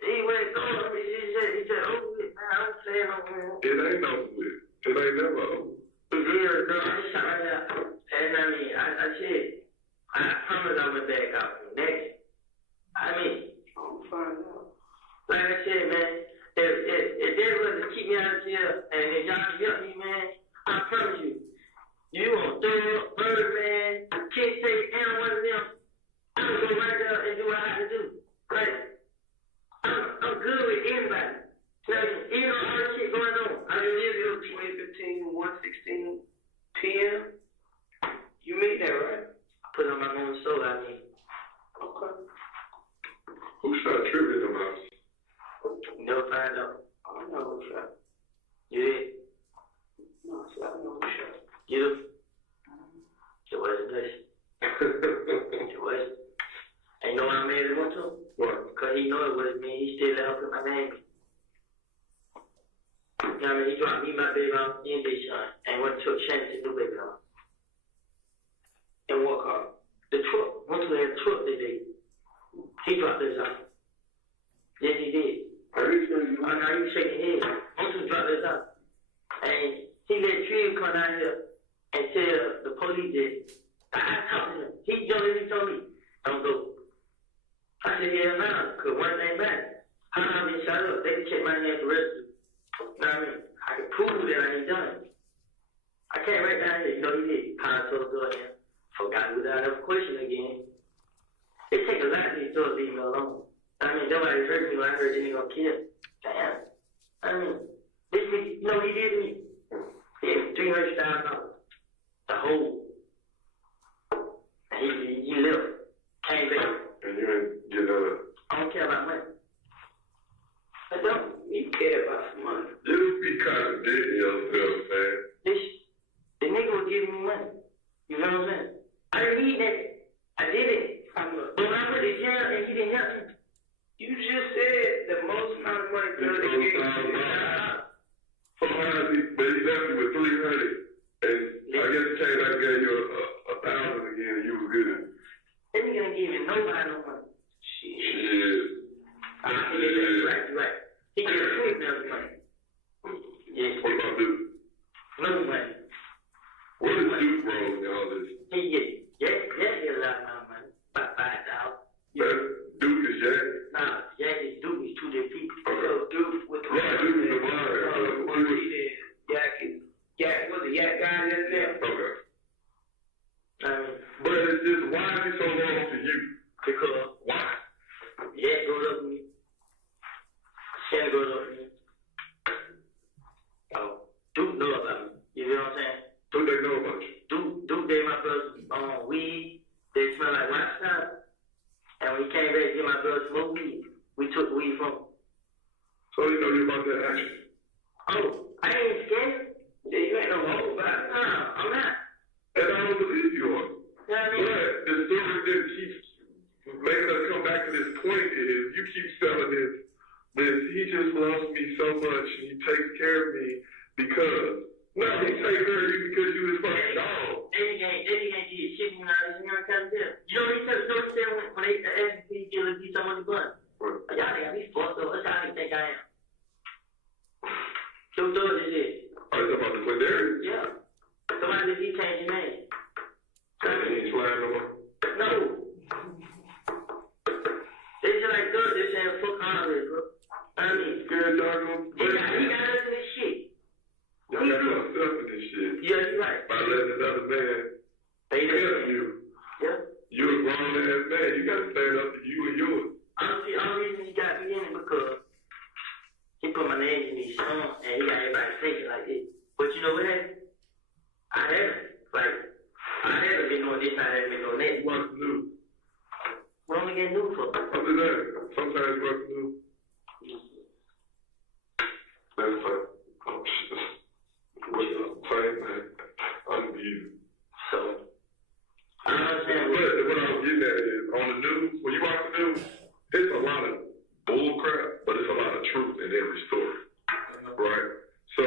he went going, he said, over it, man, I'm saying over it. It ain't over with. It ain't never over. It is, no, I just shot right out. And I mean, I said, I promise I went back out next. I mean, I'm fine now. Like I said, man, if they was to keep me out of jail and if y'all can help me, man, I promise you, you gonna throw up, murder, man, can't say any one of them. I'm gonna go right there and do what I have to do. Like, I'm good with anybody. Like, even though all this shit going on, I mean, it was 2015, 1:16 p.m. You mean that, right? I put on my own soul, I mean. Okay. who shot Tribute the most? Never find out. I don't know who shot. You did? No, I don't know who shot. You? It wasn't this. It wasn't. And you know why I made it one to him? What? Because he know it wasn't me. He still out put my name. He You know what I mean? He dropped me, my baby off, intimidation, and went to a Shannon to new baby off. And walk off. The truck, went to that truck that day. He dropped this off. Yes, he did. I know you shaking your head. I'm just drop this off. And he let Trill come down here and tell the police that I talked to him. He told me, don't go. I said, hell no, because one thing back. How I been shot up, they can check my hands for residue. You know what I mean? I can prove that I ain't done it. I can't right down here, you know, he did. Power told the again. Forgot without a question again. It take a lot to leave me alone. I mean, nobody heard me when I heard they gonna kill. Damn. I mean, this nigga, you know what he did to me? He gave me $300,000. The whole. And he left. Came back. And you ain't get none. I don't care about money. I don't. You care about some money. You be contradicting yourself, man. The nigga was giving me money. You know what I'm saying? I didn't need that. I did it. But when I went to jail and he didn't help me. You just said the most amount of money could have gave you. Sometimes but he left you with 300, and I guess he came back and gave you a 1,000 again, and you was good. Then he gonna give you nobody no money. Shit. Right. He gave me money. Yeah. What about Duke? No money. What is Duke wrong in all this? He get a lot of money. About 5,000. That Duke is Jack? Nah, Jack is Duke. He's two different people. Okay. So Duke with the Right, Duke is the blind. Yak was the Yak guy that's there. Okay. But But it's just, why is he so wrong to you? because Why? Yak goes up with me. Shannon goes up with me. Oh, Duke know about me. You know what I'm saying? What they know about you? Duke gave my brother weed. They smell like white stuff. And when he came back to get my brother smoke weed, we took the weed from him. So you know you about that action. Oh, I ain't scared. Yeah, you ain't no hoe about it. No, I'm not. And I don't believe you are. You know what I mean? But the story that keeps making us come back to this point is you keep selling this he just loves me so much and he takes care of me because no, he takes care of you because you his fucking dog. They can't get shit in our you know what I'm saying? You know what he said when they asked me to be someone's blood? Right. Y'all got me fucked up. That's how I think I am. Two doors is it. Are you talking about the Quindarius? Yeah. Somebody said he changed his name. And he's flying no more. No. They just like good. They're saying fuck all this, bro. I mean, Scared y'all gonna he got us in this shit. y'all got yourself in this shit. Yeah, you're right. By letting another man They help you. Yeah. You a grown ass man. You gotta stand up to you and yours. Honestly, the only reason he got me in it because he put my name in his song and he got everybody thinking like this. But you know what happened? I haven't been doing this, I haven't been doing that. What's new? What am I getting new for? Other than that, sometimes what's new? That's fine. Oh shit. What's up? Same thing. Unbelievable. So, I don't understand What I was getting at is on the news, when you watch the news, it's a lot of bull crap, but it's a lot of truth in every story. Right? So,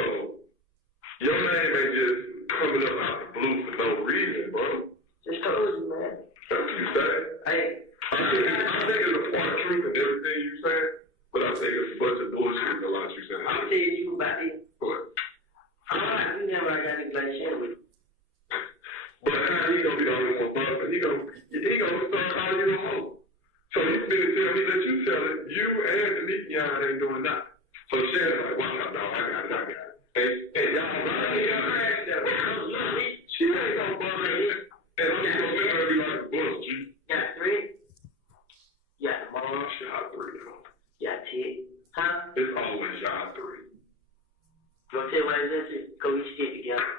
your name ain't just coming up out the blue for no reason, bro. just told you, man. That's what you say. I think it's a part of truth in everything you say, but I think it's a bunch of bullshit in a lot you saying. I'm telling you about it. What? I'm like, you never got any black shit with you. But how he gonna be the only one busting? He gonna start calling you a hoe. So you need to tell me that you tell it. You and the meeting y'all ain't doing nothing. So Shannon's like, watch out, dog. I got it. And y'all right here. She ain't gonna bother it. And I'm just gonna let her be like, bullshit. G. Got three? Yeah, Oh, shot 3, though. yeah, Ted. Huh? It's always y'all 3. You want to tell you what it is? Because we stick together.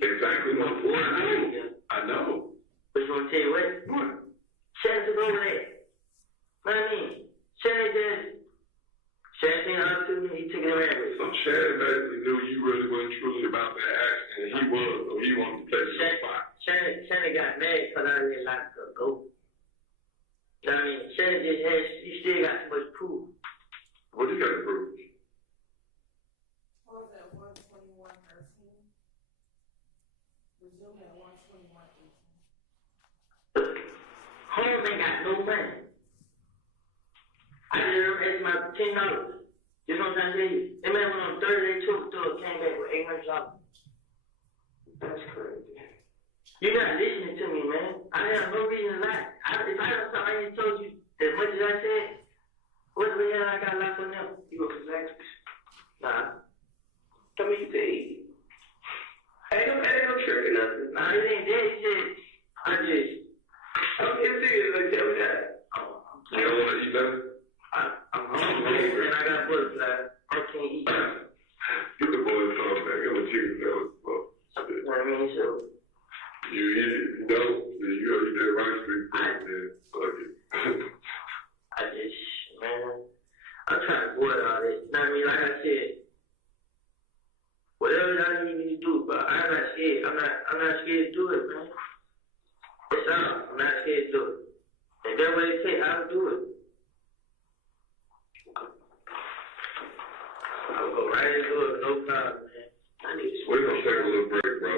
Exactly my point. I know. But you want to tell you what? What? Shannon took over that. What I mean? Shannon seen the opportunity, he took it around with. So Shannon basically knew you really wasn't truly about that action, and he was, so he wanted to play the spot. Shannon got mad because I really liked her go. You know what I mean? Shannon just has, he still got too much proof. What you got to prove? Holmes ain't got no money. I just asked my $10. You know what I'm trying to tell you? That man went on 30-day tour, came back with $800. That's crazy. You're not listening to me, man. I have no reason to lie. If I don't stop, I just told you as much as I said. What the hell I got left on them? You go relax. Nah. Tell me you say. Ain't no trick or nothing. Nah, it ain't that. I'm getting serious. Like, tell me that. You don't want to eat nothing? I'm hungry, and I got butterfly. I can't eat. Get the boys on back. Get the chicken sandwich. You know what I mean? So. You eat it. You don't. You go eat that rice cream. Fuck it. Man, I'm trying to avoid all this. You know what I mean? Like I said, whatever y'all need me to do, but I'm not scared. I'm not scared to do it, man. That's all. I'm not scared to do it. If that's what it takes, I'll do it. I'll go right into it, no problem, man. I need to. We're gonna take a little break, bro.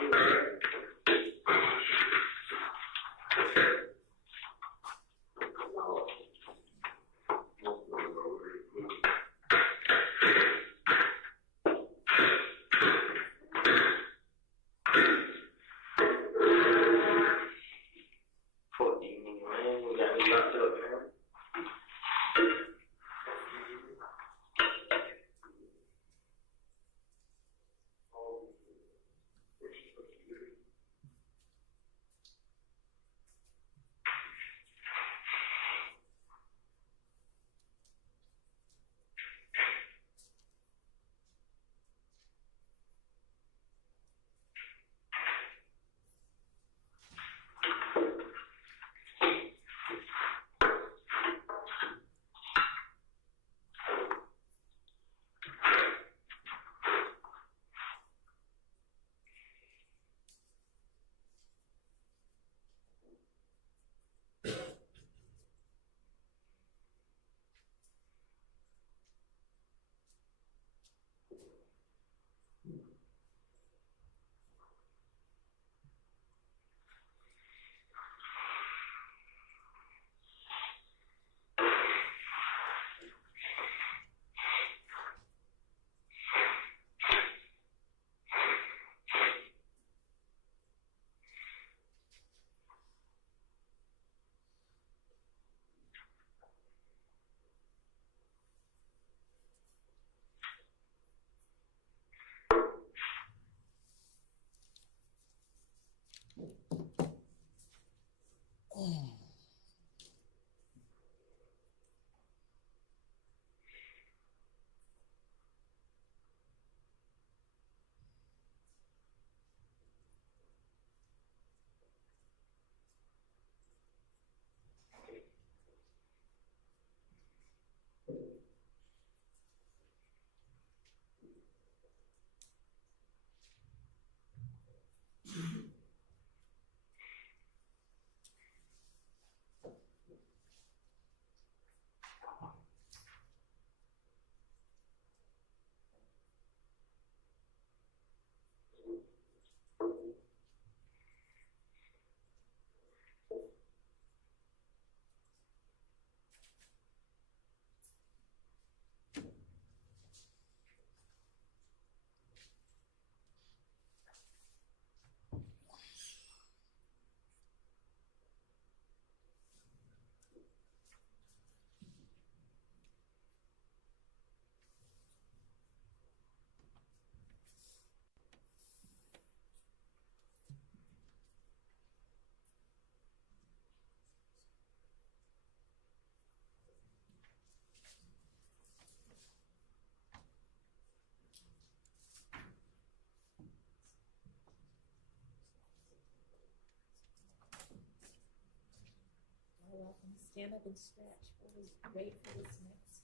All right. Stand up and stretch. We'll wait for this next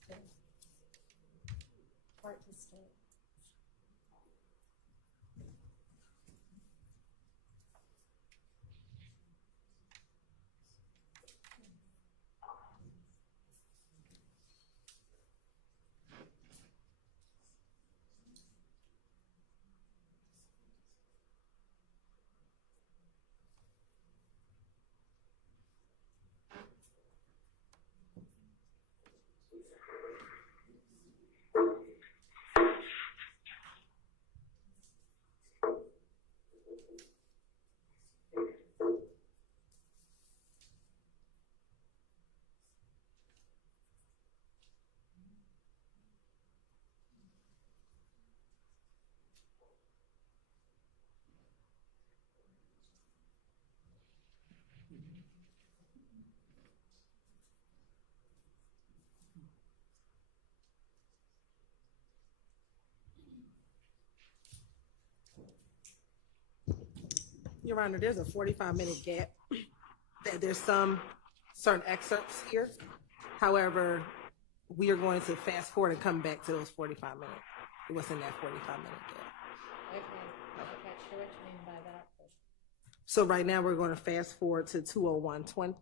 part to start. Your Honor, there's a 45-minute gap. There's some certain excerpts here. However, we are going to fast forward and come back to those 45 minutes. What's in that 45-minute gap? Okay, I'm not sure what you mean by that. So right now we're going to fast forward to 201-21.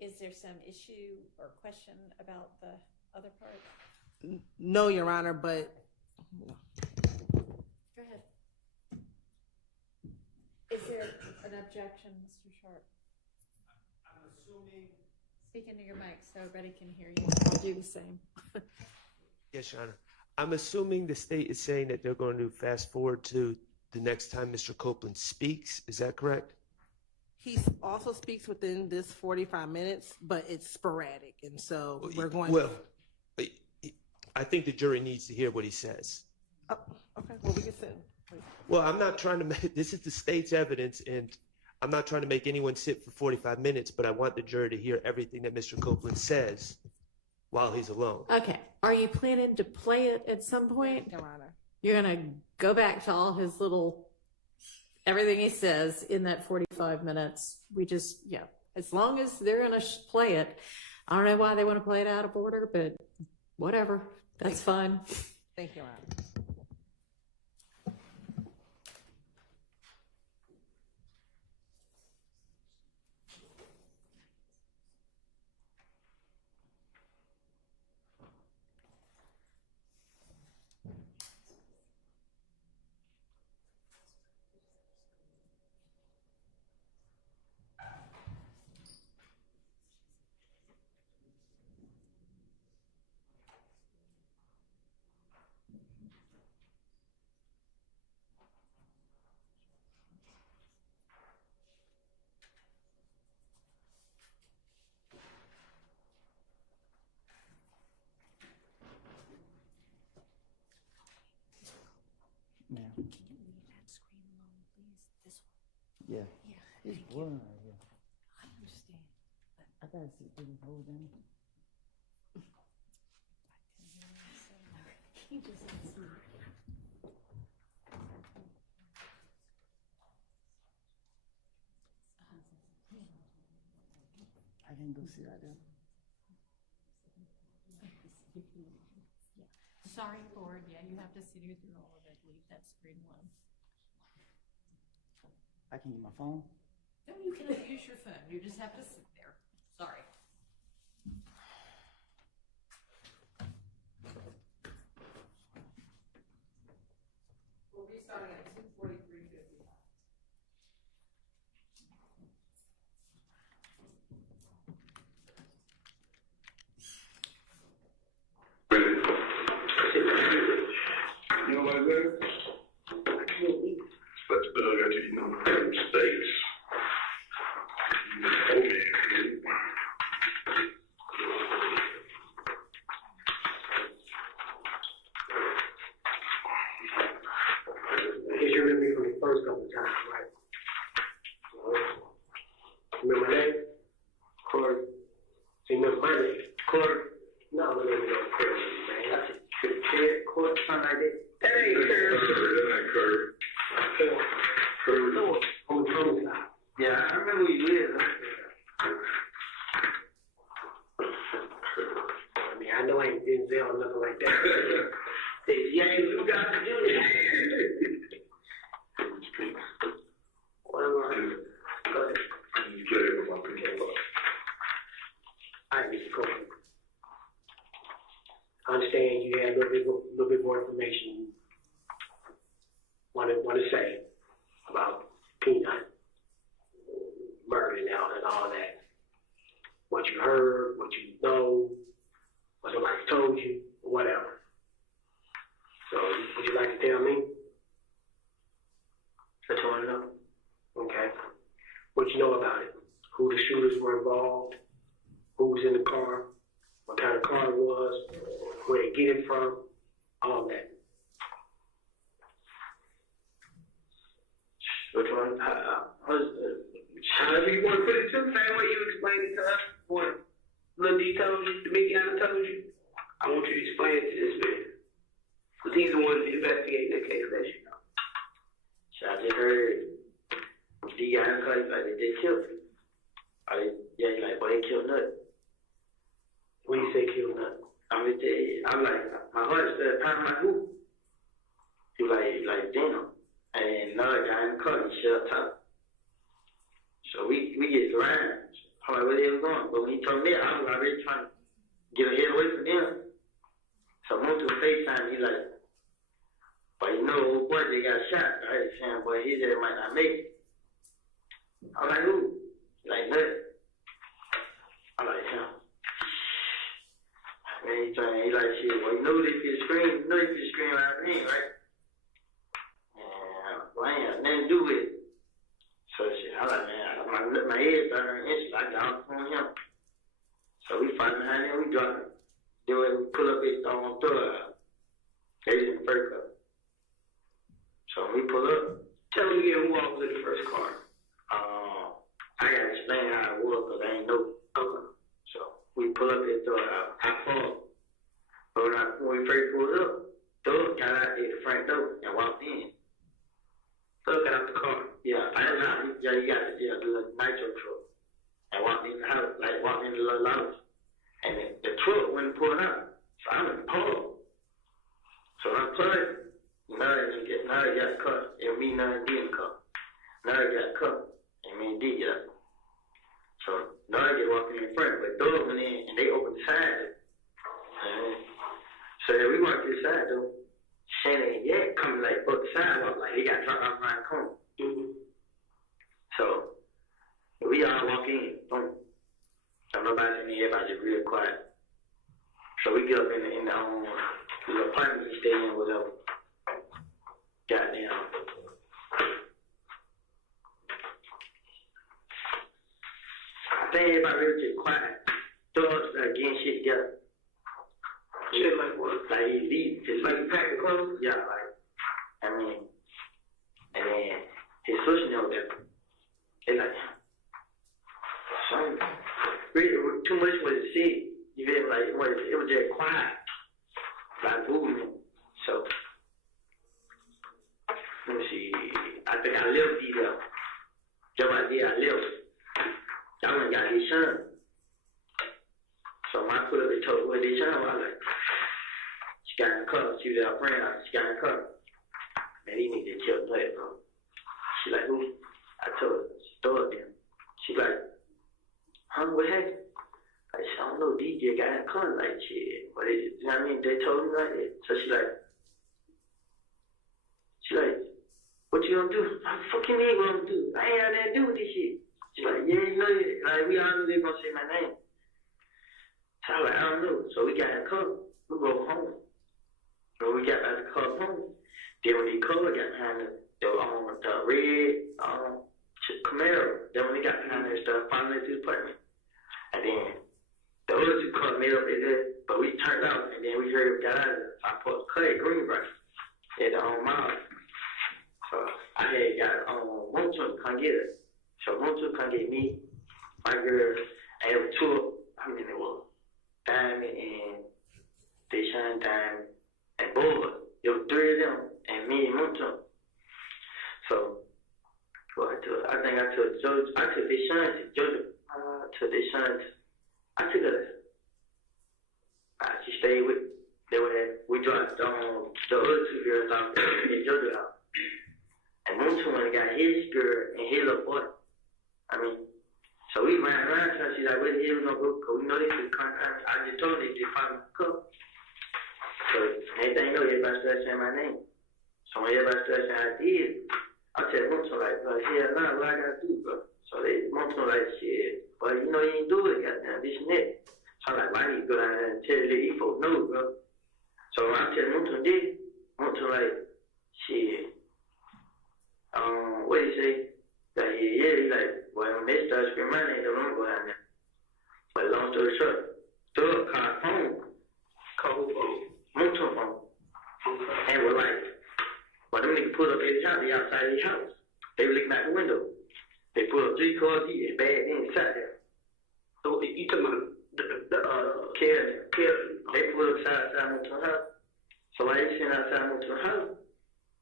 Is there some issue or question about the other part? No, Your Honor, but Go ahead. Is there an objection, Mr. Sharp? I'm assuming. Speak into your mic so everybody can hear you. I'll do the same. Yes, Your Honor. I'm assuming the state is saying that they're going to fast forward to the next time Mr. Copeland speaks. Is that correct? he also speaks within this 45 minutes, but it's sporadic. And so we're going Well, I think the jury needs to hear what he says. Oh, okay. Well, we can sit. Well, I'm not trying to make, this is the state's evidence, and I'm not trying to make anyone sit for 45 minutes, but I want the jury to hear everything that Mr. Copeland says while he's alone. Okay. Are you planning to play it at some point? Your Honor. You're going to go back to all his little, everything he says in that 45 minutes. We just, yeah, as long as they're going to play it. I don't know why they want to play it out of order, but whatever. That's fine. Thank you, Your Honor. Yeah. Can you leave that screen alone, please? This one. Yeah. Yeah. It's Thank you. blurring right here. I understand. I gotta see through the whole thing. He just needs to. I can go see right there. Sorry, Lord. Yeah, you have to sit here through all of it. Leave that screen alone. I can use my phone. No, you can use your phone. You just have to sit there. Sorry. We'll be starting at 2:43:55. You know what it is? Such bug got you eating them steaks. Oh man. I guess you remember me from the first couple of times, right? Remember my name? Corey. So you remember my name? Corey? No, my name is not Corey, man. That's it. Ted, Corey, something like that. That ain't Corey. That ain't Curry. Curry. On the phone side. Yeah, I remember where you lived. I mean, I know I ain't Denzel or nothing like that. Yeah, you got to do it. What am I? Go ahead. I just get it with my people. All right, Mr. Copeland. I understand you had a little bit more information want to say about Peanut murder and all that. What you heard, what you know, what somebody told you, whatever. So, would you like to tell me? That's all I know. Okay. What you know about it? Who the shooters were involved? Who was in the car? What kind of car it was? Where they get it from? All that. Which one? However you want to put it to, the same way you explained it to us. What little details Mickiana told you. I want you to explain it to this man. Because he's the one investigating the case, as you know. So I just heard the guy in the car, he's like, they killed him. Yeah, he's like, boy, they killed Nut. When you say kill nut. I'm like, my heart started pounding my hoop. He was like, damn. And another guy in the car, he shut up. So we get around. I'm like, where they was going? But when he told me, I was already trying to get a head away from them. So I went to a FaceTime, he like, but you know, old boy, they got shot. I was saying, boy, his head might not make it. I'm like, who? He like, Nut. I'm like, him. Man, he like, shit, well, you know they could scream, out me, right? And well, I ain't had nothing to do with it. So shit, I like, man, my head started hurting, I got off on him. So we fight behind him, we drop him. Then we pull up his door. They was in the first car. So when we pull up, Tell me again who all was in the first car. I gotta explain how it was because I ain't know. So we pull up his door, I pull. But when we first pulled up, Doug got out there the front door and walked in. Doug got out the car. Yeah, I don't know. He got the little nitro truck and walked in the house, like walked in the little lounge. And the truck wouldn't pull out. So I went pull. So I plugged. Now he got cut. And me, now D in the car. Now he got cut. And me and D got. So now I get walking in front. But Doug went in and they opened the side. So we walked to the side though. Shannon and Yak coming like up the sidewalk, like he got dropped off around the corner. So we all walk in, boom. So nobody's in there, everybody just real quiet. So we get up in the apartment we stay in, whatever. Goddamn. I think everybody really just quiet. Dogs like getting shit together. Shit like what? Like he leave. Just like you pack the clothes? Yeah, like, I mean, and then his sister know that. They like, something, really, too much was said. You feel me? Like, it was just quiet. Like movement. So, let me see. I think I left these up. Just like that, I left. I went and got his son. So my put up and told where his son was, I was like, she got in the car. She was our friend. She got in the car. Man, he need to chill play, bro. She like, who? I told her. She told him. She like, huh, what happened? I said, I don't know, DJ got in the car. Like, shit. What is it? You know what I mean? They told me like that. So she like, what you gonna do? What the fuck you mean what I'm gonna do? I ain't had nothing to do with this shit. She's like, yeah, you know, like, we all knew they gonna say my name. So I was like, I don't know. So we got in the car. We drove home. When we got out of the car home, then when the car got behind the red Camaro, then when we got behind there, started following to the apartment. And then the other two cars made up in there, but we turned out, and then we heard we got out of there. So I put Clay Greenbright at the mile. So I had got Montu to come get us. So Montu come get me, my girl, and there were two, I mean, it was Diamond and Deshaun Diamond and Boy. There were three of them, and me and Montu. So I think I took Georgia. I took Deshaun to Georgia. I took her. She stayed with. We dropped the other two girls off in Georgia house. And Montu went and got his girl and his little boy. I mean, so we ran around trying to see like where the hell we gonna go, because we know they could come. I just told them they could find the cup. So anything know, everybody started saying my name. So when everybody started saying I did, I said Montu like, bro, hell no, what I gotta do, bro? So Montu like, shit, but you know you ain't do it, goddamn, this and that. So I'm like, well, I need to go down there and tell these folks no, bro. So I tell Montu did. Montu like, shit. What do you say? Like, yeah, he's like, well, when they start screaming my name, they don't go down there. But long story short, Doug called phone. Called phone. Montu phone. And we're like, well, them niggas pulled up at his house, they outside his house. They were looking out the window. They pulled up 3 cars, he had bad in sat there. So you talking about the Karen. They pulled up outside Montu's house. So while he's sitting outside, I moved to the house.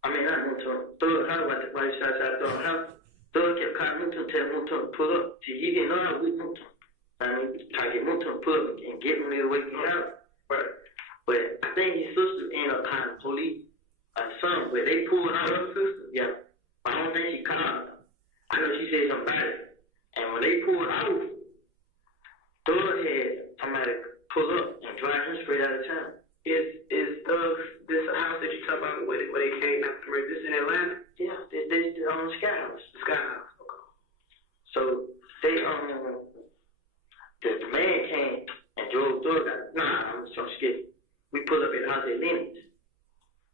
I mean, I moved to the house. While he was outside the house, Thug kept calling me to moved to him, pull up. See, he didn't know how we moved to him. I mean, I get moved to him, pull up, and get me away from the house. Right. But I think his sister ended up calling the police or something. But they pulled out her sister. Yeah. But I don't think she called them. I know she said something about it. And when they pulled out, Thug had somebody pull up and drive him straight out of town. Is this house that you talk about where they came after murder? This in Atlanta? Yeah, this on Sky House. Sky House. Okay. So they the man came and drove Thug out. Nah, I'm so scared. We pull up at the house at Lennox.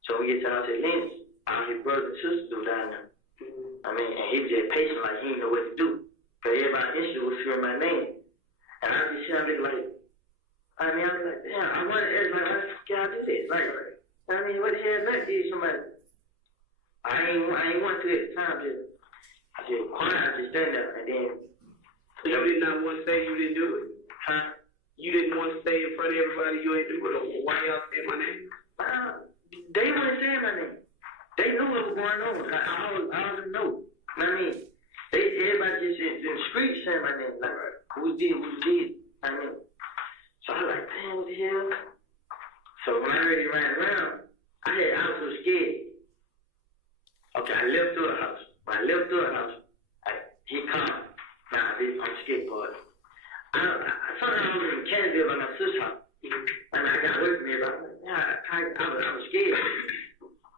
So we get to the house at Lennox. All his brothers and sisters were down there. I mean, and he was just patient, like he didn't know what to do. But everybody instantly was screaming my name. And I just sitting there like, I mean, I was like, damn, I wanted to ask, like, how can I do this? Like, I mean, what the hell that did somebody? I ain't want to at the time, I just quiet, I just stand there, and then. So you did not want to say you didn't do it? Huh? You didn't want to say in front of everybody you ain't do it, or why y'all saying my name? They weren't saying my name. They knew what was going on. I already know. I mean, everybody just in the street saying my name, like, who did, I mean. So I was like, damn, what the hell? So when I really ran around, I was so scared. Okay, I left through the house. When I left through the house, he called. Nah, I'm scared, boy. Sometimes I was in Canada by my sister's house. And I got away from me, but I was scared.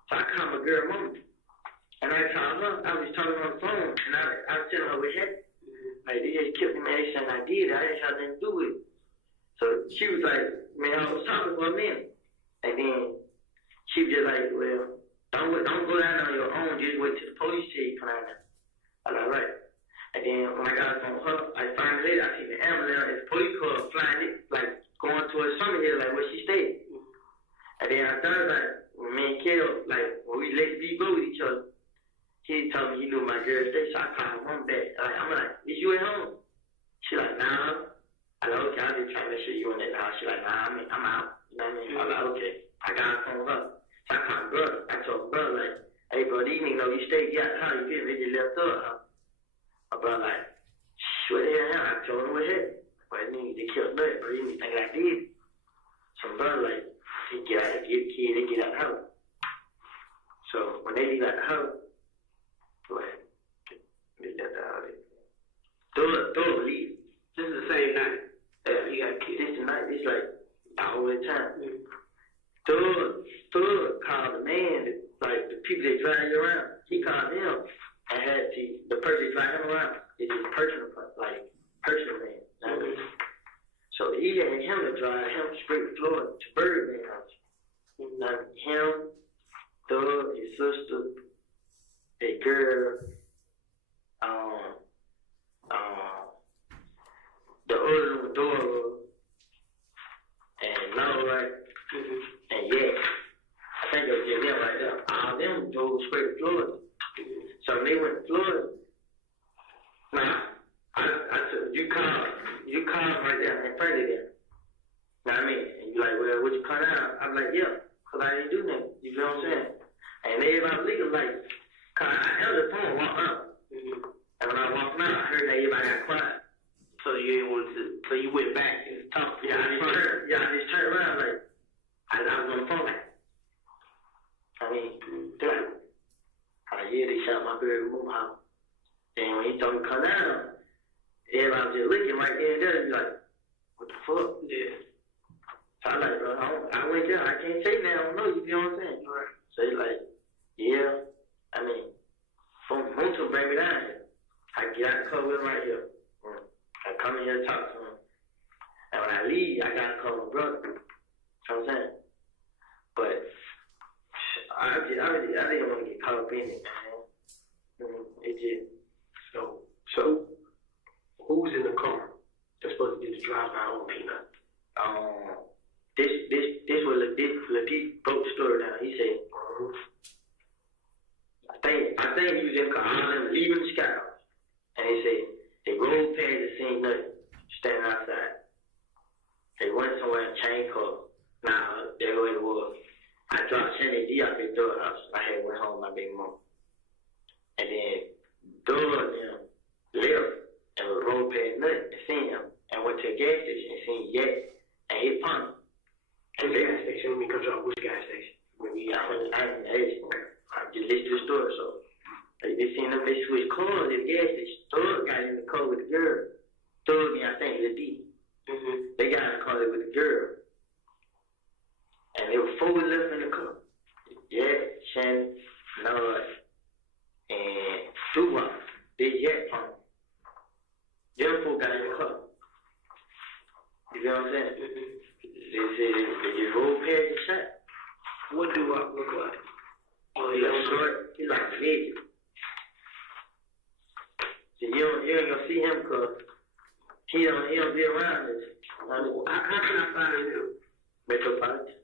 So I called my girl mom. And I told her, I was talking on the phone, and I was telling her what happened. Like, they just kept me saying I did. I didn't have nothing to do with it. So she was like, man, I was talking for a minute. And then she was just like, well, don't go down on your own. Just wait till the police tell you come down there. I was like, right. And then when I got on her, I found later, I seen the ambulance and the police car flying it, like going towards Summerhill, like where she stayed. And then I thought like, when me and Kel, like when we let be go with each other, he told me he knew my girl stayed, so I called my mom back. I'm like, is you at home? She like, nah. I like, okay, I'll just try to make sure you in that house. She like, nah, I'm out. You know what I mean? I was like, okay. I got her phone up. So I called my brother. I told my brother, like, hey, bro, these niggas know you stayed. Yeah, how you feel? They just left up, huh? My brother like, what the hell? I told him what happened. But they killed nothing, bro. You think I did? So my brother like, they get out, get the kid, they get out the house. So when they leave out the house, go ahead. Get that out of there. Throw a leave. This is the same night. Yeah, he got kids. This tonight, it's like all the time. Thug called the man, like the people that drive you around. He called them and had the person that drive him around. It's his personal man. You know what I mean? So he had him to drive him straight to Florida to Birdman House. Him, Thug, his sister, a girl, the other daughter, and no, right? And yeah, I think it was just them right there. All them drove straight to Florida. So when they went to Florida, I said, you called right there in front of them. You know what I mean? And you like, well, would you call out? I'm like, yeah, because I didn't do nothing. You feel what I'm saying? And everybody legal, like, cause I held the phone, walked up. And when I walked out, I heard that everybody got quiet. So you didn't want to, so you went back and talked. Yeah, I just turned around, like, I was on the phone, like, I mean, yeah, they shot my girl room house. And when he told me to come down, everybody was just looking right there and there, and be like, what the fuck? Yeah. So I like, bro, I went there, I can't take that, I don't know, you feel what I'm saying? Right. So he's like, yeah, I mean, from to bring me down here. I get out the car with him right here. I come in here to talk to him. And when I leave, I gotta call my brother. You know what I'm saying? But I didn't want to get caught up in it, man. It just So who's in the car that's supposed to do the drive-by on Peanut? This was Latif broke the story down. He said, I think he was in the car, all of them leaving the sky. And he said, they rolled past the scene, nothing, standing outside. They went somewhere and changed cars. Nah, there it was. I dropped Shannon D off at Doug house. I had went home with my baby mom. And then Doug left and was road past nothing and seen him and went to a gas station and seen Yak and his partner. Which gas station? Let me cut you off. Which gas station? I just listened to the story, so They seen them, they switched cars at the gas station. Doug got in the car with the girl. Doug and I think Lil D. They got in the car with the girl. And there were 4 left in the car. Yak, Shannon, Nod, and Doo-Wop. They Yak partner. Them 4 got in the car. You know what I'm saying? They said they just rolled past the shot. what Doo-Wop look like? Oh, he's short. He's like a midget. So you ain't gonna see him because he don't be around us. How can I find him? Metropolitan.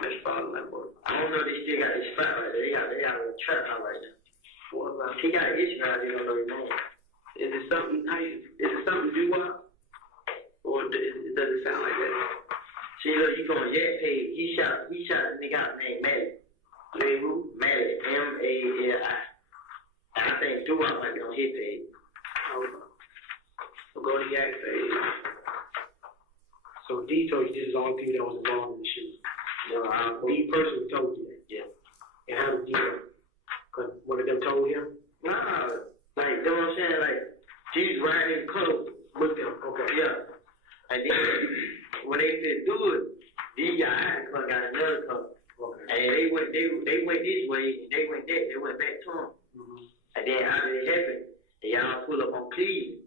Metropolitan, boy. I don't know if they still got his spot right there. They got a trap out right there. He got an issue out there, don't know his name. Is it something Doo-Wop? Or does it sound like that? See, look, you going Yak page. He shot a nigga out named Maddie. Name who? Maddie. Mali. I think Doo-Wop might be on his page. So go to Yak page. So D told you this is the only people that was involved in the shooting. No, D personally told you that. Yeah. And how did D know? Because one of them told him? Nah, like, you know what I'm saying? Like, she's riding in the car With them, okay. Yeah. And then when they said do it, these guys got another car. Okay. And they went this way and they went that, they went back to them. And then after it happened, they all pull up on Cleveland.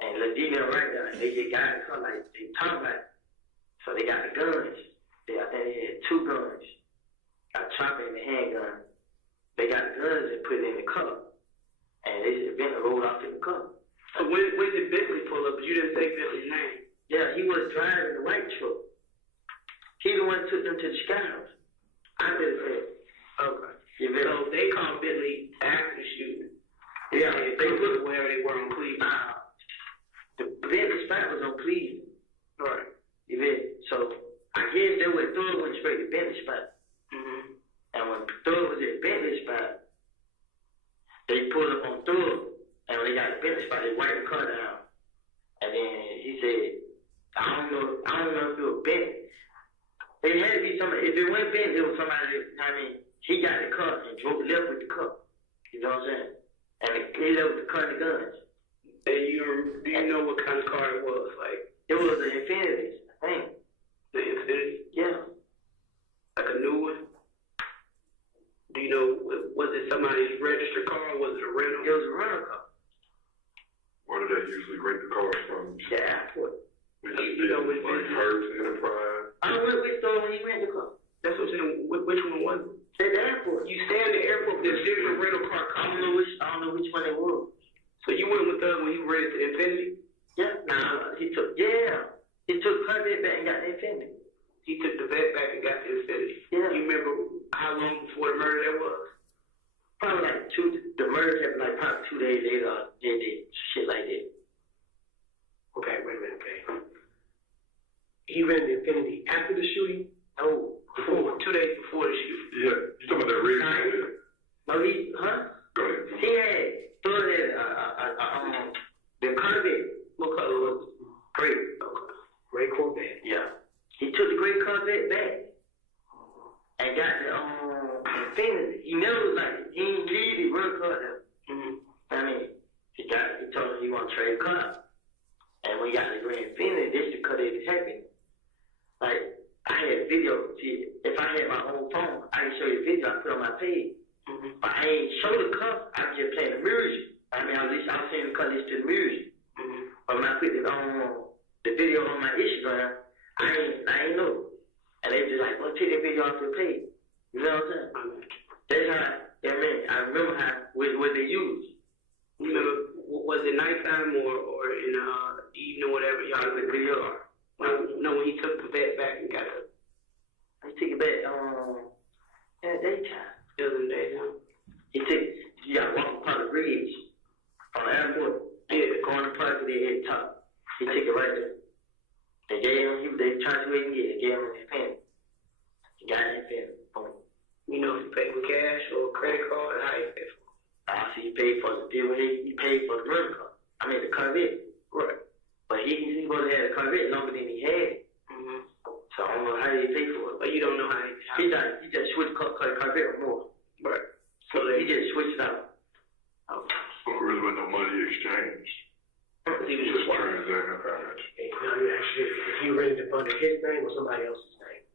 And Lil D right there, and they just got in the car like they talking about it. So they got the guns. I think they had 2 guns. A chopper and a handgun. They got the guns and put it in the car. And they just eventually rolled off in the car. So when did Bentley pull up? But you didn't say Bentley's name. Yeah, he was driving the white truck. He the one that took them to the Sky House. I did it. Okay. So they called Bentley after the shooting. Yeah, They put wherever they were on Cleveland. The Bentley spot was on Cleveland. Right. You bet? So I guess they went through went straight to Bentley spot. And when Thug was at Bentley spot, they pulled up on Thug. And when they got to Bentley spot, they wiped the car down. And then he said, I don't know if it was Bentley. It had to be somebody. If it wasn't Bentley, it was somebody that, he got the car and drove left with the car. You know what I'm saying? And he left with the car and the guns. And do you know what kind of car it was? Like, it was an Infiniti, I think. The Infiniti? Yeah. Like a new one? Do you know, was it somebody's registered car or was it a rental? It was a rental car. Where do they usually rent the cars from? The airport. You know, like Hertz, Enterprise. I went with Thug when he rented the car. That's what I'm saying. Which one was it? At the airport. You stay in the airport, there's different rental car I don't companies. know which one it was. So you went with Thug when he rented the Infiniti? Yeah. He took Corvette back and got the Infiniti. He took the vet back and got the Infiniti. Yeah. You remember how long before the murder that was? Probably like the murder happened like probably 2 days later. They did shit like that. Okay, wait a minute, okay. He rented the Infiniti after the shooting? No. Before, 2 days before the shooting. Yeah, you talking about that rig? No, Go ahead. He had Thug had the Corvette. What color was it? Gray. Okay. Gray Corvette. Yeah. He took the gray Corvette back and got the Infiniti. He never he didn't leave the real car there. He told him he want to trade a car. And when he got the gray Infiniti, this the car that happened. Like, I had video. See, if I had my own phone, I can show you the video I put on my page. But I ain't show the car. I was just playing the music. I was saying the car listen to the music. But when I put it on the video on my Instagram, I ain't know. And they just like, well, take that video off your page. You know what I'm saying? That's how, I remember what they used. You remember, was it nighttime or in the evening or whatever? Y'all The video. No, when he took the vet back and got it. He took it back in the daytime. It was in the daytime. You got to walk upon the bridge on the airport. Yeah, going to park they hit top. He took it right there. They tried to wait and get it. They gave him his pen. He got his pen. Boom. You know, if you pay with cash or credit card, how you pay for it? So you pay for the deal, he paid for the rental car. I mean, the Corvette. Right. But he supposed to have the Corvette longer than he had. Mm-hmm. So I don't know how they pay for it. But you don't know how he just switched the Corvette or more. Right. So he just switched it out. So there really wasn't no money exchanged. He was just wiring that. Hey, now you actually, if you rented it under his name or somebody else's name?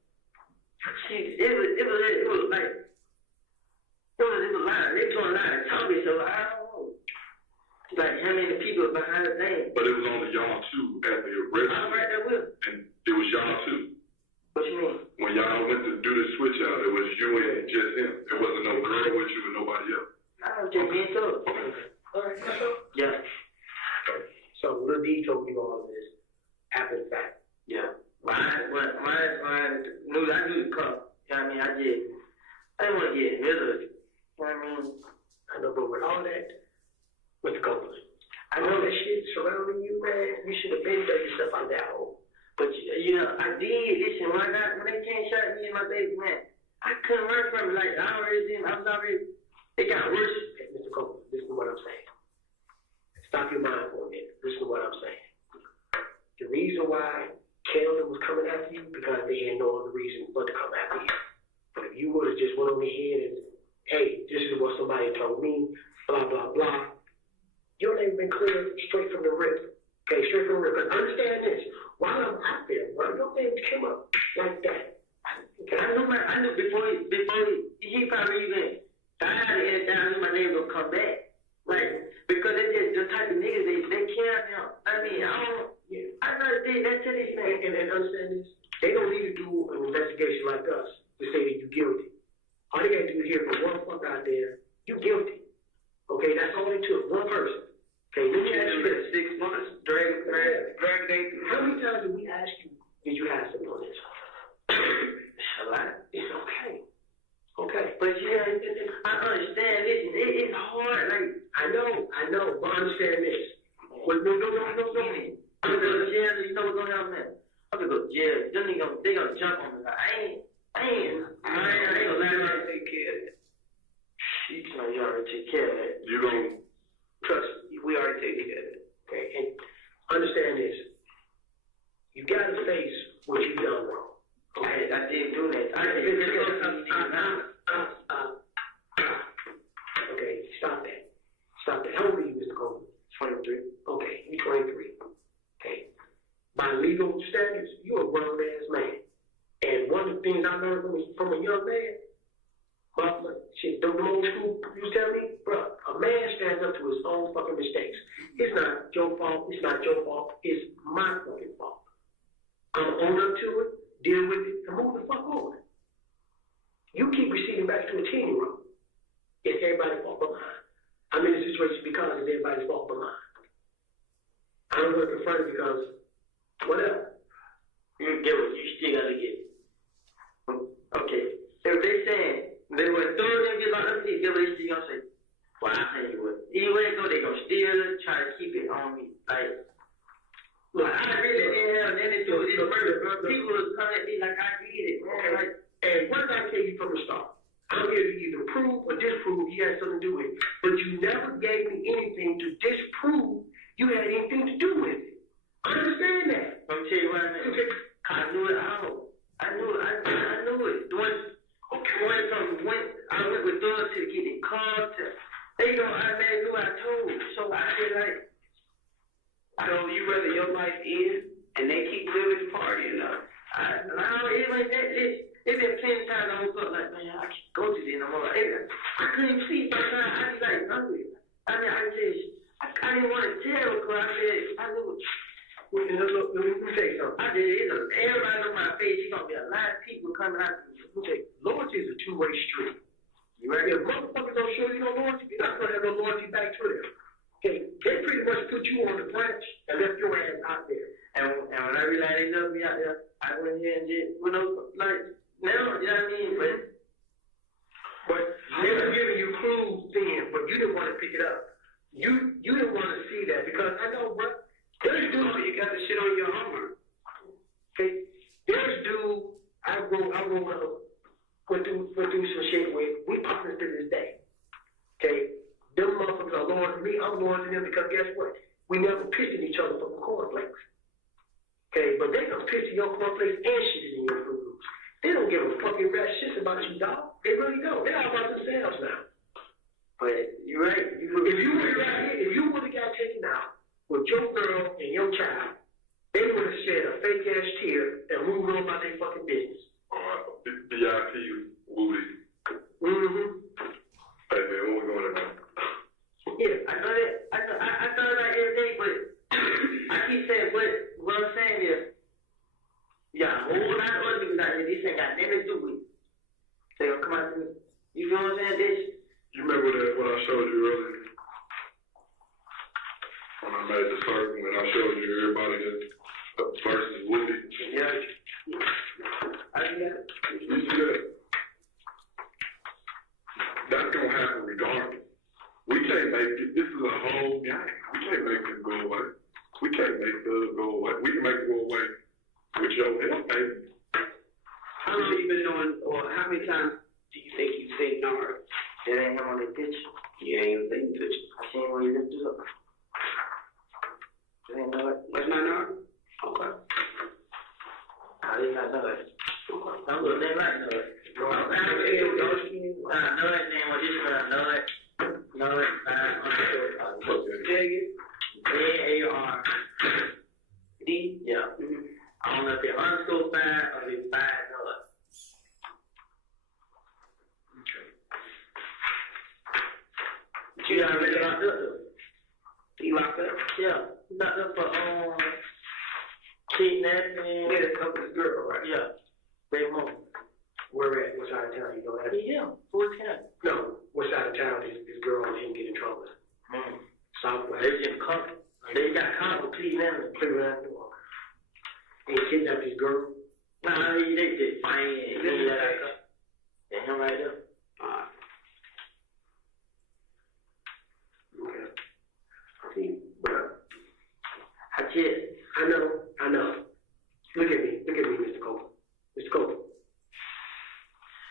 It was like, it was a lot. They doing a lot of talking, so I don't know. Like how many people behind the thing? But it was only y'all two at the arrest. I'm right there with him. And it was y'all two. What you mean? When y'all went to do the switch out, it was you and just him. There wasn't no girl with you and nobody else. I was just being told. All right, Yeah. So Lil D told you all of this after the fact. Yeah. I knew the cop. You know what I mean? I didn't want to get rid of it. You know what I mean? I know, but with all that, with the Copeland, I know that shit surrounding you, man. You should have been dug yourself out of that hole. But you know, I did. Listen, when they came shot me and my baby, man, I couldn't run from it. Like I was already. It got worse. Hey, Mr. Copeland, listen to what I'm saying. Stop your mind for a minute. Listen to what I'm saying. The reason why Caleb was coming after you because they had no other reason but to come after you. But if you would have just went on ahead and, hey, this is what somebody told me, blah, blah, blah, your name been cleared straight from the rip. Okay, straight from the rip. But understand this. While I'm out there, while your name came up like that, okay, I knew before he probably even died and I knew my name would come back. Like, because they just the type of niggas they care now. I mean, I know that's to this man. And understand this. They don't need to do an investigation like us to say that you're guilty. All they got to do is hear from one fuck out there, you're guilty. Okay, that's all it took. One person. Okay, let me ask you this. 6 months, drag day. How many times did we ask you, did you have something on this? A lot. It's okay. Okay. But yeah, I understand this. It's hard. Like, I know, but understand this. Well, no. I'm gonna go to jail. You know what's gonna happen, man? I'm gonna go to jail. They gonna jump on me. Like, I ain't gonna let her take care of it. You know, you already take care of it. You don't Trust me, we already take care of it. Okay, and understand this. You gotta face what you done wrong. Okay, I didn't do that. Okay, stop that. How old are you, Mr. Coleman? 23. Okay, you're 23. Okay. By legal standards, you're a grown ass man. And one of the things I learned from a young man, shit, the old school used to tell me, bro, a man stands up to his own fucking mistakes. It's not your fault. It's not your fault. It's my fucking fault. I'm own up to it, deal with it, and move the fuck on. You keep receding back to a 10-year-old. It's everybody's fault but mine. I'm in a situation because it's everybody's fault but mine. I don't want to confront it because whatever. You get what you still gotta get. Okay. If they saying they were throw them get locked up, get what they still gonna say. Well, I tell you what. Anyway, so they gonna still try to keep it on me. Like, look, I really didn't have anything to do with this murder. People was coming at me like I did it. Okay. Like, and what did I tell you from the start? I'm here to either prove or disprove you had something to do with it. But you never gave me anything to disprove you had anything to do with it. Understand that. Let me tell you what I mean. I knew it all. I knew it. When I went with thugs to get in car, they don't automatically do what I told. So I feel like, so you rather your life end and they keep living the party, you know? It was that. It's been plenty of times I woke up like, man, I can't go to this no more. I couldn't sleep sometimes. I was like hungry. I didn't want to tell because I knew. Let me tell you something. I did. Everybody on my face, you're going to be a lot of people coming out to me. Okay, loyalty is a two-way street. You right? If motherfuckers don't show you no loyalty, you're not going to have no loyalty back to them. Okay, they pretty much put you on the branch and left your ass out there. And when I realized they left me out there, I went here and did, like, now, you know what I mean? But they were giving you clues then, but you didn't want to pick it up. You didn't want to see that because I know what. There's dudes that you got the shit on your armor. Okay? There's dude, I wrote went through some shit with. We partners to this day. Okay? Them motherfuckers are loyal to me. I'm loyal to them because guess what? We never pissed at each other from the cornflakes. Okay? But they don't piss in your cornflakes and shit in your food groups. They don't give a fucking rat shit about you, dog. They really don't. They're all about themselves now. But you're right. If you would have got taken out with your girl and your child, they would have shed a fake ass tear and moved on about their fucking business. B.I.P. Woody. Mm-hmm. Hey man, what we going to do? Yeah, I know that. I thought about every day, but I keep saying, but what I'm saying is, yeah, a whole lot of other people out there, this ain't got nothing to do with it. So they'll come out to me. You feel what I'm saying, bitch? You remember that what I showed you earlier? When I made the circle, when I showed you everybody that versus Woody. Yeah. I do that. You see that? That's gonna happen regardless. We can't make it. This is a whole game. We can't make it go away. We can't make it go away. We can make it go away with your help, baby. How long you been doing, or how many times do you think you've seen Nard? That ain't him on that picture. You ain't even seen the picture. I seen where he lifted up. That ain't Nard. That's not Nard? Okay. I did not know it. Okay. I'm looking at right now. Nard name was just Nard. A-A-R-D? Yeah. I don't know if they're underscore 5 or they're 5 Nard. You already locked up? You locked up? Yeah. Locked up for kidnapping. Yeah, that's up with this girl, right? Yeah. Baby mom. Where at? What side of town? You know that? Yeah, Fort County. No. What side of town this girl didn't get in trouble? Southwest. They just caught. They got caught with Cleveland. Cleveland. They kidnapped this girl. Nah, they just find and him right there. Okay. See, bro. I know. Look at me, Mr. Copeland. Mr. Copeland.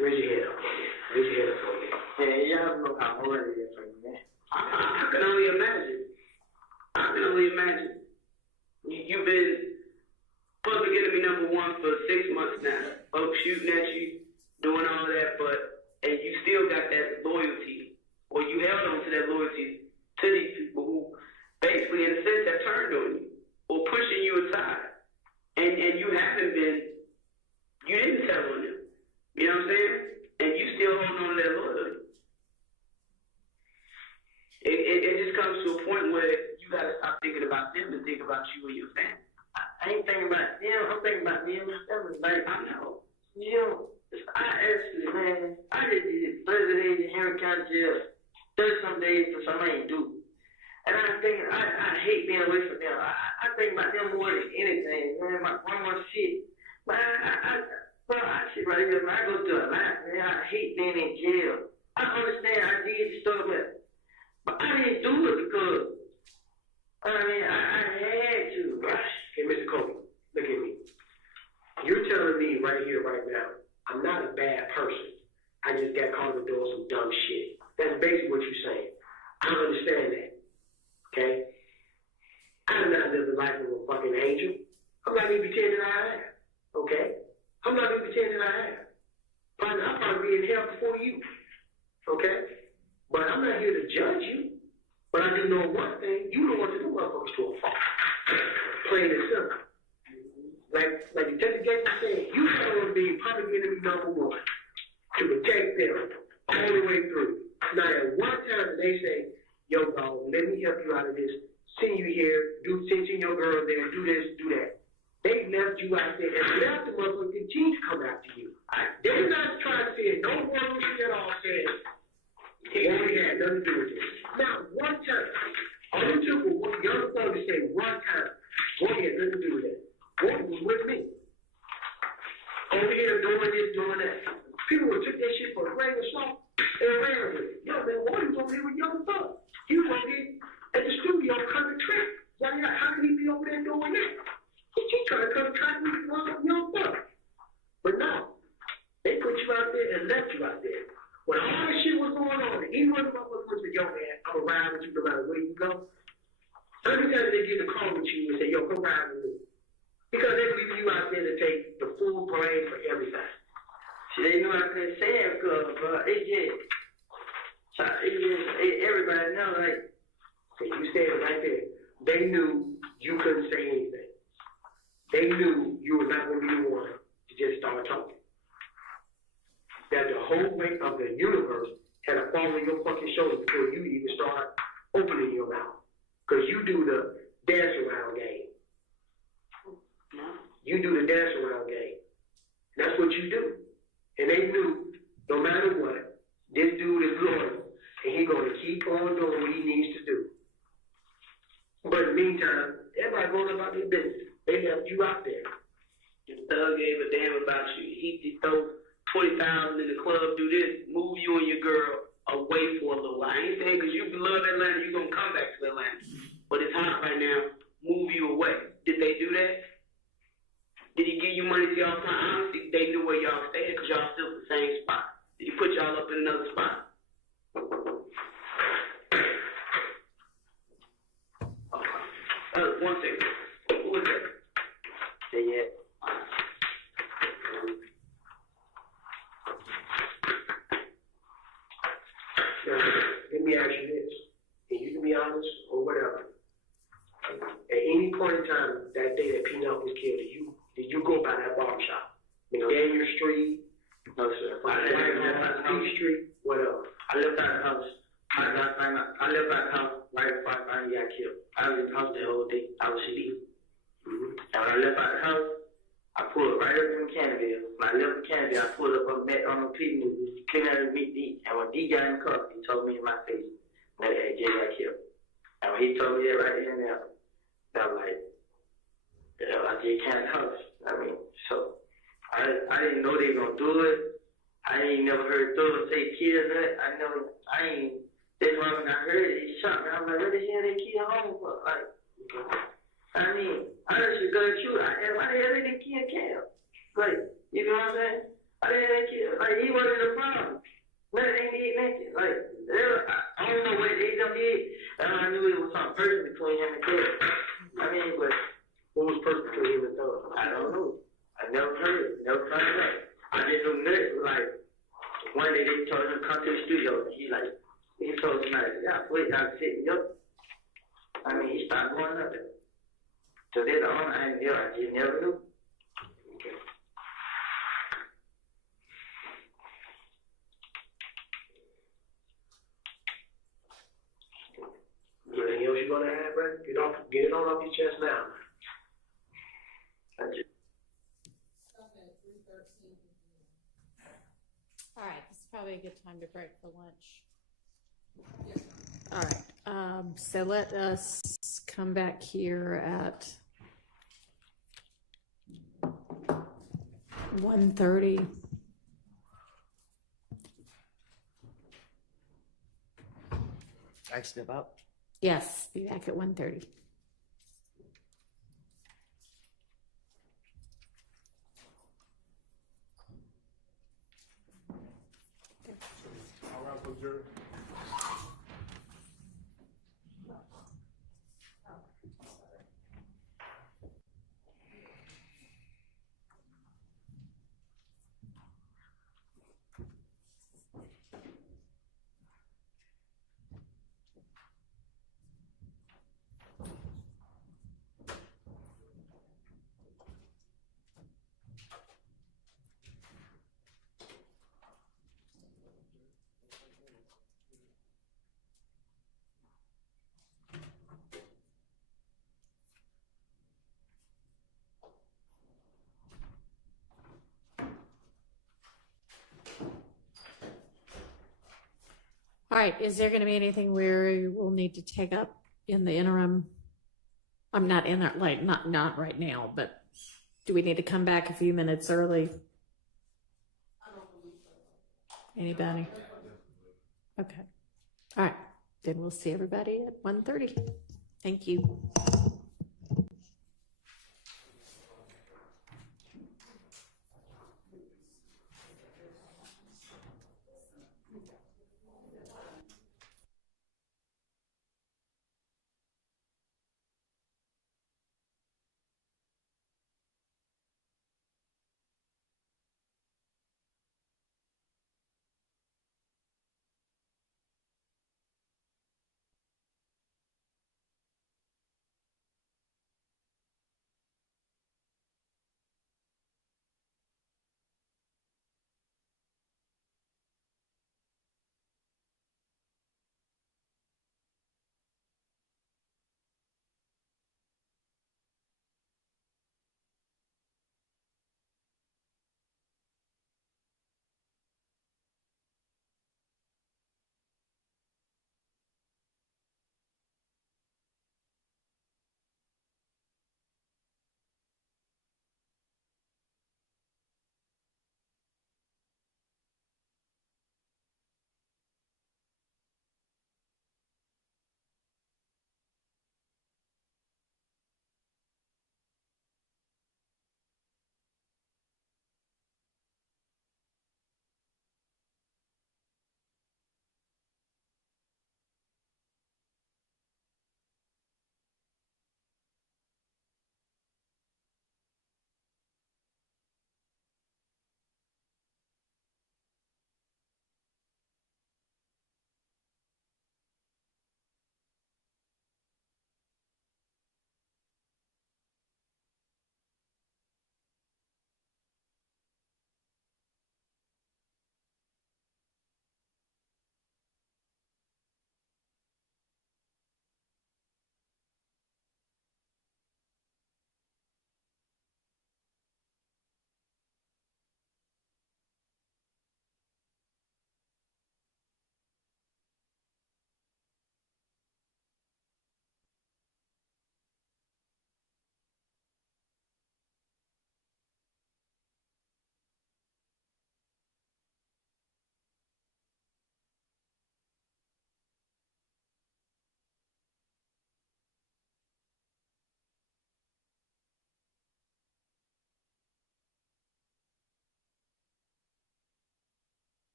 Raise your head up. Yeah, y'all know how hard it is for me, man. I can only imagine. You've been public enemy number 1 for 6 months now. Folks shooting at you, doing all that, and you still got that loyalty, or you held on to that loyalty to these people who basically, in a sense, have turned on you or pushing you aside. And you didn't tell on them. You know what I'm saying? And you still hold on to that loyalty. It just comes to a point where you got to stop thinking about them and think about you and your family. I ain't thinking about them. I'm thinking about them. That was like, I know. I actually, man, I just did 30 days in Henry County Jail, 30-some days for something I ain't do. And I'm thinking, I hate being away from them. I think about them more than anything, man. My grandma shit. But I sit right here, man. I go through a lot, man. I hate being in jail. I understand I did the stuff, but I didn't do it because, I had to. Hey, Mr. Copeland, look at me. You're telling me right here, right now, I'm not a bad person. I just got caught in doing some dumb shit. That's basically what you're saying. I understand that. Okay? I'm not living the life of a fucking angel. I'm not even pretending I am. Okay? I'm not even pretending I am. I'll probably be in hell before you. Okay? But I'm not here to judge you. But I do know one thing. You don't want to do motherfuckers to a fault. Plain and simple. Like Detective Gates said, you want to be public enemy number 1 to protect them all the way through. Now, at one time they say, yo, dog, let me help you out of this. Send you here, send your girl there, do this, do that. They left you out there and left the motherfucker continue to come after you. They're not trying to say, no one at all said, he only had nothing to do with this. Now, one time, all it took was one young fellow to say one time, boy, he had nothing to do with that. Boy was with me. Over here doing this, doing that. People would took that shit for a grain of salt and ran with it. Yo, man, boy, he was over here with young fellas. He was over here at the studio cutting the track. How can he be over there doing that? He's trying to cut a track with young fellas. But no, they put you out there and with you no matter where you go. How many times they get a call with you and say, yo, come ride with me? Because they leave you out there to take the full blame for everything. See, they knew I couldn't say it because, everybody know, like, You said it right there. They knew you couldn't say anything. They knew you were not going to be the one to just start talking. That the whole weight of the universe had to fall on your fucking shoulders before you even start opening your mouth. Because you do the dance around game. You do the dance around game. That's what you do. And they knew, no matter what, this dude is loyal, and he's going to keep on doing what he needs to do. But in the meantime, everybody goes about their business. They left you out there. The thug gave a damn about you. He throw 20,000 in the club, do this, move you and your girl away for a little while. I ain't saying because you love Atlanta, you're going to come back to Atlanta. But it's hot right now, move you away. Did they do that? Did he give you money to y'all time? Honestly, they knew where y'all stayed because y'all still in the same spot. Did he put y'all up in another spot? One second. Who was that? Say yeah. Now, let me ask you this, and you can be honest or whatever. At any point in time that day that Peanut was killed, did you go by that barbershop? McDaniel Street? No, sir. P Street? Whatever. I left out the house. I left out the house right before I finally got killed. I was in the house the whole day. I was sleeping. And when I left out the house, I pulled right up from Canterville. When I left from Canterville, I pulled up on the P movie, came out to meet D. And when D got in the car, he told me in my face that Jay got killed. And when he told me that right then and there, I was like, I just can't house. I mean, so I didn't know they were gonna do it. I ain't never heard Thug say kill that. That's why when I heard it, it shocked me. I'm like, what the hell they kill home for? Like, I mean, I just go to shoot. Why the hell they kill Cam? Like, you know what I'm saying? Why the hell they kill? Like, he wasn't the problem. But they did nothing. Like, I don't know what they done did. I knew it was something personal between him and Thug. I mean, but what was personal between him and Thug? I don't know. I never heard it. Never found it out. I just knew nothing. Like, one day they told him to come to the studio. He told somebody, yeah, wait, I'm sitting up. I mean, he started going up there. So they're the only I knew. I just never knew. Okay. Anything else you're going to add, Brad? Get it on off your chest now. All right, this is probably a good time to break for lunch. All right, so let us come back here at 1:30. I step out. Yes, be back at 1:30. All right, is there going to be anything where we'll need to take up in the interim? I'm not in that, like, not right now, but do we need to come back a few minutes early? Anybody? Okay. All right, then we'll see everybody at 1:30. Thank you.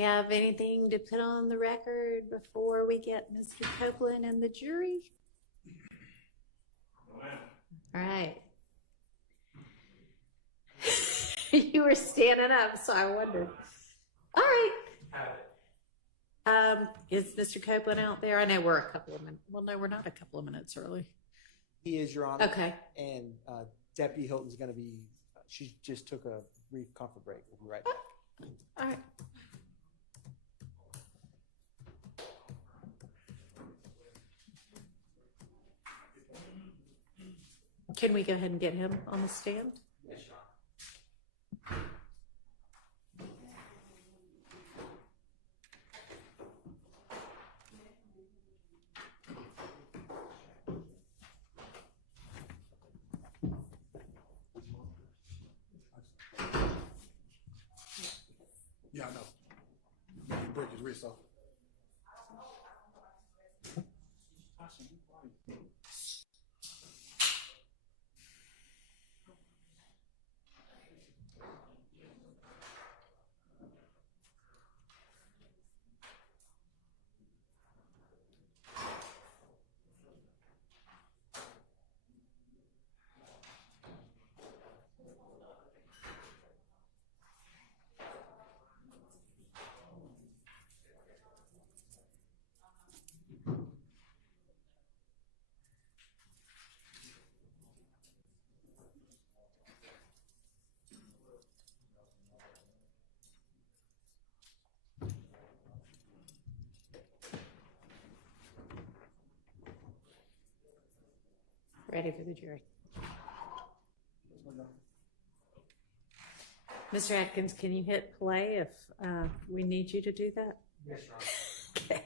have anything to put on the record before we get Mr. Copeland and the jury? All right. You were standing up, so I wondered. All right. Is Mr. Copeland out there? I know we're a couple of minutes. Well, no, we're not a couple of minutes early. He is, Your Honor. Okay. And Deputy Hilton's going to be, she just took a brief comfort break. We'll be right back. All right. Can we go ahead and get him on the stand? Yes, Your Honor. Yeah, I know. You break his wrist off. Ready for the jury. Mr. Atkins, can you hit play if we need you to do that? Yes, Your Honor. Okay.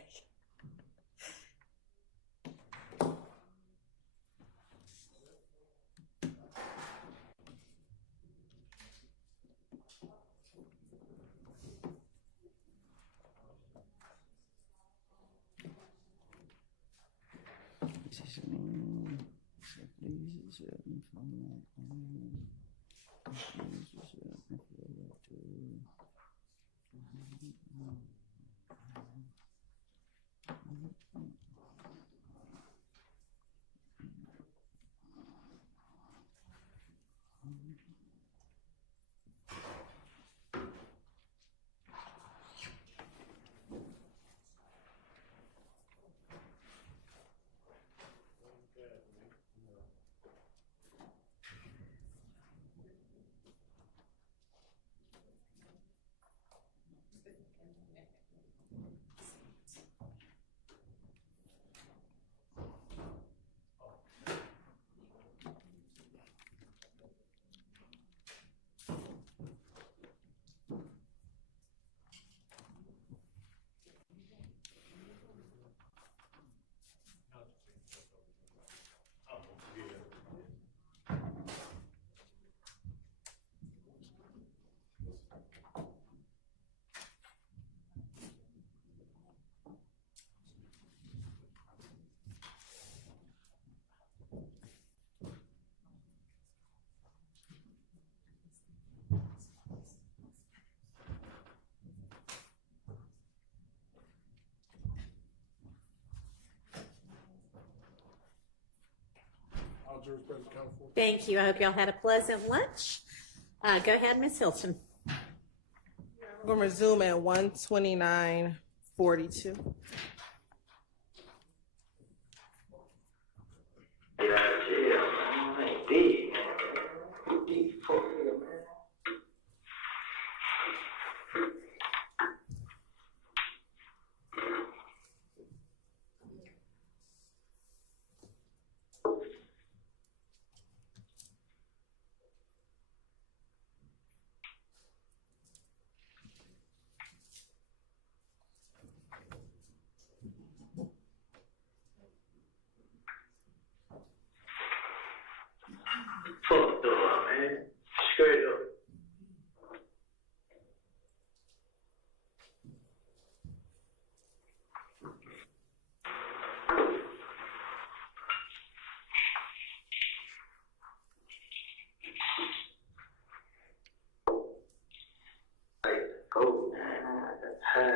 Thank you. I hope y'all had a pleasant lunch. Go ahead, Ms. Hilton. We're going to resume at 1:29:42. Fucked up, man. Straight up. Go, man.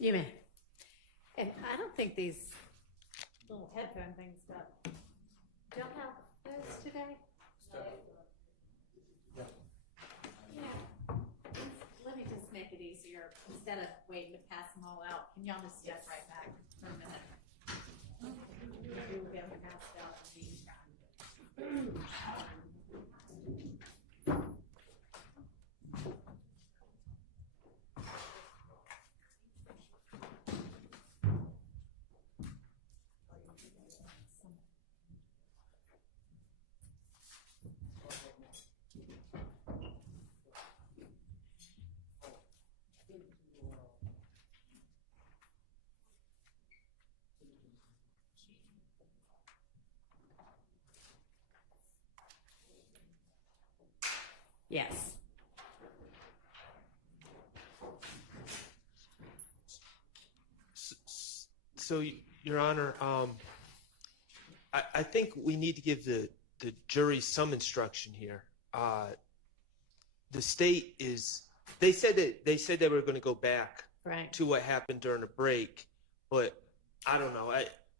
You may. And I don't think these little headphone things don't have those today. Yeah. Let me just make it easier. Instead of waiting to pass them all out, can y'all just step right back for a minute? We'll get them passed out in the meantime. Yes. So, Your Honor, I think we need to give the jury some instruction here. The state is, they said they were going to go back to what happened during the break, but I don't know.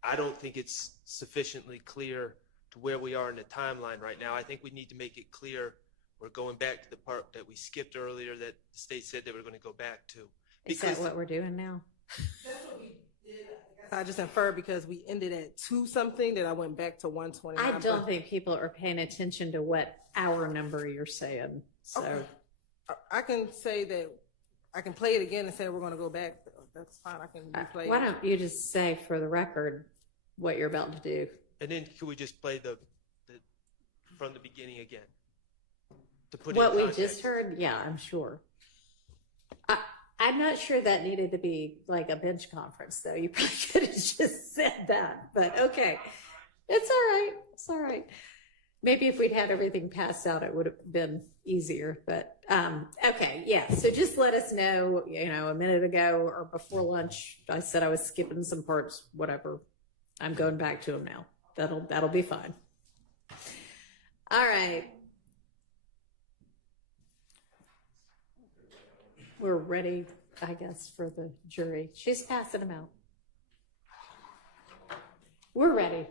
I don't think it's sufficiently clear to where we are in the timeline right now. I think we need to make it clear we're going back to the part that we skipped earlier that the state said they were going to go back to. Is that what we're doing now? That's what we did. I just inferred because we ended at 2 something that I went back to 129. I don't think people are paying attention to what hour number you're saying. So okay. I can say that I can play it again and say we're going to go back. That's fine. I can replay it. Why don't you just say for the record what you're about to do? And then can we just play the from the beginning again? To put What in we context. just heard? Yeah, I'm sure. I'm not sure that needed to be like a bench conference, though. You probably could have just said that, but okay. It's all right. It's all right. Maybe if we'd had everything passed out, it would have been easier, but okay. Yeah. So just let us know, a minute ago or before lunch, I said I was skipping some parts, whatever. I'm going back to them now. That'll be fine. All right. We're ready, I guess, for the jury. She's passing them out. We're ready.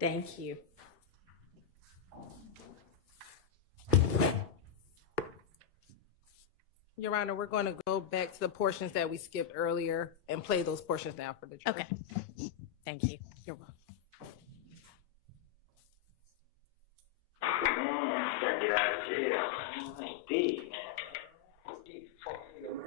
Thank you. Your Honor, we're going to go back to the portions that we skipped earlier and play those portions now for the jury. Okay. Thank you. You're welcome. Gotta get out of jail. I ain't dead, man. Fuck you, man.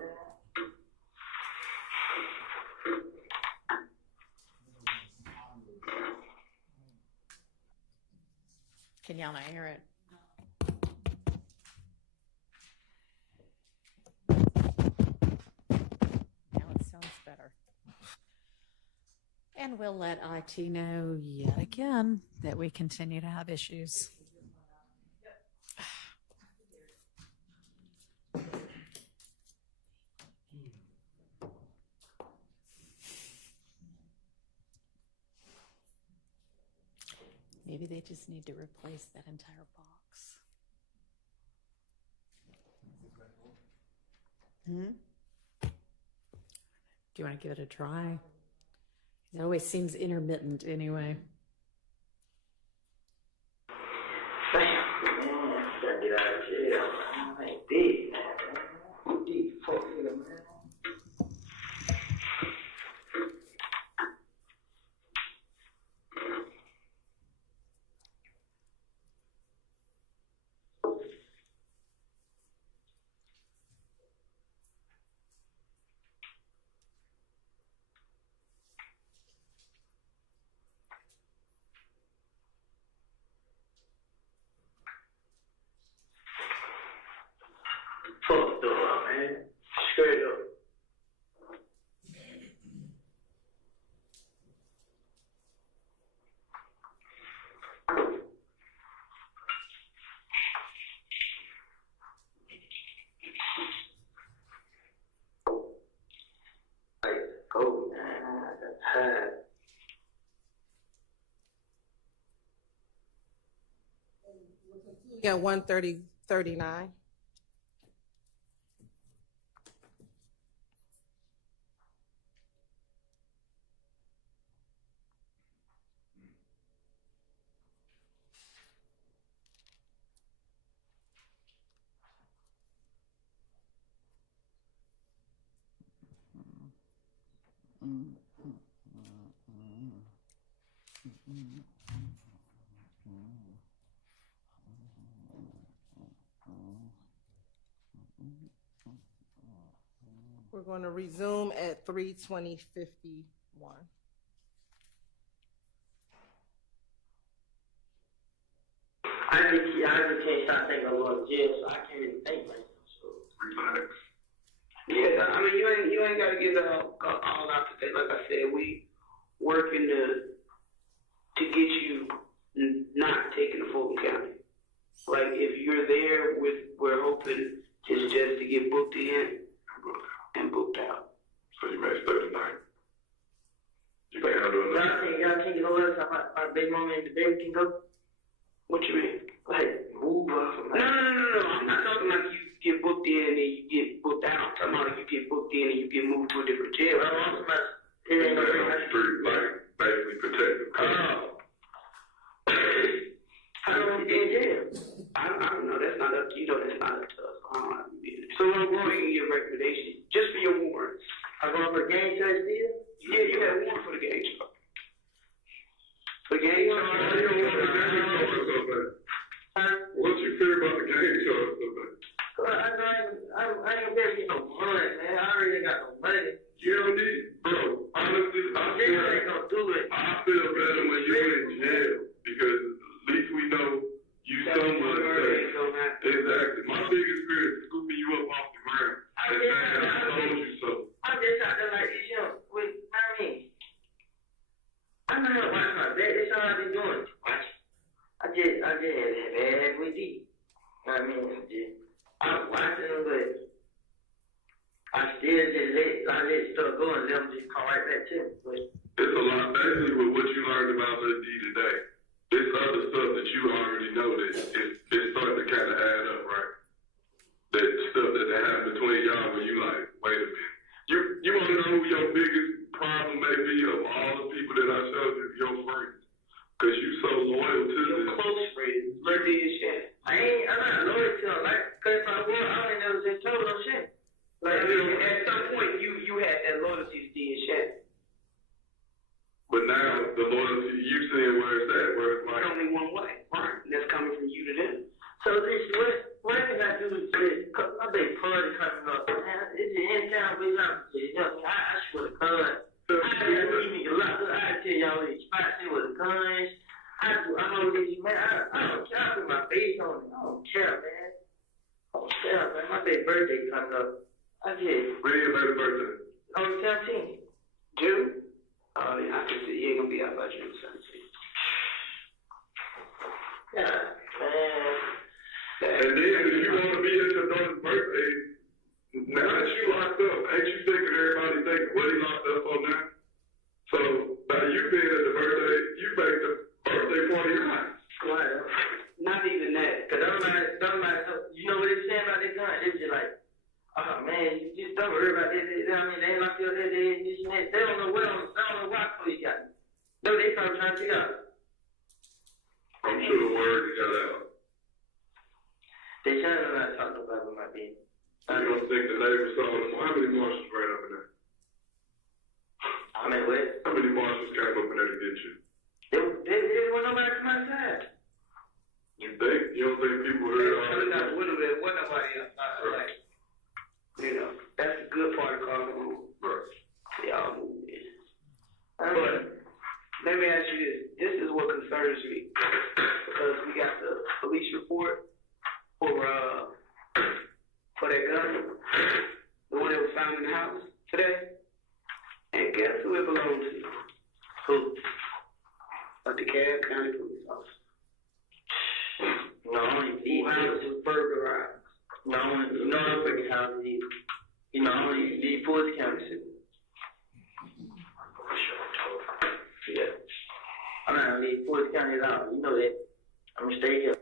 Can y'all not hear it? Now it sounds better. And we'll let IT know yet again that we continue to have issues. Maybe they just need to replace that entire box. Do you want to give it a try? It always seems intermittent anyway. Damn, man. Gotta get out of jail. I ain't dead, man. Deep fuck you, man. fucked up, man. Straight up. Oh, man, that's hard. We got 1:30:39. We're going to resume at 3:20:51. I just can't stop thinking I'm going to jail, so I can't even think right now. So Relax. yeah, I mean, you ain't got to get all out today. Like I said, we working to get you not taking the full county. Like if you're there, we're hoping just to get booked in and booked out. So you may stay tonight. You may handle it. Y'all think you know what? Our big mama and the baby can go? What you mean? Like, move up? No. I'm not talking like you get booked in and you get booked out. I'm talking about like you get booked in and you get moved to a different jail. I'm talking about it ain't on the street, like basically protected. How long you been in jail? I don't know. That's not up to you. That's not up to us. I don't know how to be in there. So I'm going to give you a recommendation just for your warrants. I'm going for a gang charge deal? Yeah, you had a warrant for the gang charge. The gang charge? What you feel about the gang charge so bad? I ain't gonna get no money, man. I already got no money. You don't need, bro. Honestly, ain't gonna do it. I feel better when you're in jail because at least we know you somewhat safe. Exactly. My biggest fear is scooping you up off the ground and saying I told you so. I'm just out there like this, with I mean, I'm not gonna watch my bed. That's all I've been doing. Watch. I just had that bad with you. I mean, I'm watching them, but I still just let stuff go and let them just come right back to me. But it's a lot basically with what you learned about Lil D today. This other stuff that you already know that it's starting to kind of add up, right? That stuff that happened between y'all where you like, wait a minute. You want to know who your biggest problem may be of all the people that I showed you, your friends. Because you so loyal to them. Your close friends, Lil D and Shannon. I'm not loyal to them. Like, because if I were, I would never just told them shit. Like, at some point, you had that loyalty to D and Shannon. But now, the loyalty, you seeing where it's at, where it's like... Only one way, right? And that's coming from you to them. So, what can I do with this? My big party coming up. Man, it's in town, but I swear to God. I tell y'all these spots here with the guns. I'm over these, man. I don't care. I put my face on it. I don't care, man. I don't care, man. My big birthday coming up. I did. When is your baby birthday? On the 17th. June? Oh, yeah, I can see you ain't gonna be out by June 17th. Yeah, man. And then if you want to be at your daughter's birthday, now that you locked up, ain't you thinking everybody thinking what he locked up for now? So by you being at the birthday, you make the birthday party right. Well, not even that. Because you know what they're saying about this gun? It's just like, oh man, you just don't worry about this. I mean, they locked you up there, this and that. They don't know why police got it. No, they probably trying to figure out. I'm sure the word got out. They trying to not talk about it, my baby. You don't think the neighbors saw them? How many marshals right up in there? I mean, what? How many marshals came up in there to get you? There wasn't nobody come outside. You think? You don't think people heard all that? There wasn't nobody outside. Like, you know, that's the good part of calling the move. Y'all move it. But let me ask you this. This is what concerns me. Because we got the police report for for that gun, the one that was found in the house today. And guess who it belonged to? Who? A DeKalb County police officer. No, these houses was burglarized. No, I'm breaking houses either. You know, I don't even leave Fulton County City. Yeah. I'm not gonna leave Fulton County at all. You know that. I'm gonna stay here.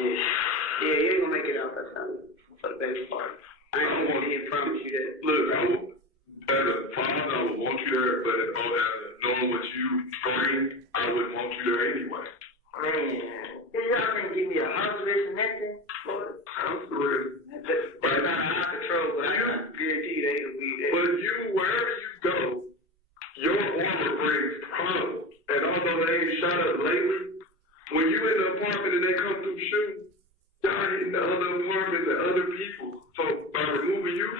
Yeah, you ain't gonna make it out that time for the baby part. I ain't gonna promise you that. Look, as a father, I would want you there, but knowing what you bring, I wouldn't want you there anyway. Man, y'all can give me a house arrest and nothing, Lord. I'm sorry. That's not out of control, but I can guarantee you they will be there. But wherever you go, your armor brings problems. And although they ain't shot up lately, when you in the apartment and they come through shooting, y'all hitting the other apartments and other people. So by removing you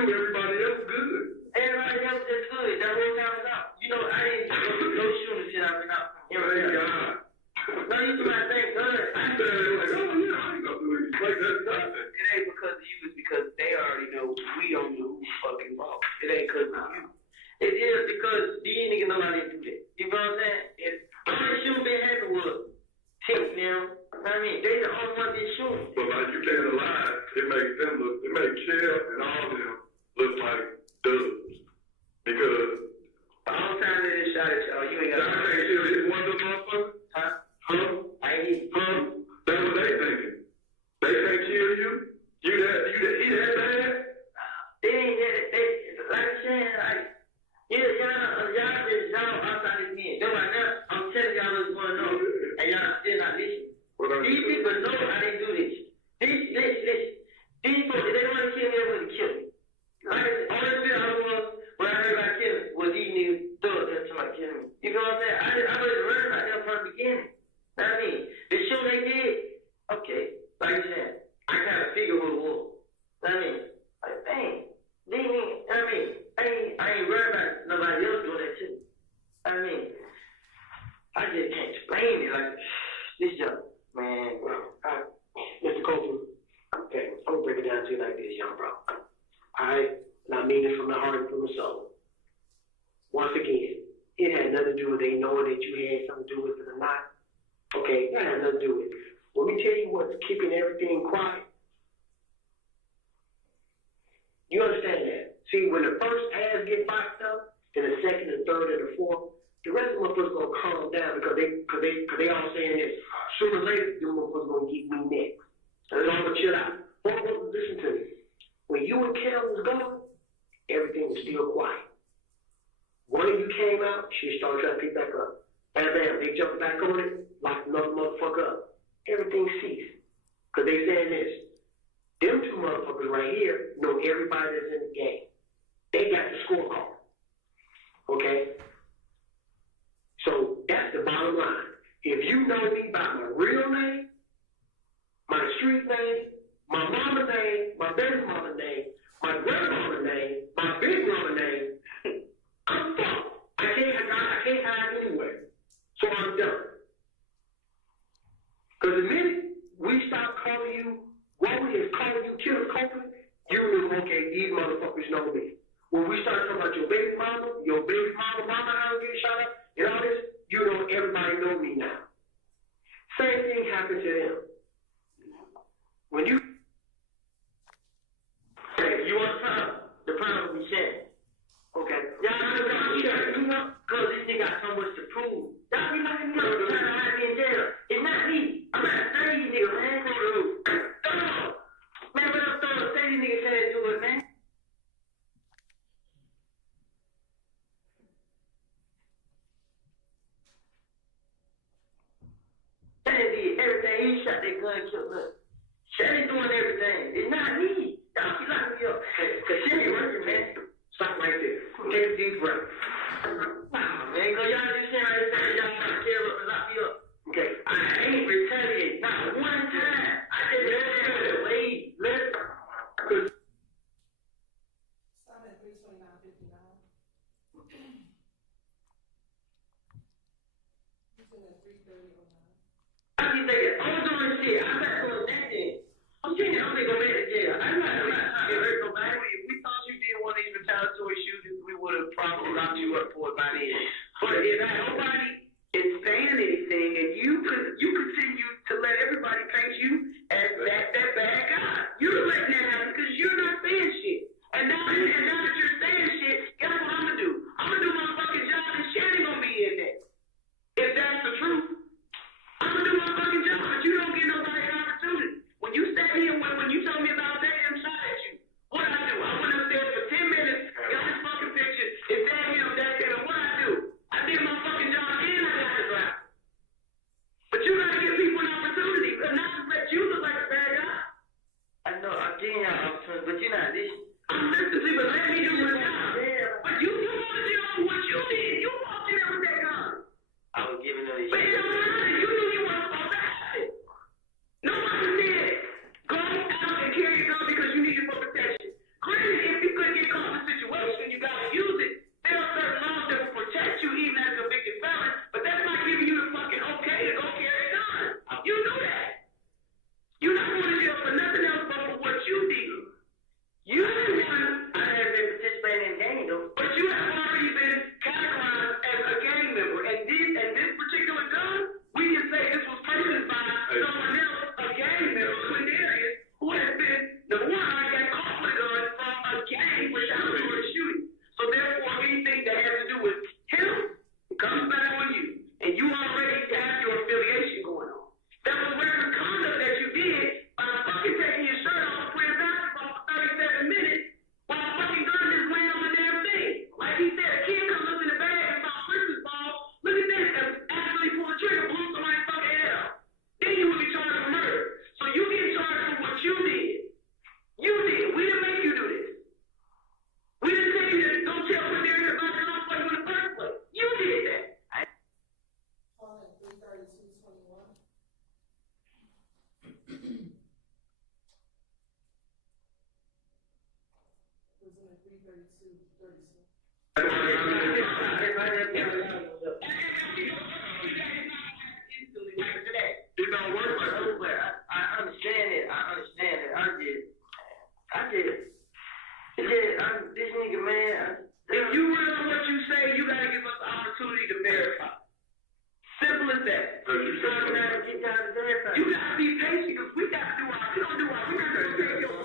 everybody else good. Everybody else is good. That whole time is out. You know, I didn't no shooting shit I've been out. Thank God. No, you do not think good. I said, like, oh yeah, I ain't gonna do anything like that. Nothing. It ain't because of you, it's because they already know we don't know who's fucking wrong. It ain't because of you. It is because these niggas know how they do that. You know what I'm saying? All that shooting been happening was Tim now. I mean, they the only ones been shooting. But like you can't lie, it makes Shell and all of them look like dubs. Because the whole time they done shot at y'all, you ain't got to say Shell hit one of them motherfuckers? Huh? I ain't That's what they thinking. They can't kill you? He that bad? They ain't that, like I'm saying, like, y'all outside this man. Though right now, I'm telling y'all what's going on, and y'all still not listening. These people know how they do this. These folks, if they want to kill me, they want to kill me. Like, all the shit I was, when I heard about killing, was these niggas thugs that somebody killing me. You know what I'm saying? I already learned about them from the beginning. Know what I mean? The show they did, okay, like you said, I kind of figure who it was. Know what I mean? Like, dang, these niggas, I mean, I ain't worried about nobody else doing that shit. I mean, I just can't explain it. Like, this young man, Mr. Copeland, okay, I'm gonna break it down to you like this, young bro. Alright? And I mean it from the heart and from the soul. Once again, it had nothing to do with they knowing that you had something to do with it or not. Okay, that had nothing to do with it. Let me tell you what's keeping everything quiet. You understand that? See, when the first ass get boxed up, and the second, the third, and the fourth, the rest of them motherfuckers gonna calm down because they all saying this. Sooner or later, them motherfuckers gonna get me next. So they all gonna chill out. Motherfuckers, listen to me. When you and Kel was gone, everything was still quiet. One of you came out, she started trying to pick back up. Bam, bam, they jumped back on it, locked another motherfucker up. Everything ceased. Because they saying this. Them two motherfuckers right here know everybody that's in the game. They got the scorecard. Okay? So that's the bottom line. If you know me by my real name, my street name, my mama name, my baby mama name, my grandmama name, my big mama name, I'm fucked. I can't hide anywhere. So I'm done. Because the minute we stop calling you, what we is calling you Killer Copeland, you know, okay, these motherfuckers know me. When we start talking about your baby mama, how to get shot up, and all this, you know, everybody know me now. Same thing happened to them. When you say, you want the problem will be shared. Okay. Y'all share, you know, because this nigga got so much to prove. Y'all be like, you know, trying to hide me in jail. It's not me. I'm not saying you niggas, man. Man, what I'm throwing, say these niggas said to it, man. Say it he shot that gun and killed her. Shelly doing everything. It's not me. Y'all keep locking me up. Cause Shelly working, man. Stop right there. Take a deep breath. Wow, man. Cause y'all just saying right there, y'all trying to kill up and lock me up. Okay. I ain't retaliating. Not one time. I just wait. Listen. Stop at 329.59. He's in at 330.09. I keep thinking, I'm doing shit. I'm not doing that thing. I'm saying I'm gonna go back to jail. I'm not trying to hurt nobody. If we thought you did one of these retaliatory shootings, we would have probably locked you up for it by then. But if nobody is saying anything and you continue to let everybody paint you as that bad guy, you're letting that happen because you're not saying shit. And now that you're saying shit, guess what I'm gonna do? I'm gonna do my fucking job and Shannon gonna be in there. If that's the truth. I'm gonna do my fucking job, but you don't get nobody an opportunity. When you sat here, when you told me about that, I'm shot at you. What I do? I went upstairs for 10 minutes, got this fucking picture. If that him, that's him. What I do? I did my fucking job and I got his right. But you gotta give people an opportunity, but not to let you look like a bad guy. I know, I'm giving you an opportunity, but you're not listening. I'm listening, but let me do my job. But you wanted to know what you did. You walked in there with that gun. I was giving her this shit. But it don't matter. You knew you weren't supposed to have it. Nobody said, go out and carry a gun because you need it for protection. Granted, if you couldn't get caught in a situation, you got to use it. There are certain laws that will protect you even as a convicted felon, but that's not giving you the fucking okay to go carry a gun. You know that. You're not going to jail for nothing else but for what you did. You the one. I have been participating in gang though, but you have already been categorized as a gang member, and this particular gun, we can say this was purchased by someone else, a gang member, Quindarius, who has been the one that caught the gun from a gang retaliatory shooting. So therefore, anything that has to do with him comes back on you, and you already have your affiliation going on. That was reckless conduct that you did by fucking taking your shirt off and playing basketball for 37 minutes while a fucking gun is laying on the damn thing. Like he said, a kid comes up in the bag and saw a Christmas ball. Look at this, and actually pulled the trigger, blew somebody's fucking head out. Then you would be charged with murder. So you get charged for what you did. You did. We didn't make you do this. We didn't tell you to go tell Quindarius about the gun for you in the first place. You did that. On at 332.21. Was in at 332.36. It don't work like that. I understand it. This nigga, man. If you realize what you say, you gotta give us the opportunity to verify. Simple as that. You gotta be patient because we gotta do our. We don't do our. We gotta take your.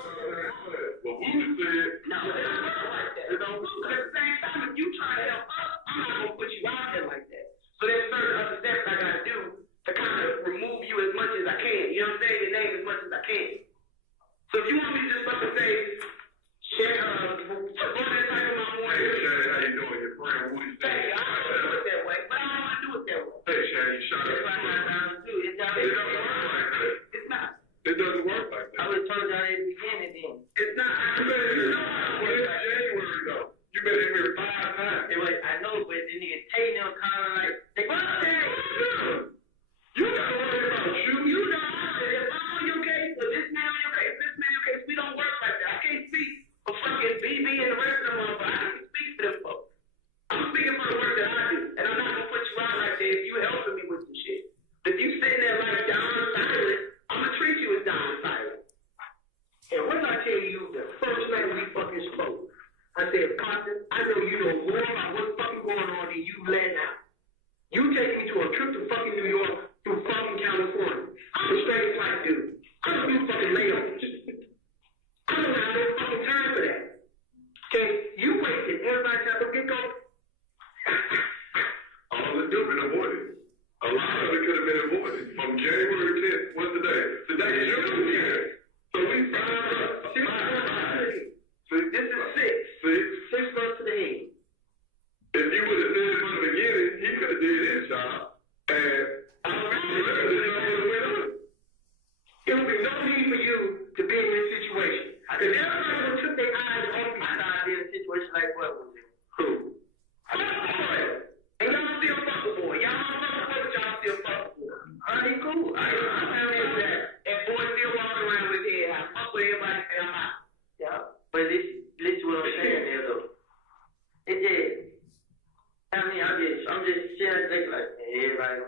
Well, who just said? No, it don't work like that. It don't work. But at the same time, if you try to help us, I'm not gonna put you out there like that. So there's certain other steps I gotta do to kind of remove you as much as I can. You know what I'm saying? Your name as much as I can. So if you want me to just fucking say, share, support this type of my morning. Hey, Shannon, how you doing? Your friend, who is that? Hey, I don't want to do it that way, but I don't want to do it that way. Hey, Shannon, you shot That's up. what I'm trying to do. It doesn't work like that. It's not. It doesn't work like I that. would have told y'all at the beginning then. It's not. You been in here. Well, it's January, though. You been in here 5 times. I know, but the nigga Tate them kind of like, they go out there. You gotta worry about you. You know, if I'm on your case, or this man on your case, we don't work like that. I can't speak for fucking BB and the rest of them, but I can speak for them folks. I'm speaking for the work that I do, and I'm not gonna put you out like that if you helping me with some shit. If you sitting there like down silent, I'm gonna treat you as down silent. And what did I tell you the first night we fucking spoke? I said, partner, I know you know more about what's fucking going on than you let out. You take me to a trip to fucking New York through fucking California. I'm a straight flight dude. I don't do fucking layovers. I don't have no fucking time for that. Okay? You wasted everybody's time to get going. All of it could have been avoided. A lot of it could have been avoided. From January 10th, what's the day? Today is June 10th. So we 5 months. 6 months. This is 6 months to the head. If you would have said it from the beginning, he could have did his job. And I don't know, the rest of it would have went on.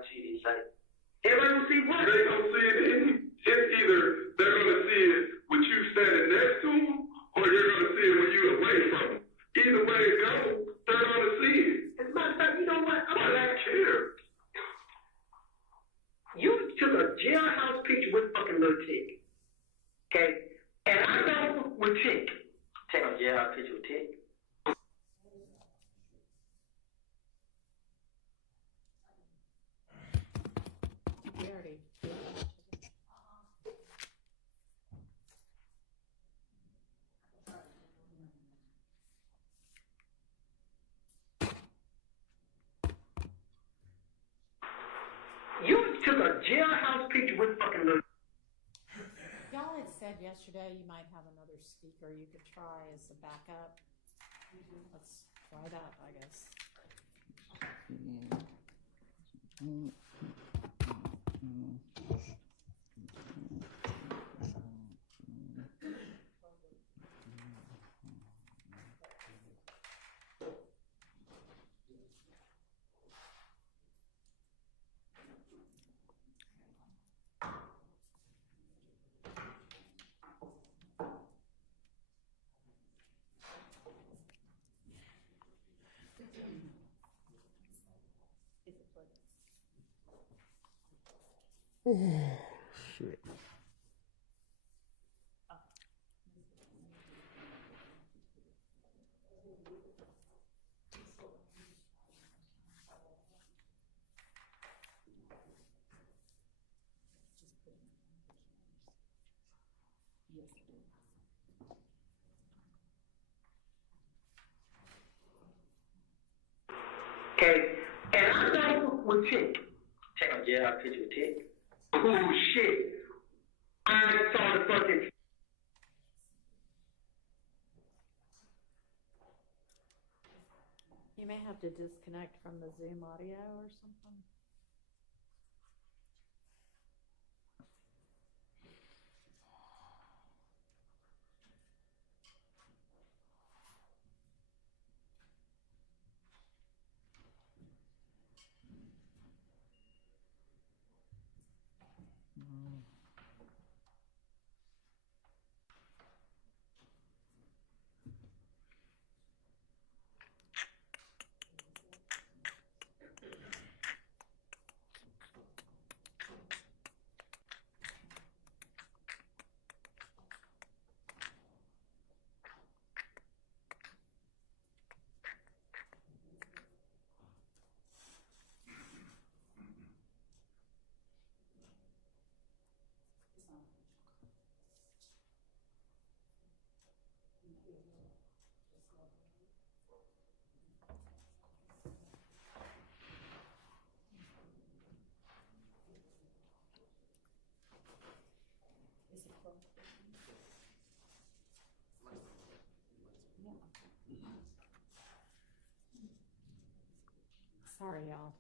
TV site. Everybody will see what? They gonna see it. It's either they're gonna see it with you standing next to them, or you're gonna see it when you away from them. Either way it goes, they're gonna see it. As a matter of fact, you know what? Why they care? You took a jailhouse picture with fucking Lil Tick. Okay? And I know with Tick. Take a jailhouse picture with Tick. We already. You took a jailhouse picture with fucking Lil. Y'all had said yesterday you might have another speaker you could try as a backup. Let's try that, I guess. Shit. Okay? And I know with Tick. Take a jailhouse picture with Tick. Oh shit. I saw the fucking. You may have to disconnect from the Zoom audio or something. Sorry, y'all.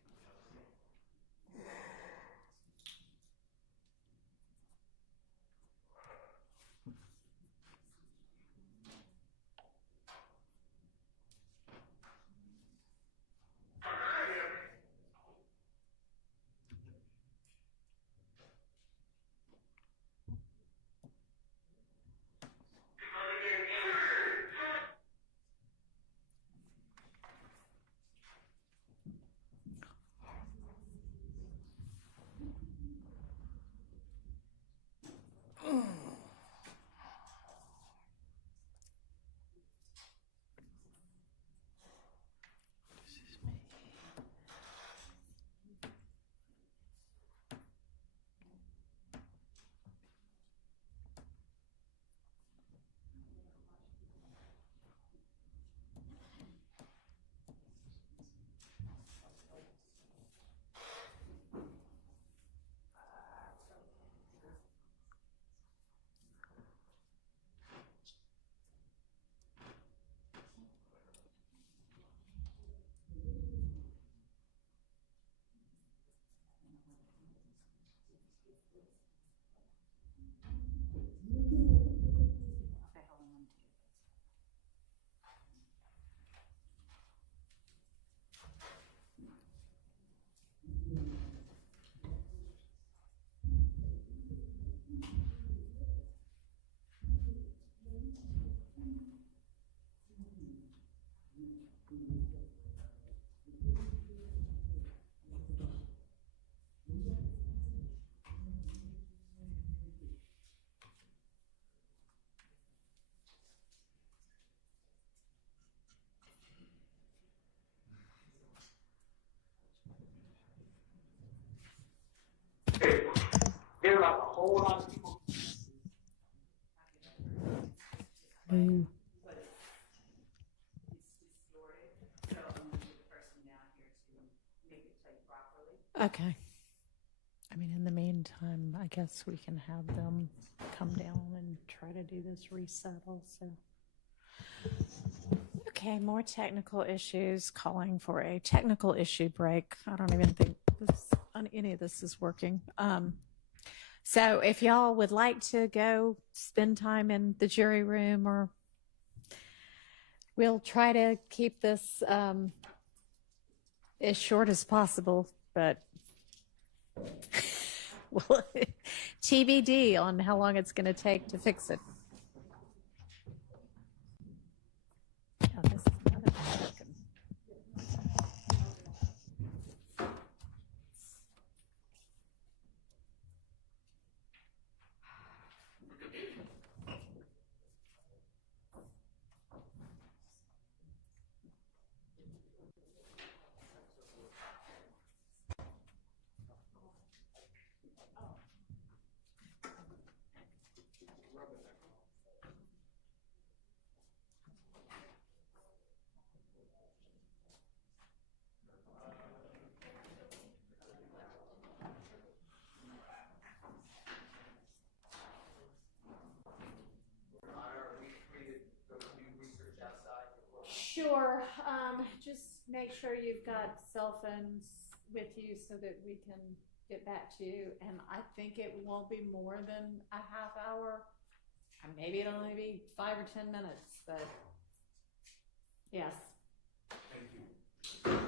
whole lot of people. Mm. Okay. I mean, in the meantime, I guess we can have them come down and try to do this reset also. Okay, more technical issues, calling for a technical issue break. I don't even think any of this is working. So if y'all would like to go spend time in the jury room, or we'll try to keep this as short as possible, but well, TBD on how long it's going to take to fix it. Oh, this is not American. Sure. Just make sure you've got cell phones with you so that we can get back to you. And I think it won't be more than a half hour. Maybe it'll only be 5 or 10 minutes, but yes. Thank you.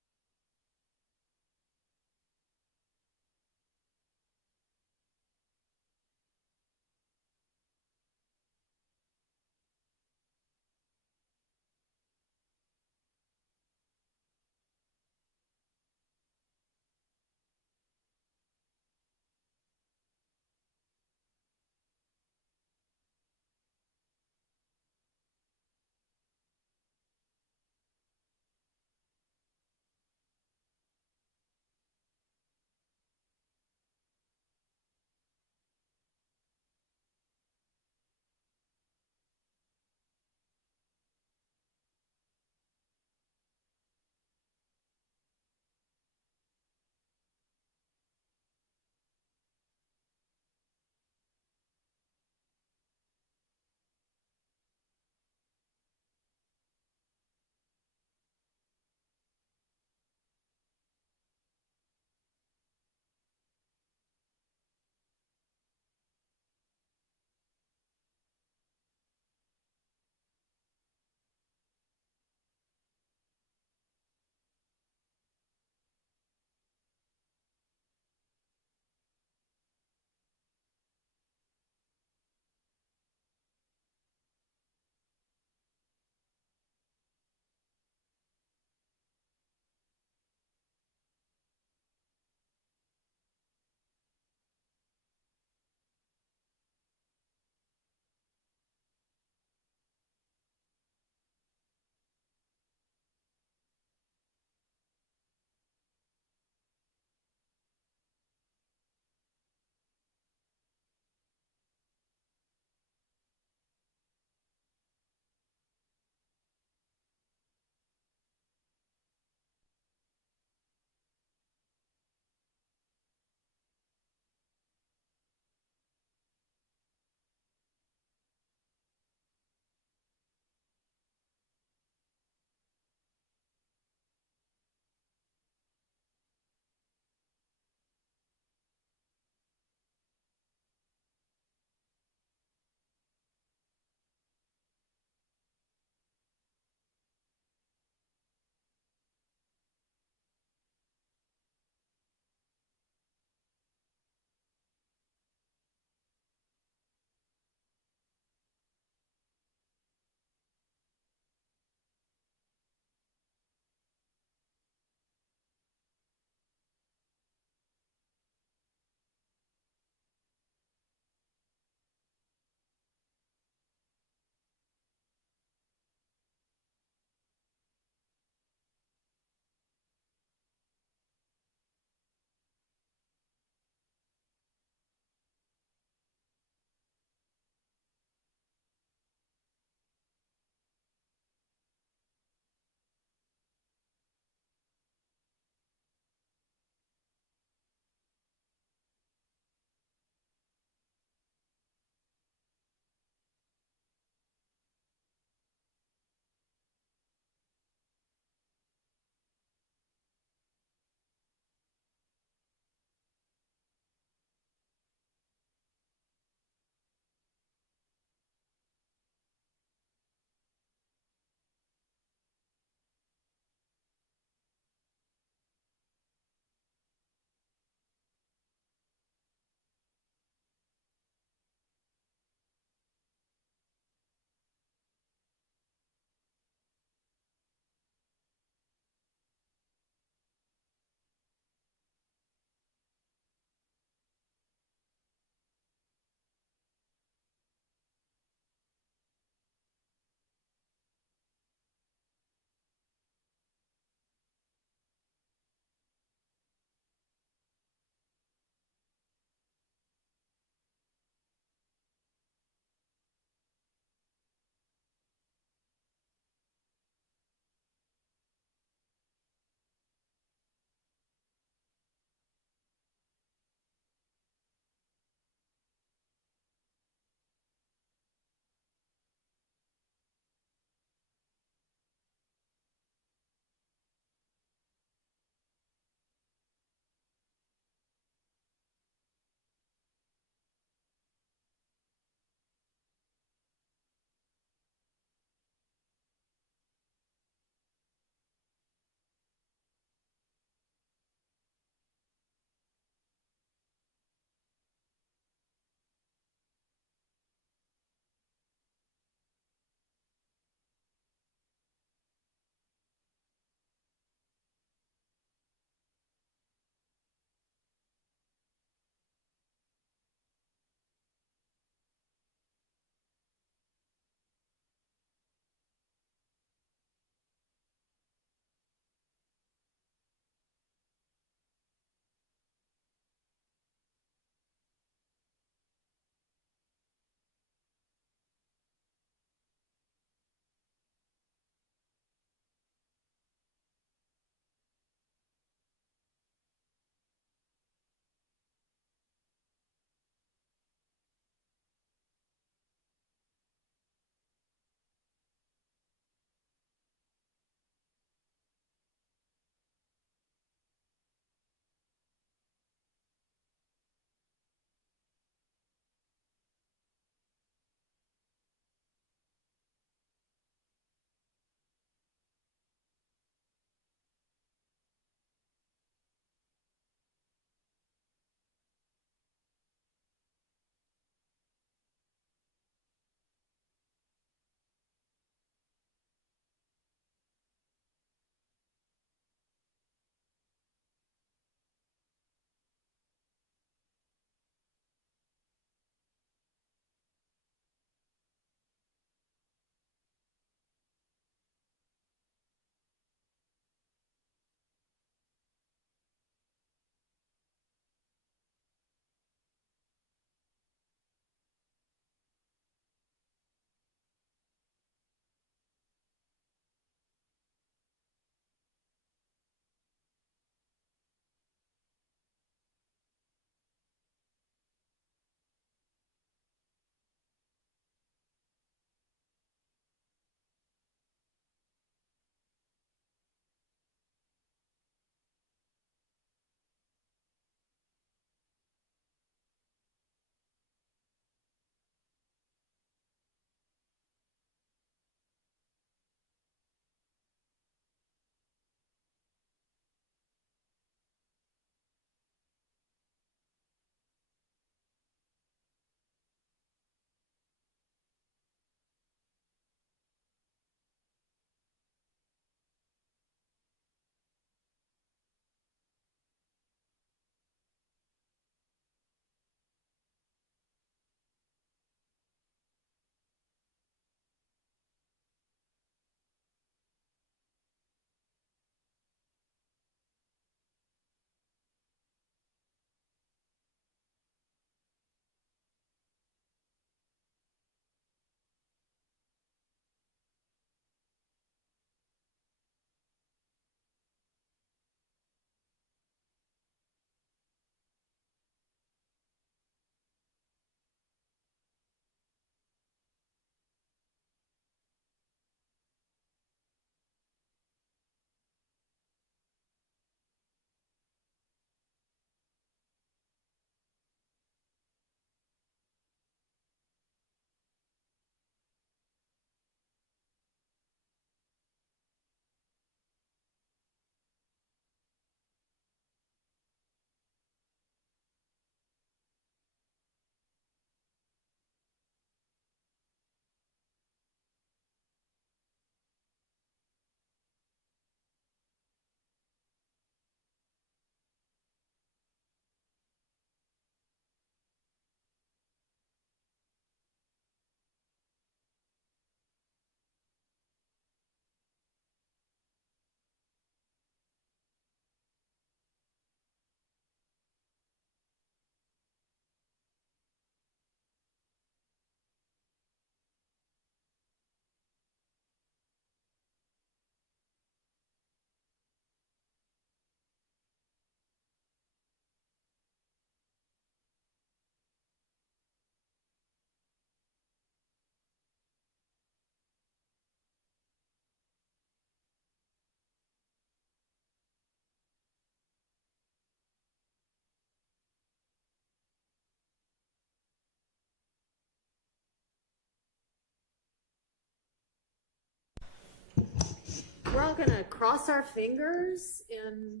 all gonna cross our fingers and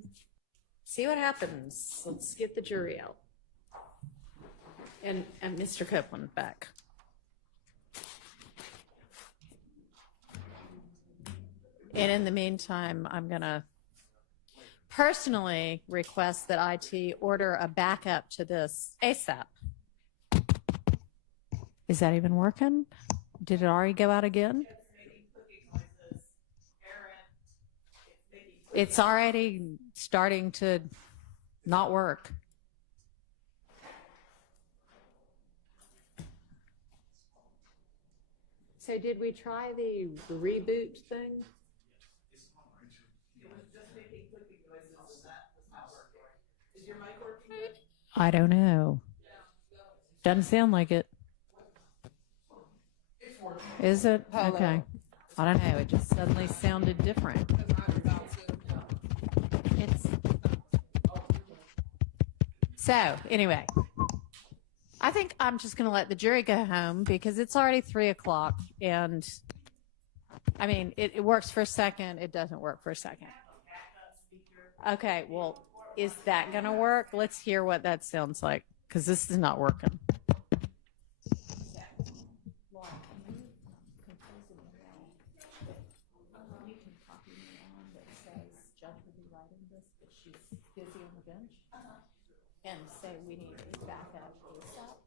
see what happens. Let's get the jury out. And Mr. Copeland back. And in the meantime, I'm gonna personally request that IT order a backup to this ASAP. Is that even working? Did it already go out again? It's already starting to not work. So did we try the reboot thing? I don't know. Doesn't sound like it. Is it? Hello. Okay. I don't know. It just suddenly sounded different. It's so anyway. I think I'm just going to let the jury go home because it's already 3:00, and I mean it works for a second. It doesn't work for a second. Okay. Well, is that going to work? Let's hear what that sounds like because this is not working. Busy on the bench and say we need a backup ASAP,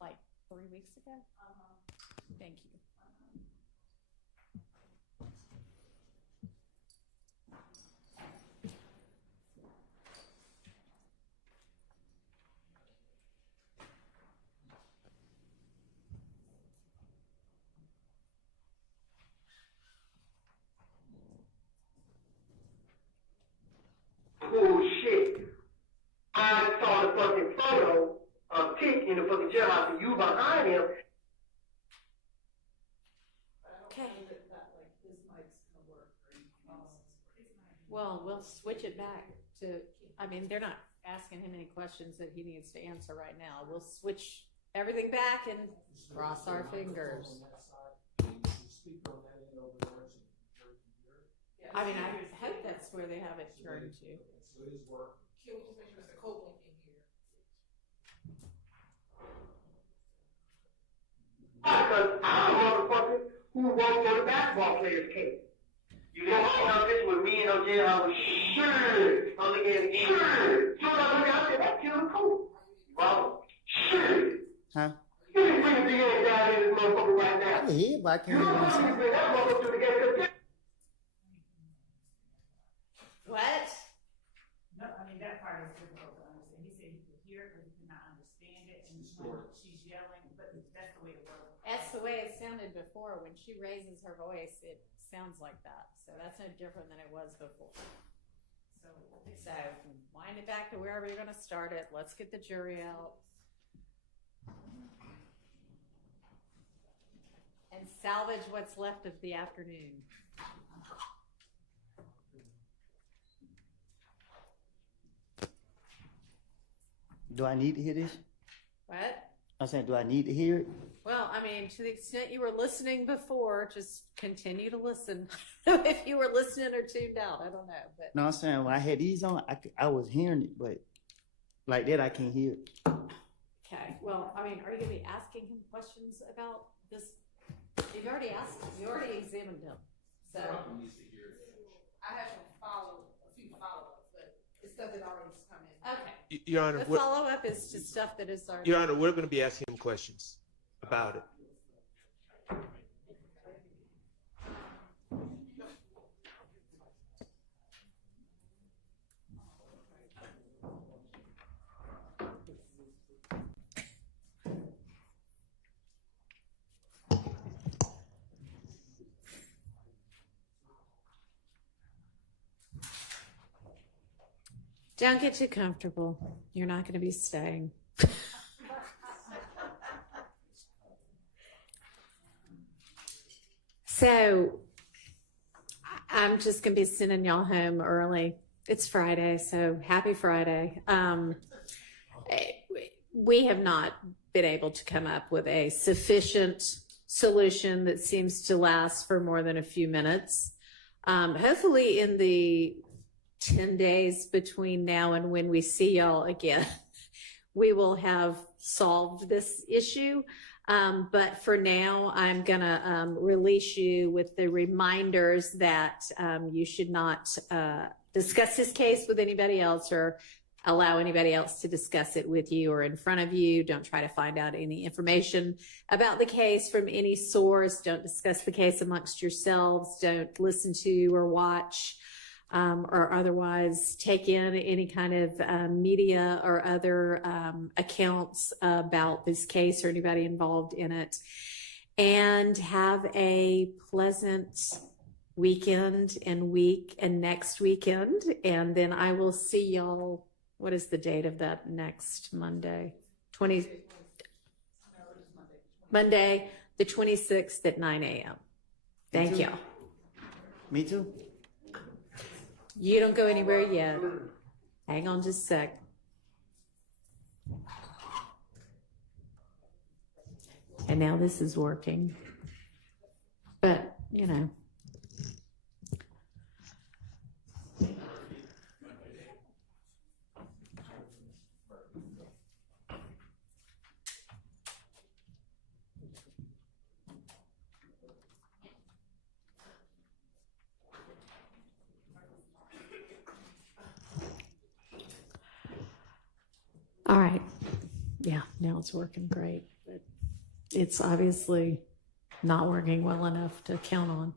like 3 weeks ago. Thank you. Bullshit. I saw the fucking photo of Tick in the fucking jailhouse and you behind him. Okay. Well, we'll switch it back to, I mean, they're not asking him any questions that he needs to answer right now. We'll switch everything back and cross our fingers. I mean, I hope that's where they have it turned to. Can we just make sure Mr. Copeland can hear? Because I'm a motherfucker who won't go to basketball players' case. You didn't know this with me and no jail. I was sure. I'm looking at it. Sure. So I look out there, that's killing cool. Wow. Sure. Huh? You can bring the DA down in this motherfucker right now. I can hear, but I can't You hear don't what need you're to bring that motherfucker to the game. What? No, I mean, that part is difficult to understand. He said he could hear it, but he could not understand it, and when she's yelling, but that's the way it works. That's the way it sounded before. When she raises her voice, it sounds like that. So that's no different than it was before. So wind it back to wherever you're going to start it. Let's get the jury out. And salvage what's left of the afternoon. Do I need to hear this? What? I'm saying, do I need to hear it? Well, I mean, to the extent you were listening before, just continue to listen. If you were listening or tuned out, I don't know. But No, I'm saying when I had these on, I was hearing it, but like that, I can't hear it. okay. Well, I mean, are you going to be asking him questions about this? You've already asked him. You already examined him. So I have a few follow-ups, but it's stuff that already come in. okay. Your Honor, The follow-up is to stuff that is already. Your Honor, we're going to be asking him questions about it. Don't get too comfortable. You're not going to be staying. So I'm just going to be sending y'all home early. It's Friday, so happy Friday. We have not been able to come up with a sufficient solution that seems to last for more than a few minutes. Hopefully in the 10 days between now and when we see y'all again, we will have solved this issue. But for now, I'm gonna release you with the reminders that you should not discuss this case with anybody else or allow anybody else to discuss it with you or in front of you. Don't try to find out any information about the case from any source. Don't discuss the case amongst yourselves. Don't listen to or watch or otherwise take in any kind of media or other accounts about this case or anybody involved in it. And have a pleasant weekend and week and next weekend. And then I will see y'all. What is the date of that next Monday? Monday, the 26th at 9 a.m. Thank you. Me too. You don't go anywhere yet. Hang on just a sec. And now this is working. But, you know. All right. Yeah, now it's working great. But it's obviously not working well enough to count on.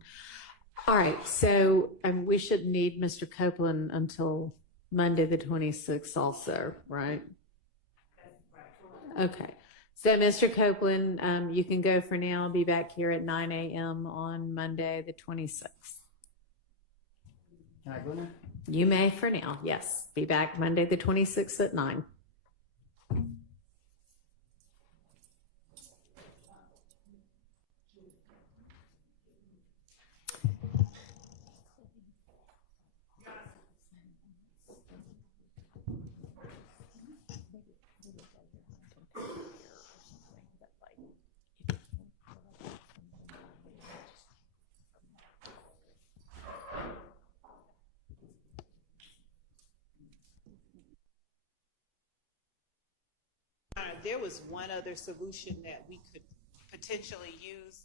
All right, so we shouldn't need Mr. Copeland until Monday the 26th also, right? Okay. So Mr. Copeland, you can go for now. I'll be back here at 9 a.m. on Monday the 26th. Can I go now? You may for now, yes. Be back Monday the 26th at 9. There was one other solution that we could potentially use.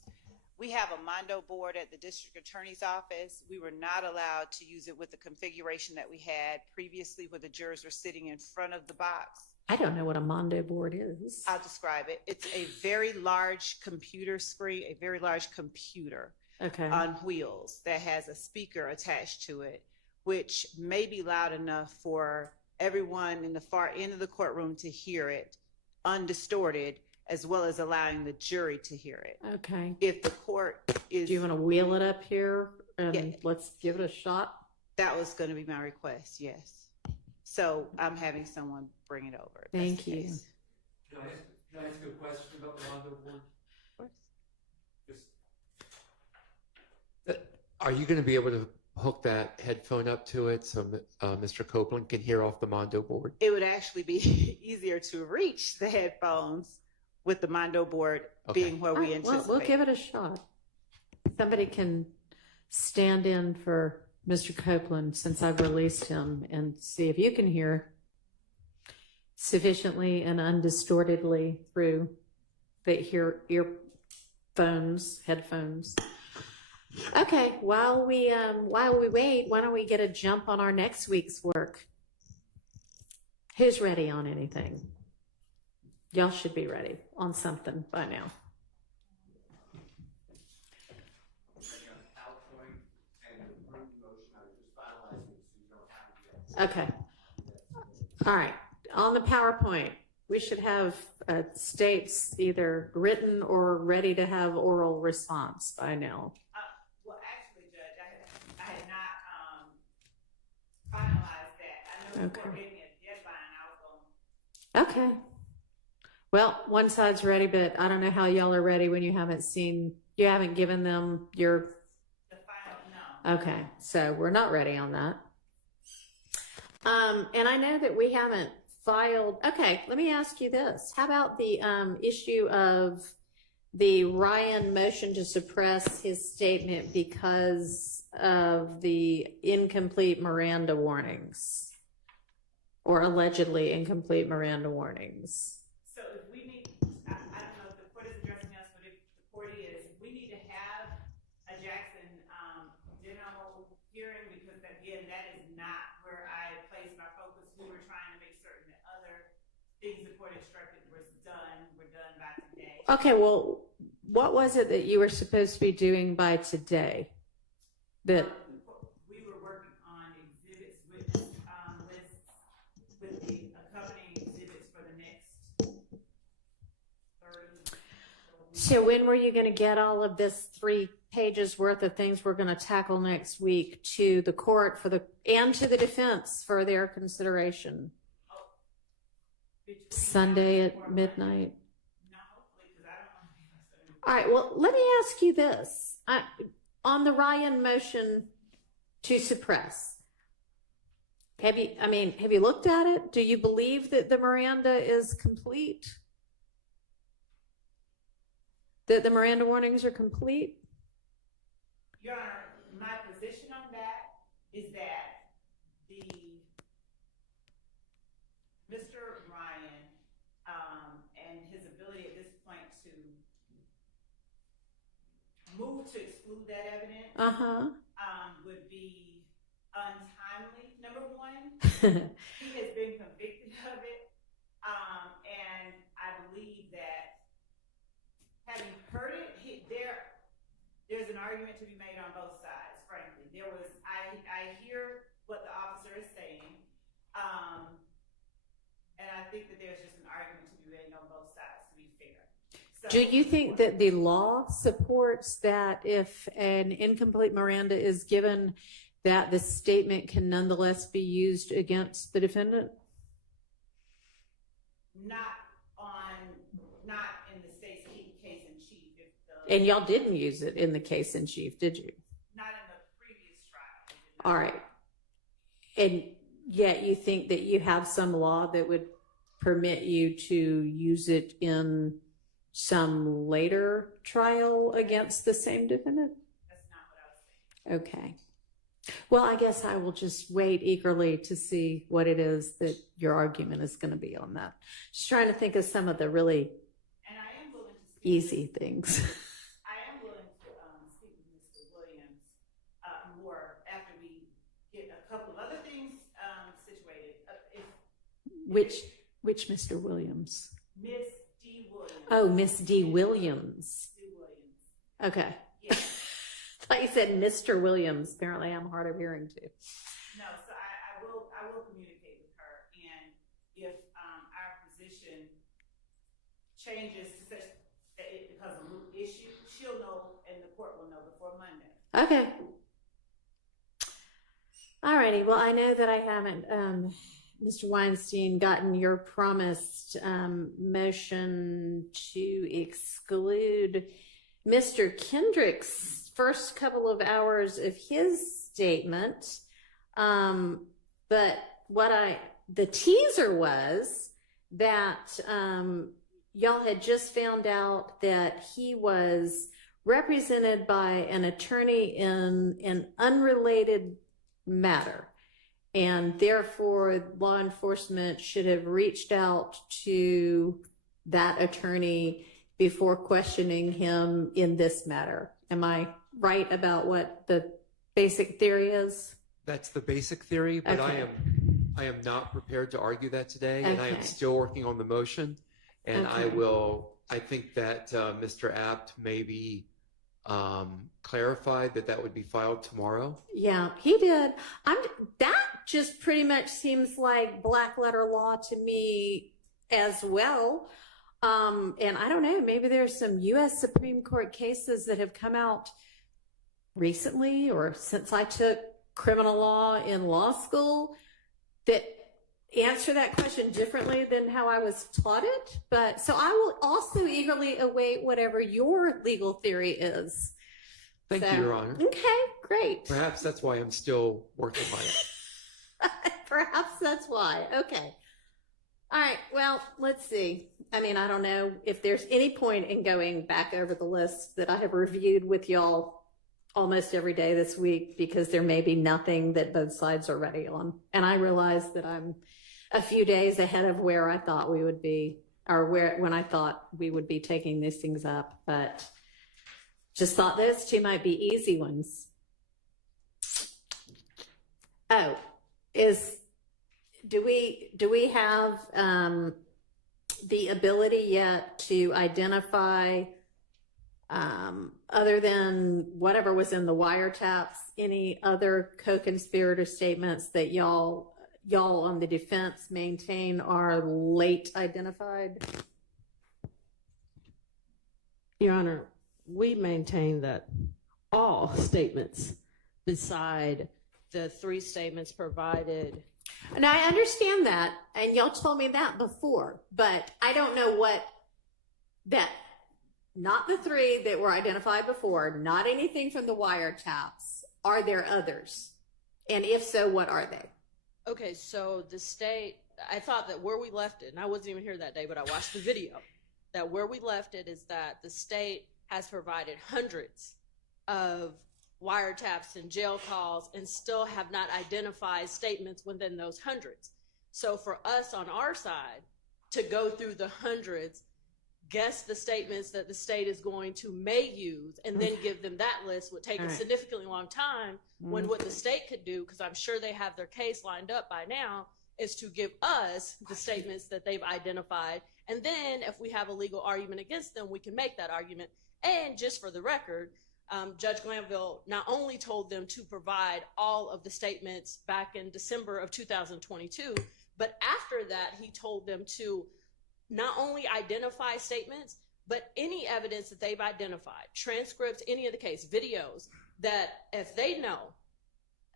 We have a Mondo board at the district attorney's office. We were not allowed to use it with the configuration that we had previously where the jurors were sitting in front of the box. I don't know what a Mondo board is. I'll describe it. It's a very large computer screen, a very large computer on wheels that has a speaker attached to it, which may be loud enough for everyone in the far end of the courtroom to hear it undistorted, as well as allowing the jury to hear it. Okay. If the court is... Do you want to wheel it up here and let's give it a shot? That was going to be my request, yes. So I'm having someone bring it over. Thank you. Can I ask you a question about the Mondo board? Of course. Are you going to be able to hook that headphone up to it so Mr. Copeland can hear off the Mondo board? It would actually be easier to reach the headphones with the Mondo board being where we anticipate. We'll give it a shot. Somebody can stand in for Mr. Copeland since I've released him and see if you can hear sufficiently and undistortedly through the headphones. Okay, while we wait, why don't we get a jump on our next week's work? Who's ready on anything? Y'all should be ready on something by now. Okay. All right. On the PowerPoint, we should have states either written or ready to have oral response by now. Well, actually, Judge, I had not finalized that. I know the court gave me a deadline. I was going. Okay. Well, one side's ready, but I don't know how y'all are ready when you haven't given them the final, no. Okay, so we're not ready on that. And I know that we haven't filed. Okay, let me ask you this. How about the issue of the Ryan motion to suppress his statement because of the incomplete Miranda warnings, or allegedly incomplete Miranda warnings. So if we need, I don't know if the court is addressing us, but if the court is, we need to have a Jackson de novo hearing, because again, that is not where I placed my focus. We were trying to make certain that other things the court instructed were done by today. Okay, well, what was it that you were supposed to be doing by today? That we were working on exhibits, witness lists with the accompanying exhibits for the next 30. So when were you going to get all of this 3 pages worth of things we're going to tackle next week to the court and to the defense for their consideration? Sunday at midnight. All right, well, let me ask you this. On the Ryan motion to suppress, have you looked at it? Do you believe that the Miranda is complete? That the Miranda warnings are complete? Your Honor, my position on that is that Mr. Ryan and his ability at this point to move to exclude that evidence would be untimely, number one. He has been convicted of it, and I believe that having heard it, there's an argument to be made on both sides, frankly. I hear what the officer is saying, and I think that there's just an argument to be made on both sides, to be fair. So, do you think that the law supports that if an incomplete Miranda is given, that the statement can nonetheless be used against the defendant? Not in the state's case in chief. And y'all didn't use it in the case in chief, did you? Not in the previous trial. All right. And yet you think that you have some law that would permit you to use it in some later trial against the same defendant? That's not what I was saying. Okay. Well, I guess I will just wait eagerly to see what it is that your argument is going to be on that. Just trying to think of some of the really easy things. I am willing to speak with Mr. Williams more after we get a couple of other things situated. Which Mr. Williams? Miss D. Williams. Oh, Miss D. Williams. D. Williams. Okay. Yeah. I thought you said Mr. Williams. Apparently I'm hard of hearing too. No, so I will communicate with her, and if our position changes to such that it becomes a moot issue, she'll know and the court will know before Monday. Okay. All righty. Well, I know that I haven't, Mr. Weinstein, gotten your promised motion to exclude Mr. Kendrick's first couple of hours of his statement. But the teaser was that y'all had just found out that he was represented by an attorney in an unrelated matter, and therefore law enforcement should have reached out to that attorney before questioning him in this matter. Am I right about what the basic theory is? That's the basic theory, but Okay. I am not prepared to argue that today, and I am Okay. still working on the motion. And Okay. I think that Mr. Apt maybe clarified that would be filed tomorrow. Yeah, he did. That just pretty much seems like black letter law to me as well. And I don't know, maybe there's some U.S. Supreme Court cases that have come out recently or since I took criminal law in law school that answer that question differently than how I was taught it. But so I will also eagerly await whatever your legal theory is. Thank you, Your Honor. Okay, great. Perhaps that's why I'm still working on it. Perhaps that's why. Okay. All right, well, let's see. I mean, I don't know if there's any point in going back over the list that I have reviewed with y'all almost every day this week, because there may be nothing that both sides are ready on. And I realize that I'm a few days ahead of where I thought we would be, or when I thought we would be taking these things up, but just thought those two might be easy ones. Oh, do we have the ability yet to identify, other than whatever was in the wiretaps, any other co-conspirator statements that y'all on the defense maintain are late identified? Your Honor, we maintain that all statements beside the 3 statements provided. And I understand that, and y'all told me that before, but I don't know not the 3 that were identified before, not anything from the wiretaps. Are there others? And if so, what are they? Okay, so the state, I thought that where we left it, and I wasn't even here that day, but I watched the video, that where we left it is that the state has provided hundreds of wiretaps and jail calls and still have not identified statements within those hundreds. So for us on our side to go through the hundreds, guess the statements that the state is going to may use, and then give them that list would take a significantly long time, when what the state could do, because I'm sure they have their case lined up by now, is to give us the statements that they've identified. And then if we have a legal argument against them, we can make that argument. And just for the record, Judge Glanville not only told them to provide all of the statements back in December of 2022, but after that, he told them to not only identify statements, but any evidence that they've identified, transcripts, any of the case, videos, that if they know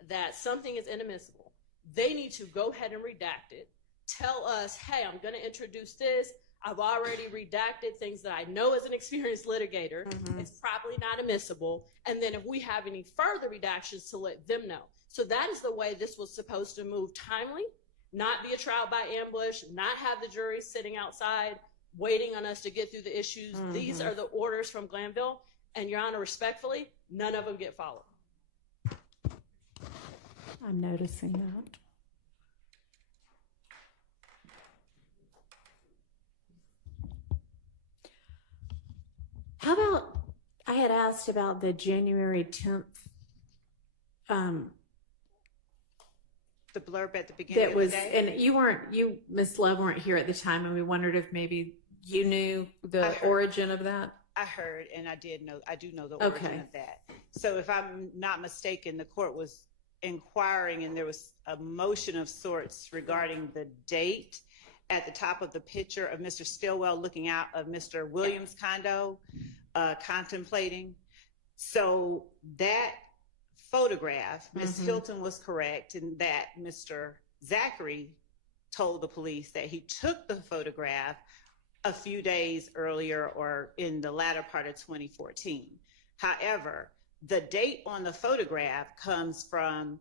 that something is inadmissible, they need to go ahead and redact it, tell us, hey, I'm going to introduce this. I've already redacted things that I know as an experienced litigator. It's probably not admissible. And then if we have any further redactions, to let them know. So that is the way this was supposed to move timely, not be a trial by ambush, not have the jury sitting outside waiting on us to get through the issues. These are the orders from Glanville. And Your Honor, respectfully, none of them get followed. I'm noticing that. How about, I had asked about the January 10th, the blurb at the beginning that was, of the day. and you, Ms. Love, weren't here at the time, and we wondered if maybe you knew the origin of that. I heard, and I do know the origin of that. So if I'm not mistaken, the court was inquiring, and there was a motion of sorts regarding the date at the top of the picture of Mr. Stillwell looking out of Mr. Williams' condo, contemplating. So that photograph, Ms. Hilton was correct in that Mr. Zachary told the police that he took the photograph a few days earlier or in the latter part of 2014. However, the date on the photograph comes from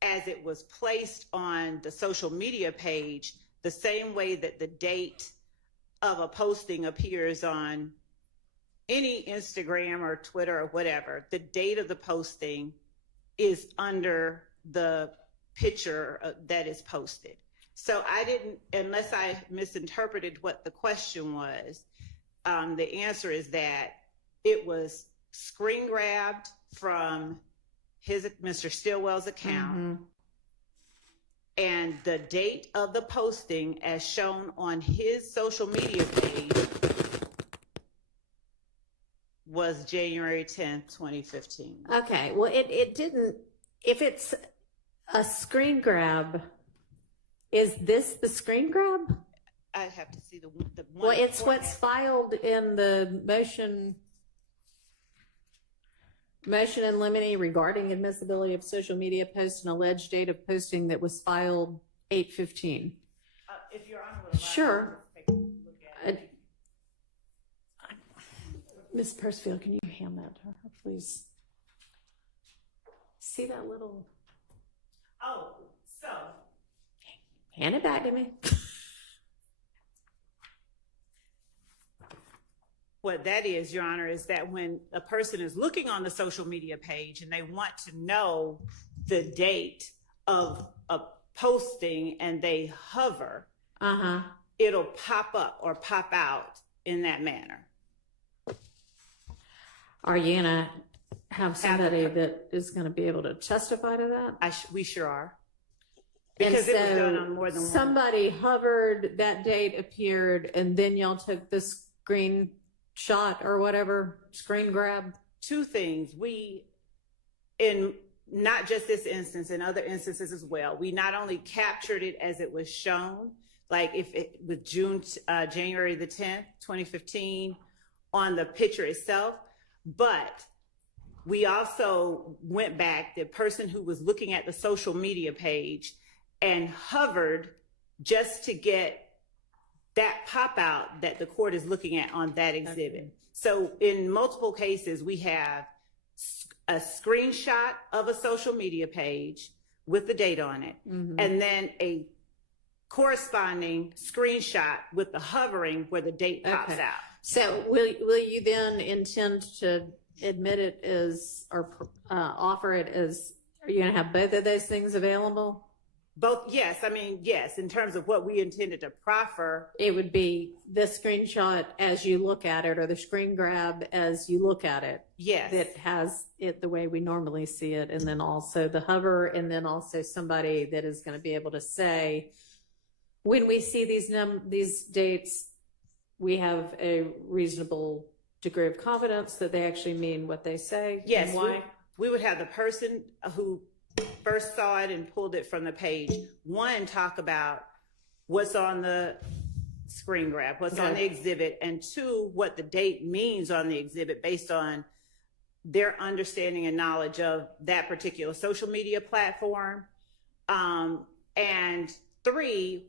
as it was placed on the social media page, the same way that the date of a posting appears on any Instagram or Twitter or whatever. The date of the posting is under the picture that is posted. So I didn't, unless I misinterpreted what the question was, the answer is that it was screen grabbed from Mr. Stillwell's account, and the date of the posting as shown on his social media page was January 10th, 2015. Okay, well, it didn't, if it's a screen grab, is this the screen grab? I'd have to see the one. Well, it's what's filed in the motion in limine regarding admissibility of social media posts and alleged date of posting that was filed 8/15. If Your Honor would allow, sure. Take a look at it. Ms. Persfield, can you hand that to her, please? See that little... Oh, so... Hand it back to me. What that is, Your Honor, is that when a person is looking on the social media page and they want to know the date of a posting and they hover, it'll pop up or pop out in that manner. Are you going to have somebody that is going to be able to testify to that? We sure are. Because it was done on more than one. Somebody hovered, that date appeared, and then y'all took the screenshot or whatever, screen grab. Two things. We, in not just this instance, in other instances as well, we not only captured it as it was shown, like if it with January the 10th, 2015, on the picture itself, but we also went back, the person who was looking at the social media page and hovered just to get that pop out that the court is looking at on that exhibit. Okay. So in multiple cases, we have a screenshot of a social media page with the date on it, and then a corresponding screenshot with the hovering where the date pops out. So will you then intend to admit it as, or offer it as, are you going to have both of those things available? Both, yes. I mean, yes, in terms of what we intended to proffer. It would be the screenshot as you look at it, or the screen grab as you look at it. Yes. That has it the way we normally see it, and then also the hover, and then also somebody that is going to be able to say, when we see these dates, we have a reasonable degree of confidence that they actually mean what they say. Yes. And why? We would have the person who first saw it and pulled it from the page, one, talk about what's on the screen grab, what's on the exhibit, and two, what the date means on the exhibit based on their understanding and knowledge of that particular social media platform. And three,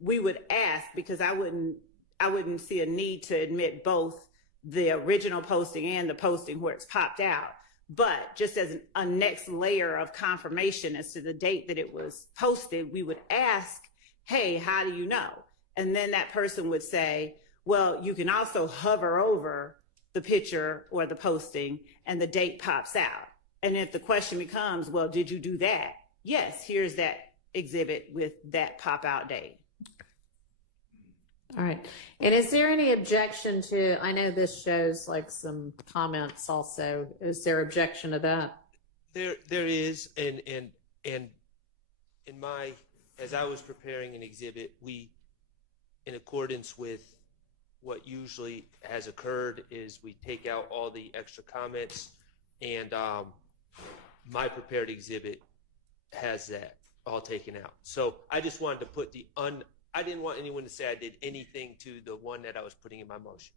we would ask, because I wouldn't see a need to admit both the original posting and the posting where it's popped out. But just as a next layer of confirmation as to the date that it was posted, we would ask, hey, how do you know? And then that person would say, well, you can also hover over the picture or the posting and the date pops out. And if the question becomes, well, did you do that? Yes, here's that exhibit with that pop out date. All right. And is there any objection to, I know this shows like some comments also. Is there objection to that? There is, and in my, as I was preparing an exhibit, we, in accordance with what usually has occurred, is we take out all the extra comments, and my prepared exhibit has that all taken out. So I just wanted to put I didn't want anyone to say I did anything to the one that I was putting in my motion.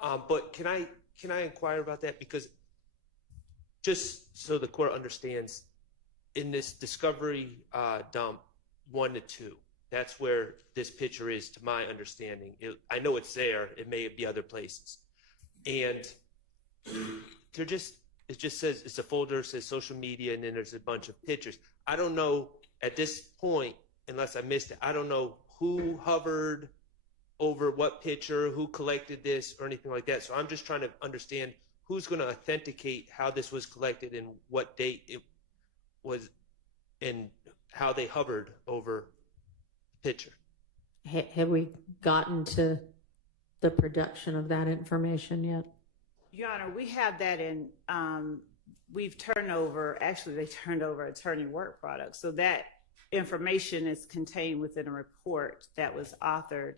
But can I inquire about that? Because just so the court understands, in this discovery dump 1 to 2, that's where this picture is, to my understanding. I know it's there. It may be other places. And it just says, it's a folder, it says social media, and then there's a bunch of pictures. I don't know at this point, unless I missed it, I don't know who hovered over what picture, who collected this, or anything like that. So I'm just trying to understand who's going to authenticate how this was collected and what date it was and how they hovered over the picture. Have we gotten to the production of that information yet? Your Honor, we have that in, we've turned over, actually they turned over attorney work products. So that information is contained within a report that was authored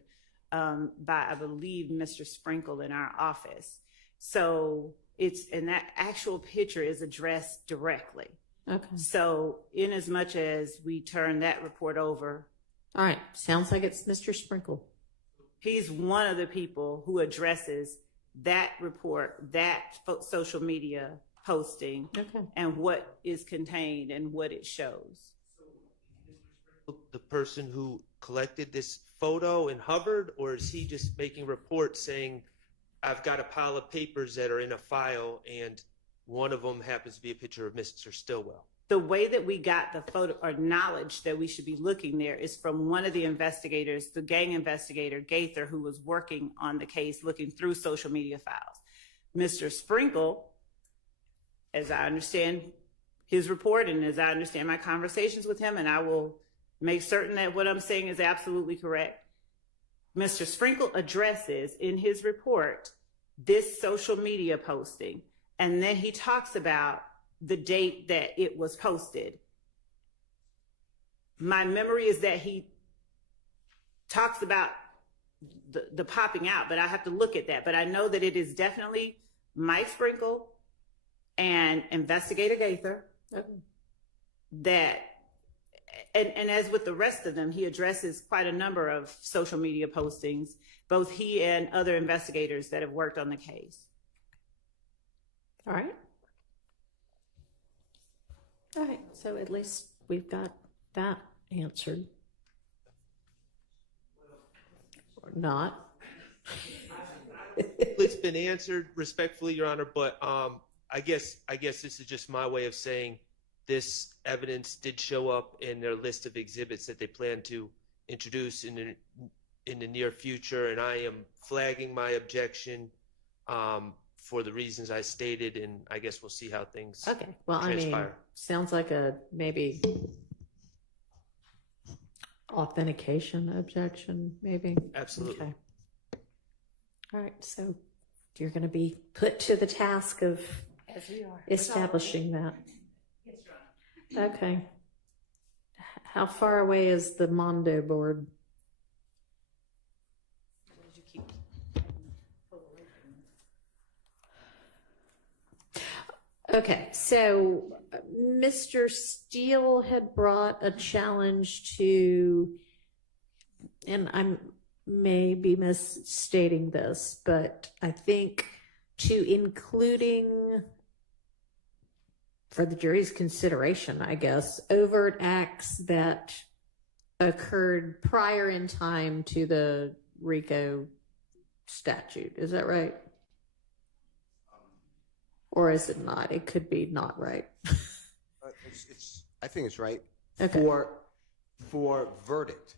by, I believe, Mr. Sprinkle in our office. So and that actual picture is addressed directly. Okay. So in as much as we turn that report over. All right. Sounds like it's Mr. Sprinkle. He's one of the people who addresses that report, that social media posting, and what is contained and what it shows. The person who collected this photo and hovered, or is he just making reports saying, I've got a pile of papers that are in a file and One of them happens to be a picture of Mr. Stillwell. The way that we got the photo or knowledge that we should be looking there is from one of the investigators, the gang investigator, Gaither, who was working on the case, looking through social media files. Mr. Sprinkle, as I understand his report and as I understand my conversations with him, and I will make certain that what I'm saying is absolutely correct, Mr. Sprinkle addresses in his report this social media posting, and then he talks about the date that it was posted. My memory is that he talks about the popping out, but I have to look at that. But I know that it is definitely Mike Sprinkle and Investigator Gaither that, and as with the rest of them, he addresses quite a number of social media postings, both he and other investigators that have worked on the case. All right. All right, so at least we've got that answered. Or not. It's been answered respectfully, Your Honor, but I guess this is just my way of saying this evidence did show up in their list of exhibits that they plan to introduce in the near future, and I am flagging my objection for the reasons I stated, and I guess we'll see how things transpire. I mean, sounds like a maybe authentication objection, maybe. Absolutely. Okay. All right, so you're going to be put to the task of establishing that. Okay. How far away is the Mondo board? Okay, so Mr. Steele had brought a challenge to, and I may be misstating this, but I think to including, for the jury's consideration, I guess, overt acts that occurred prior in time to the RICO statute. Is that right? Or is it not? It could be not right. I think it's right. Okay. For verdict.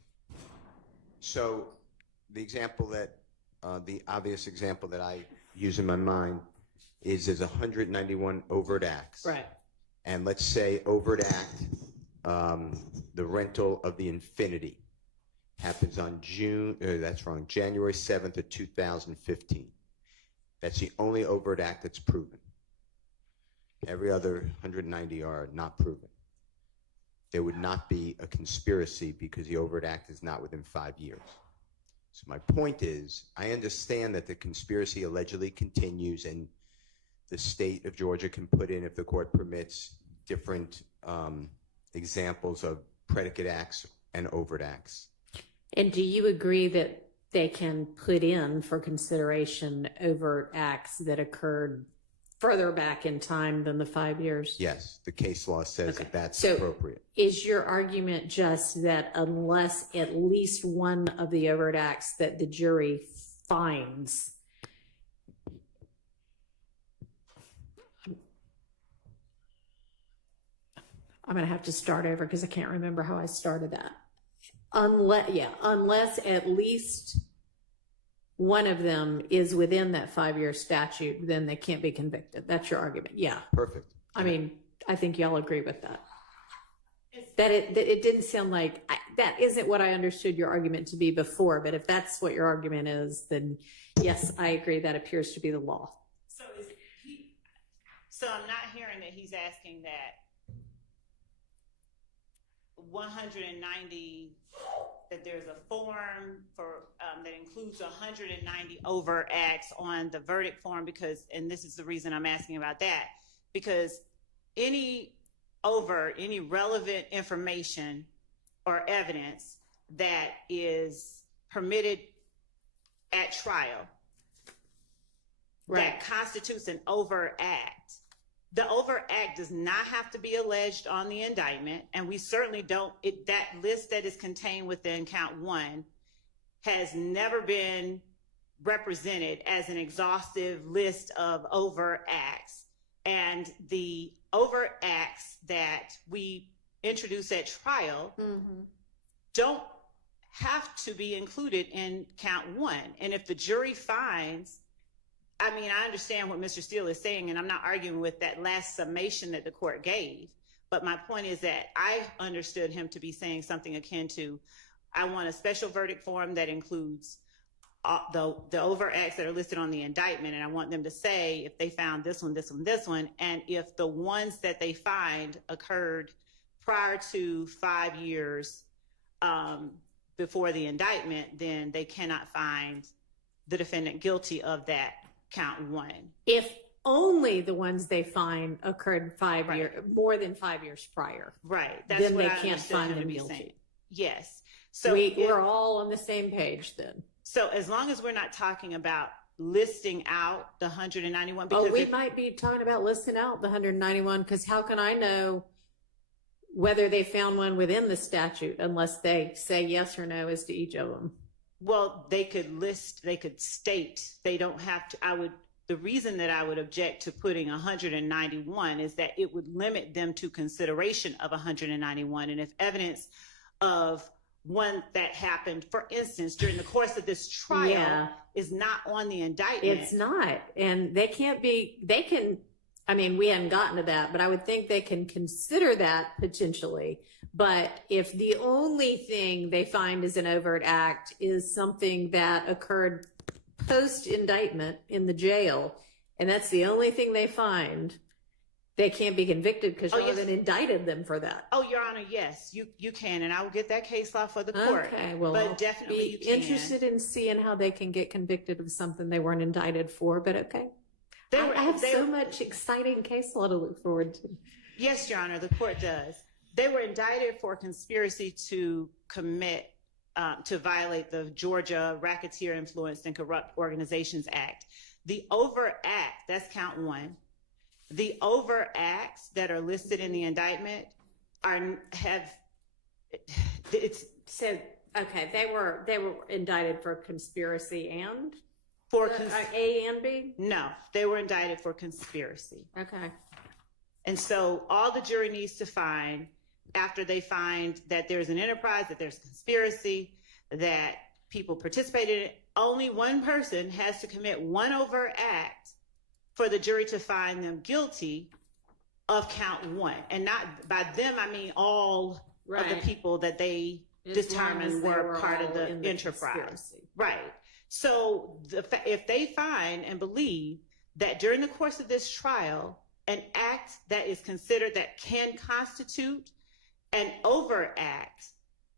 So the example that, the obvious example that I use in my mind is there's 191 overt acts. Right. And let's say overt act, the rental of the Infinity happens on January 7th of 2015. That's the only overt act that's proven. Every other 190 are not proven. There would not be a conspiracy because the overt act is not within 5 years. So my point is, I understand that the conspiracy allegedly continues, and the state of Georgia can put in, if the court permits, different examples of predicate acts and overt acts. And do you agree that they can put in for consideration overt acts that occurred further back in time than the 5 years? Yes, the case law says that that's So appropriate. is your argument just that unless at least one of the overt acts that the jury finds, I'm going to have to start over because I can't remember how I started that. Unless at least one of them is within that 5-year statute, then they can't be convicted. That's your argument. Yeah. Perfect. I mean, I think y'all agree with that. That it didn't sound like, that isn't what I understood your argument to be before, but if that's what your argument is, then yes, I agree that appears to be the law. So I'm not hearing that he's asking that 190, that there's a form for that includes 190 overt acts on the verdict form, because, and this is the reason I'm asking about that, because any relevant information or evidence that is permitted at trial, that constitutes an overt act. The overt act does not have to be alleged on the indictment, and we certainly don't, that list that is contained within count 1 has never been represented as an exhaustive list of overt acts. and the overt acts that we introduce at trial don't have to be included in count one. And if the jury finds, I mean, I understand what Mr. Steele is saying, and I'm not arguing with that last summation that the court gave. But my point is that I understood him to be saying something akin to, I want a special verdict form that includes the overt acts that are listed on the indictment, and I want them to say if they found this one, this one, this one, and if the ones that they find occurred prior to 5 years before the indictment, then they cannot find the defendant guilty of that count one. If only the ones they find occurred more than 5 years prior. Right. That's then what they I can't find them him to be guilty. saying. Yes. So we're all on the same page then. So as long as we're not talking about listing out the 191, because we might be talking about listing out the 191, because how can I know whether they found one within the statute unless they say yes or no as to each of them? Well, they could state, they don't have to. The reason that I would object to putting 191 is that it would limit them to consideration of 191. And if evidence of one that happened, for instance, during the course of this trial is not on the indictment. It's not. And we hadn't gotten to that, but I would think they can consider that potentially. But if the only thing they find is an overt act is something that occurred post-indictment in the jail, and that's the only thing they find, they can't be convicted because you haven't indicted them for that. Oh, Your Honor, yes, you can, and I will get that case law for the court. Okay, well, but I'll definitely you be can. interested in seeing how they can get convicted of something they weren't indicted for, but okay. I have so much exciting case law to look forward to. Yes, Your Honor, the court does. They were indicted for conspiracy to commit, to violate the Georgia Racketeer Influenced and Corrupt Organizations Act. The overt act, that's count one. The overt acts that are listed in the indictment they were indicted for conspiracy and for A and B? No, they were indicted for conspiracy. Okay. And so all the jury needs to find, after they find that there's an enterprise, that there's conspiracy, that people participated in it, only one person has to commit one overt act for the jury to find them guilty of count one. And not by them, I mean all of the people that they determined were part of the enterprise. Right. So if they find and believe that during the course of this trial, an act that is considered that can constitute an overt act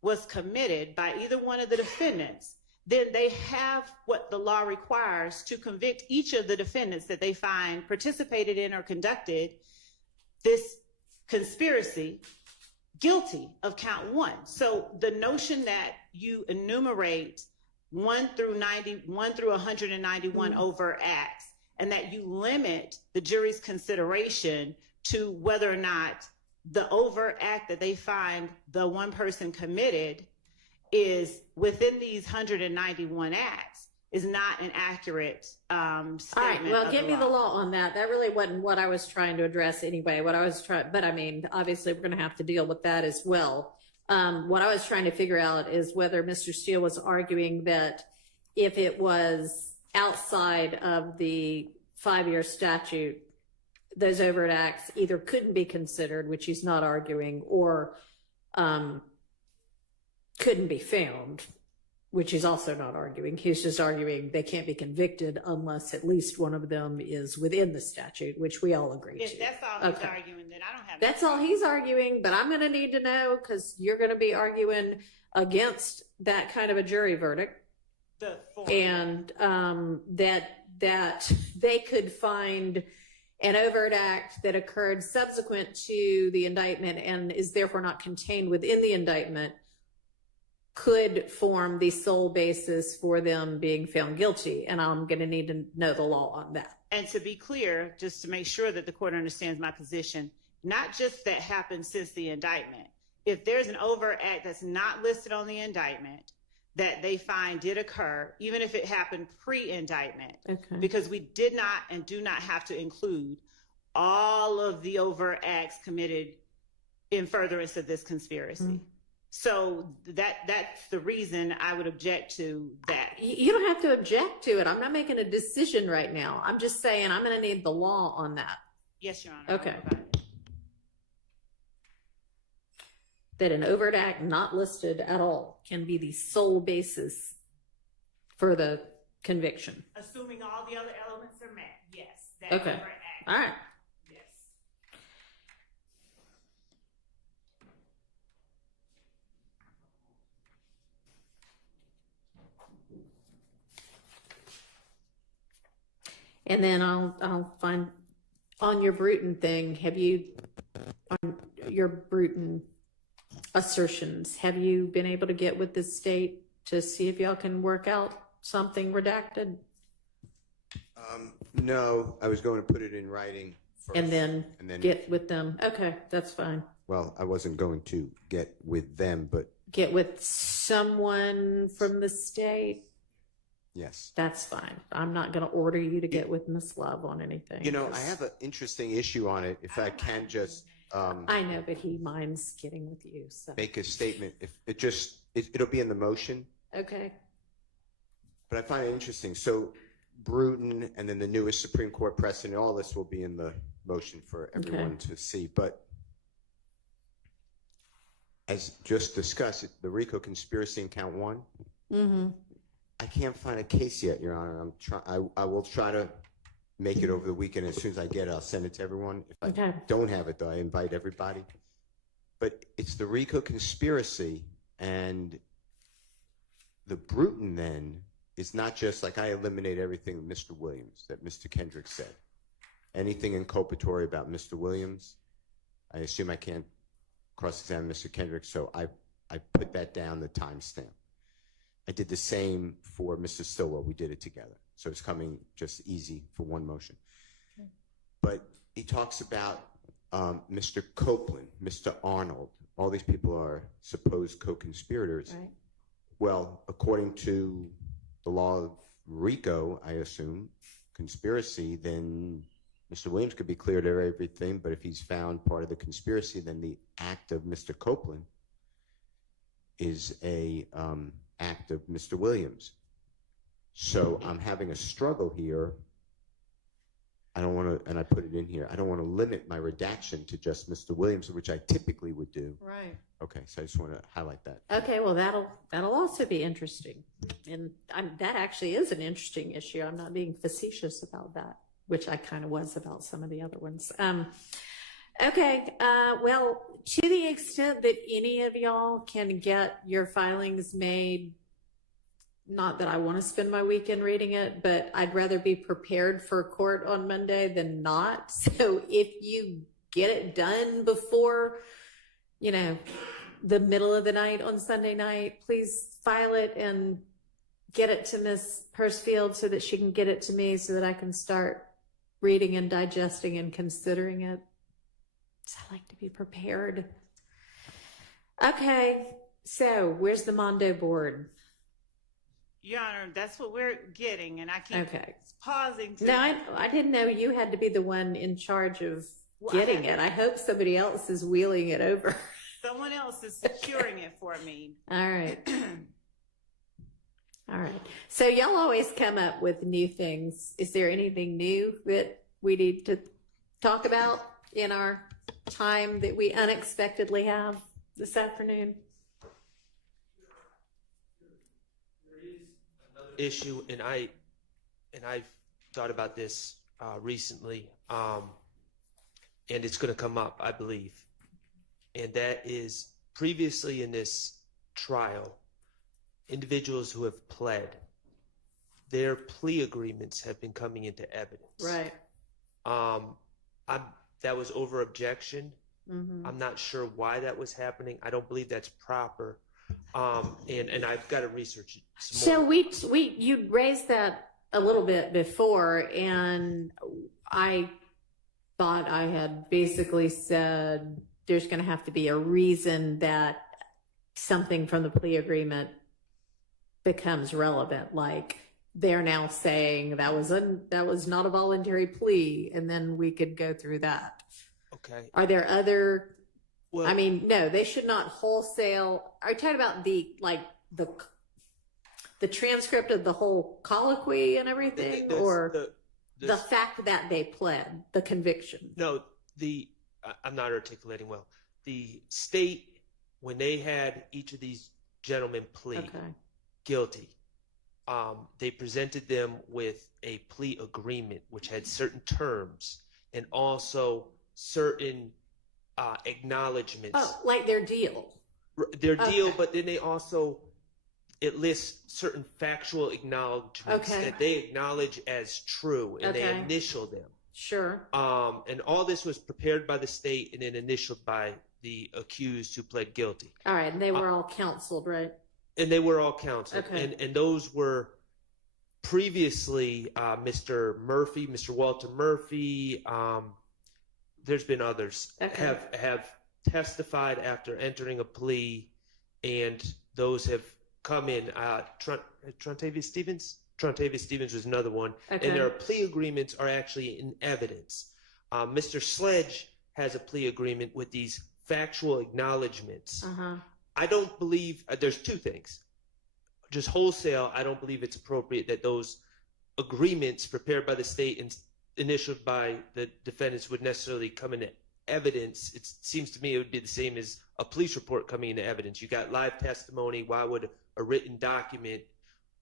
was committed by either one of the defendants, then they have what the law requires to convict each of the defendants that they find participated in or conducted this conspiracy guilty of count one. So the notion that you enumerate 1 through 191 overt acts, and that you limit the jury's consideration to whether or not the overt act that they find the one person committed is within these 191 acts is not an accurate statement. All right, well, give me the law on that. That really wasn't what I was trying to address anyway. But I mean, obviously we're going to have to deal with that as well. What I was trying to figure out is whether Mr. Steele was arguing that if it was outside of the 5-year statute, those overt acts either couldn't be considered, which he's not arguing, or couldn't be found, which he's also not arguing. He's just arguing they can't be convicted unless at least one of them is within the statute, which we all agree to. That's all he's arguing, then I don't have That's all he's arguing, but I'm going to need to know, because you're going to be arguing against that kind of a jury verdict. And that they could find an overt act that occurred subsequent to the indictment and is therefore not contained within the indictment could form the sole basis for them being found guilty. And I'm going to need to know the law on that. And to be clear, just to make sure that the court understands my position, not just that happened since the indictment. If there's an overt act that's not listed on the indictment that they find did occur, even if it happened pre-indictment, because we did not and do not have to include all of the overt acts committed in furtherance of this conspiracy. So that's the reason I would object to that. You don't have to object to it. I'm not making a decision right now. I'm just saying I'm going to need the law on that. Yes, Your Honor. Okay. That an overt act not listed at all can be the sole basis for the conviction. Assuming all the other elements are met, yes. That Okay. overt act. All right. Yes. And then I'll find on your Bruton thing, have you, on your Bruton assertions, have you been able to get with the state to see if y'all can work out something redacted? No, I was going to put it in writing first. And then get with them. Okay, that's fine. Well, I wasn't going to get with them, but Get with someone from the state. yes. That's fine. I'm not going to order you to get with Miss Love on anything. You know, I have an interesting issue on it. If I can just I know, but he minds getting with you. So make a statement. If it'll be in the motion, okay. but I find it interesting. So Bruton and then the newest Supreme Court precedent, all this will be in the motion for everyone to see. But as just discussed, the RICO conspiracy in count one, I can't find a case yet, Your Honor. I will try to make it over the weekend. As soon as I get it, I'll send it to everyone. If I don't have it, though, I invite everybody. But it's the RICO conspiracy, and the Bruton then is not just like I eliminate everything with Mr. Williams that Mr. Kendrick said. Anything inculpatory about Mr. Williams, I assume I can't cross-examine Mr. Kendrick, so I put that down, the timestamp. I did the same for Mr. Stillwell. We did it together. So it's coming just easy for one motion. But he talks about Mr. Copeland, Mr. Arnold. All these people are supposed co-conspirators. Right. Well, according to the law of RICO, I assume, conspiracy, then Mr. Williams could be cleared of everything, but if he's found part of the conspiracy, then the act of Mr. Copeland is a act of Mr. Williams. So I'm having a struggle here. I don't want to, and I put it in here, I don't want to limit my redaction to just Mr. Williams, which I typically would do. Right. Okay, so I just want to highlight that. Okay, well, that'll also be interesting. And that actually is an interesting issue. I'm not being facetious about that, which I kind of was about some of the other ones. Okay, well, to the extent that any of y'all can get your filings made, not that I want to spend my weekend reading it, but I'd rather be prepared for court on Monday than not. So if you get it done before, the middle of the night on Sunday night, please file it and get it to Miss Hurstfield so that she can get it to me so that I can start reading and digesting and considering it. So I like to be prepared. Okay, so where's the Mondo board? Your Honor, that's what we're getting, and I keep pausing. No, I didn't know you had to be the one in charge of getting it. I hope somebody else is wheeling it over. Someone else is securing it for me. All right. All right. So y'all always come up with new things. Is there anything new that we need to talk about in our time that we unexpectedly have this afternoon? Issue, and I've thought about this recently, and it's going to come up, I believe, and that is previously in this trial, individuals who have pled, their plea agreements have been coming into evidence. Right. That was over objection. Mm-hmm. I'm not sure why that was happening. I don't believe that's proper. And I've got to research it some more. So you raised that a little bit before, and I thought I had basically said there's going to have to be a reason that something from the plea agreement becomes relevant, like they're now saying that was not a voluntary plea, and then we could go through that. Okay. Are there other? Well, I mean, no, they should not wholesale. Are you talking about the transcript of the whole colloquy and everything, or the fact that they pled the conviction? No, I'm not articulating well. The state, when they had each of these gentlemen plead guilty, they presented them with a plea agreement which had certain terms and also certain acknowledgments. Oh, like their deal. Their deal, but then it lists certain factual acknowledgments that they acknowledge as true, and they initial them. Sure. And all this was prepared by the state and then initialed by the accused who pled guilty. All right, and they were all counseled, right? And they were all counseled. Okay. And those were previously Mr. Walter Murphy. There's been others have testified after entering a plea, and those have come in. Trontavious Stevens? Trontavious Stevens was another one. And their plea agreements are actually in evidence. Mr. Sledge has a plea agreement with these factual acknowledgments. I don't believe there's two things. Just wholesale, I don't believe it's appropriate that those agreements prepared by the state and initialed by the defendants would necessarily come into evidence. It seems to me it would be the same as a police report coming into evidence. You got live testimony. Why would a written document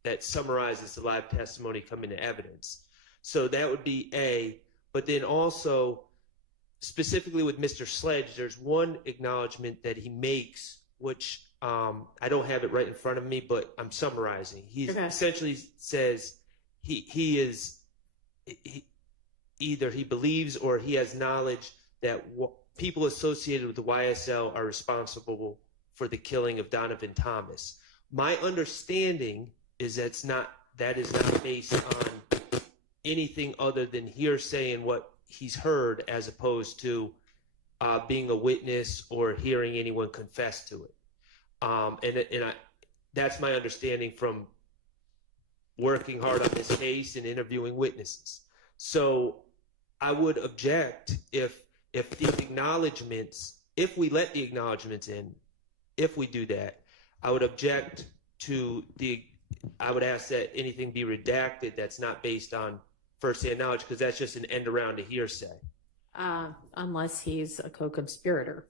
that summarizes the live testimony come into evidence? So that would be A. But then also, specifically with Mr. Sledge, there's one acknowledgement that he makes, which I don't have it right in front of me, but I'm summarizing. He essentially says he either he believes or he has knowledge that people associated with the YSL are responsible for the killing of Donovan Thomas. My understanding is that is not based on anything other than hearsay and what he's heard, as opposed to being a witness or hearing anyone confess to it. That's my understanding from working hard on this case and interviewing witnesses. So I would object if these acknowledgments, if we let the acknowledgments in, if we do that, I would object to I would ask that anything be redacted that's not based on firsthand knowledge, because that's just an end around to hearsay. Unless he's a co-conspirator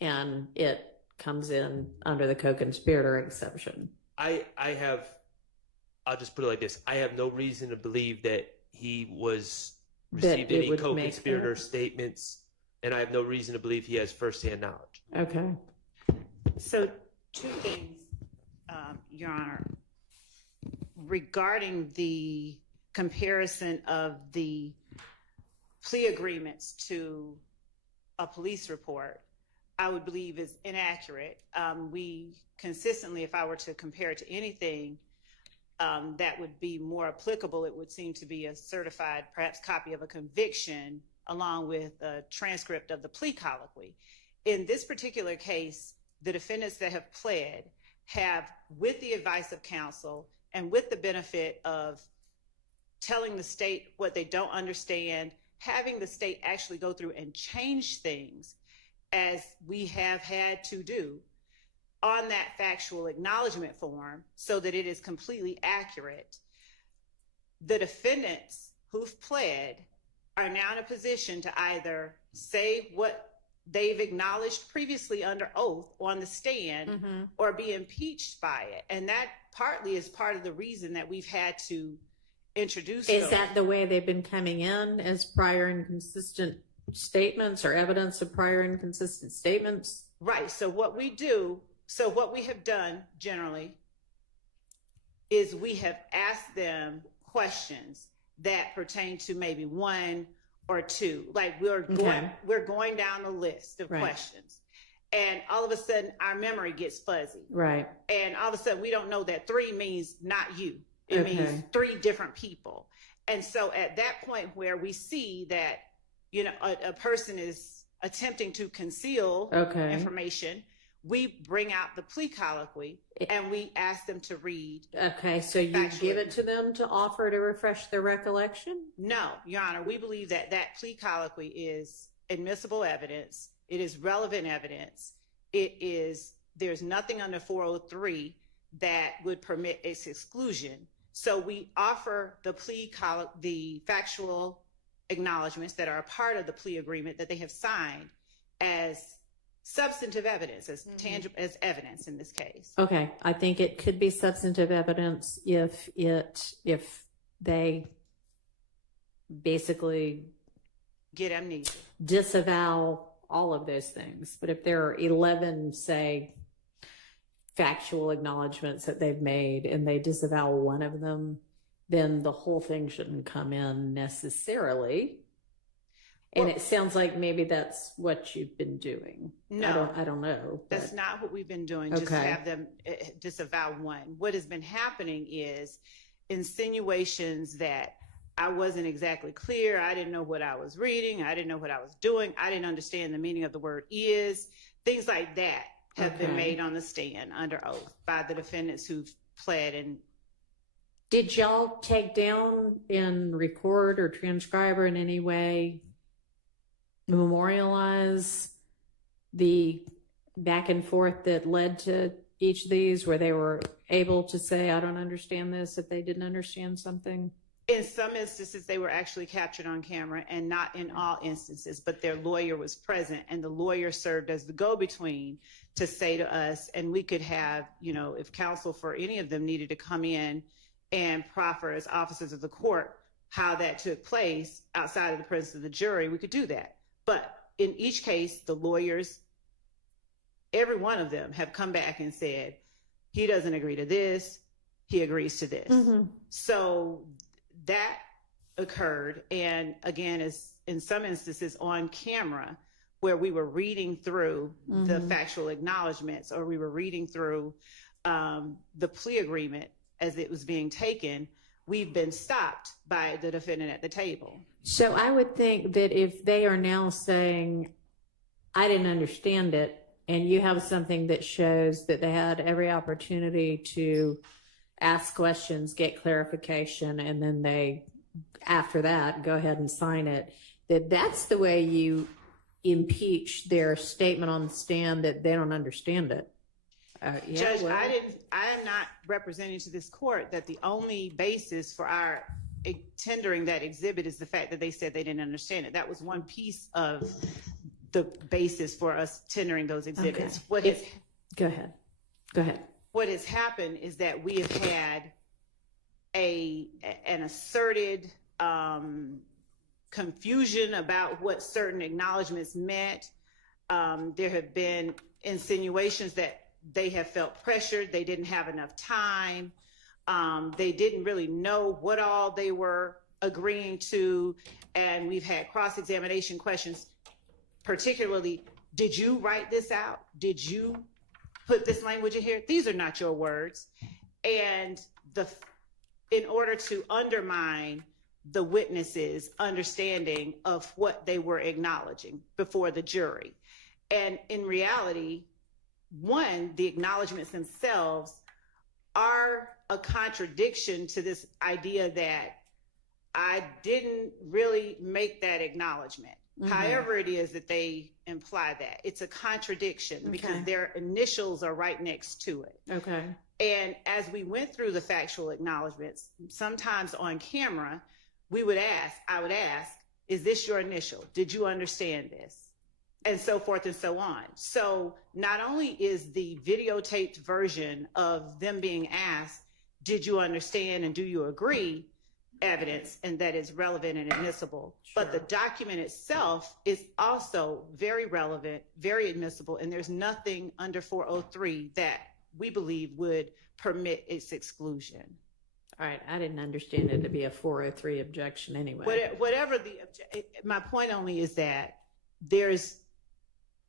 and it comes in under the co-conspirator exception. I'll just put it like this. I have no reason to believe that he received any co-conspirator statements, and I have no reason to believe he has firsthand knowledge. Okay. So 2 things, Your Honor, regarding the comparison of the plea agreements to a police report, I would believe is inaccurate. We consistently, if I were to compare it to anything that would be more applicable, it would seem to be a certified, perhaps, copy of a conviction along with a transcript of the plea colloquy. In this particular case, the defendants that have pled have, with the advice of counsel and with the benefit of telling the state what they don't understand, having the state actually go through and change things, as we have had to do, on that factual acknowledgement form so that it is completely accurate. The defendants who've pled are now in a position to either say what they've acknowledged previously under oath on the stand or be impeached by it. And that partly is part of the reason that we've had to introduce Is that the way they've been coming in, as prior inconsistent statements or evidence of prior inconsistent statements? Right. So what we have done generally is we have asked them questions that pertain to maybe 1 or 2. Like we're going down the list of questions, and all of a sudden our memory gets fuzzy. Right. And all of a sudden we don't know that 3 means not you. It means 3 different people. And so at that point where we see that, a person is attempting to conceal information, we bring out the plea colloquy and we ask them to read. Okay, so you give it to them to offer to refresh their recollection? No, Your Honor, we believe that that plea colloquy is admissible evidence. It is relevant evidence. There's nothing under 403 that would permit its exclusion. So we offer the factual acknowledgments that are a part of the plea agreement that they have signed as substantive evidence, as tangible, as evidence in this case. Okay, I think it could be substantive evidence if they basically get amnesia, disavow all of those things. But if there are 11, say, factual acknowledgments that they've made and they disavow one of them, then the whole thing shouldn't come in necessarily. And it sounds like maybe that's what you've been doing. No, I don't know. That's not what we've been doing. Just have them disavow one. What has been happening is insinuations that I wasn't exactly clear. I didn't know what I was reading. I didn't know what I was doing. I didn't understand the meaning of the word is. Things like that have been made on the stand under oath by the defendants who've pled. And did y'all take down and record or transcribe or in any way memorialize the back and forth that led to each of these, where they were able to say, I don't understand this, if they didn't understand something? In some instances, they were actually captured on camera, and not in all instances, but their lawyer was present, and the lawyer served as the go-between to say to us, and we could have, if counsel for any of them needed to come in and proffer as officers of the court how that took place outside of the presence of the jury, we could do that. But in each case, the lawyers, every one of them, have come back and said, he doesn't agree to this, he agrees to this. So that occurred, and again, is in some instances on camera, where we were reading through the factual acknowledgments, or we were reading through the plea agreement as it was being taken. We've been stopped by the defendant at the table. So I would think that if they are now saying, I didn't understand it, and you have something that shows that they had every opportunity to ask questions, get clarification, and then they, after that, go ahead and sign it, that's the way you impeach their statement on the stand that they don't understand it. Judge, I am not representing to this court that the only basis for our tendering that exhibit is the fact that they said they didn't understand it. That was one piece of the basis for us tendering those exhibits. Go ahead. What has happened is that we have had an asserted confusion about what certain acknowledgments meant. There have been insinuations that they have felt pressured, they didn't have enough time, they didn't really know what all they were agreeing to, and we've had cross-examination questions, particularly, did you write this out? Did you put this language in here? These are not your words. And in order to undermine the witnesses' understanding of what they were acknowledging before the jury. And in reality, one, the acknowledgments themselves are a contradiction to this idea that I didn't really make that acknowledgement. However it is that they imply that. It's a contradiction because their initials are right next to it. And as we went through the factual acknowledgments, sometimes on camera, I would ask, is this your initial? Did you understand this? And so forth and so on. So not only is the videotaped version of them being asked, did you understand and do you agree, evidence, and that is relevant and admissible, but the document itself is also very relevant, very admissible, and there's nothing under 403 that we believe would permit its exclusion. All right, I didn't understand it to be a 403 objection anyway. Whatever my point only is that there's,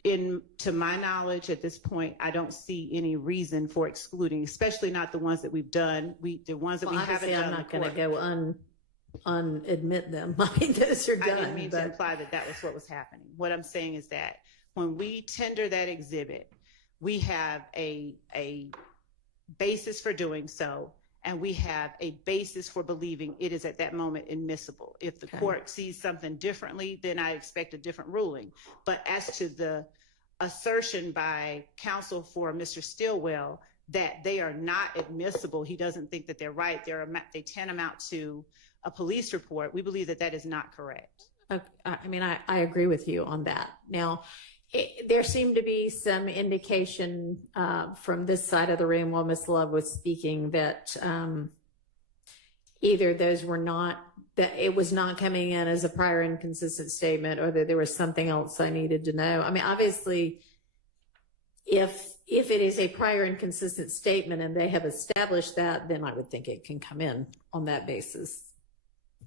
to my knowledge at this point, I don't see any reason for excluding, especially not the ones that we've done. The ones that we haven't done. I'm not going to go unadmit them. Those are done. I didn't mean to imply that was what was happening. What I'm saying is that when we tender that exhibit, we have a basis for doing so, and we have a basis for believing it is at that moment admissible. If the court sees something differently, then I expect a different ruling. But as to the assertion by counsel for Mr. Stillwell that they are not admissible, he doesn't think that they're right, they tantamount to a police report, we believe that that is not correct. I mean, I agree with you on that. Now, there seemed to be some indication from this side of the room while Ms. Love was speaking that either those were not, that it was not coming in as a prior inconsistent statement, or that there was something else I needed to know. I mean, obviously, if it is a prior inconsistent statement and they have established that, then I would think it can come in on that basis.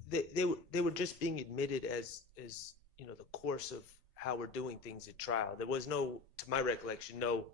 They were just being admitted as you know, the course of how we're doing things at trial. There was no, to my recollection, no,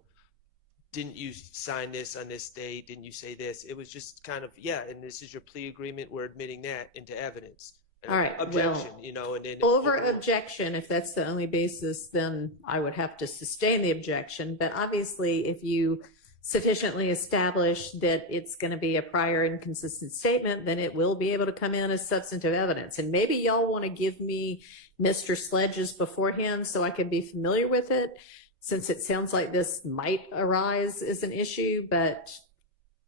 didn't you sign this on this date? Didn't you say this? It was just kind of, yeah, and this is your plea agreement. We're admitting that into evidence. All right. Objection, you know, and then over objection, if that's the only basis, then I would have to sustain the objection. But obviously, if you sufficiently establish that it's going to be a prior inconsistent statement, then it will be able to come in as substantive evidence. And maybe y'all want to give me Mr. Sledge's beforehand so I can be familiar with it, since it sounds like this might arise as an issue. But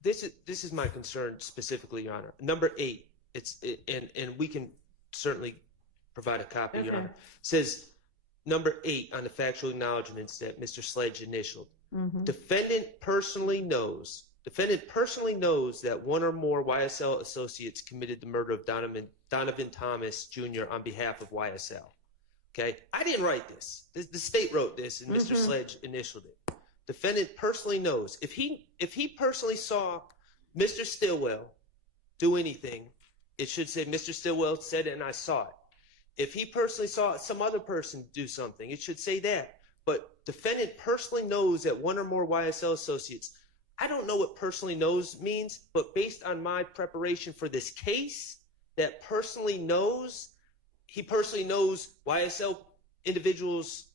this is my concern specifically, Your Honor. Number 8, and we can certainly provide a copy, Your Honor. Says number 8 on the factual acknowledgments that Mr. Sledge initialed. Defendant personally knows that one or more YSL associates committed the murder of Donovan Thomas Jr. on behalf of YSL. Okay, I didn't write this. The state wrote this, and Mr. Sledge initialed it. Defendant personally knows. If he personally saw Mr. Stillwell do anything, it should say Mr. Stillwell said it and I saw it. If he personally saw some other person do something, it should say that. But defendant personally knows that one or more YSL associates. I don't know what personally knows means, but based on my preparation for this case, that personally knows, he personally knows YSL individuals,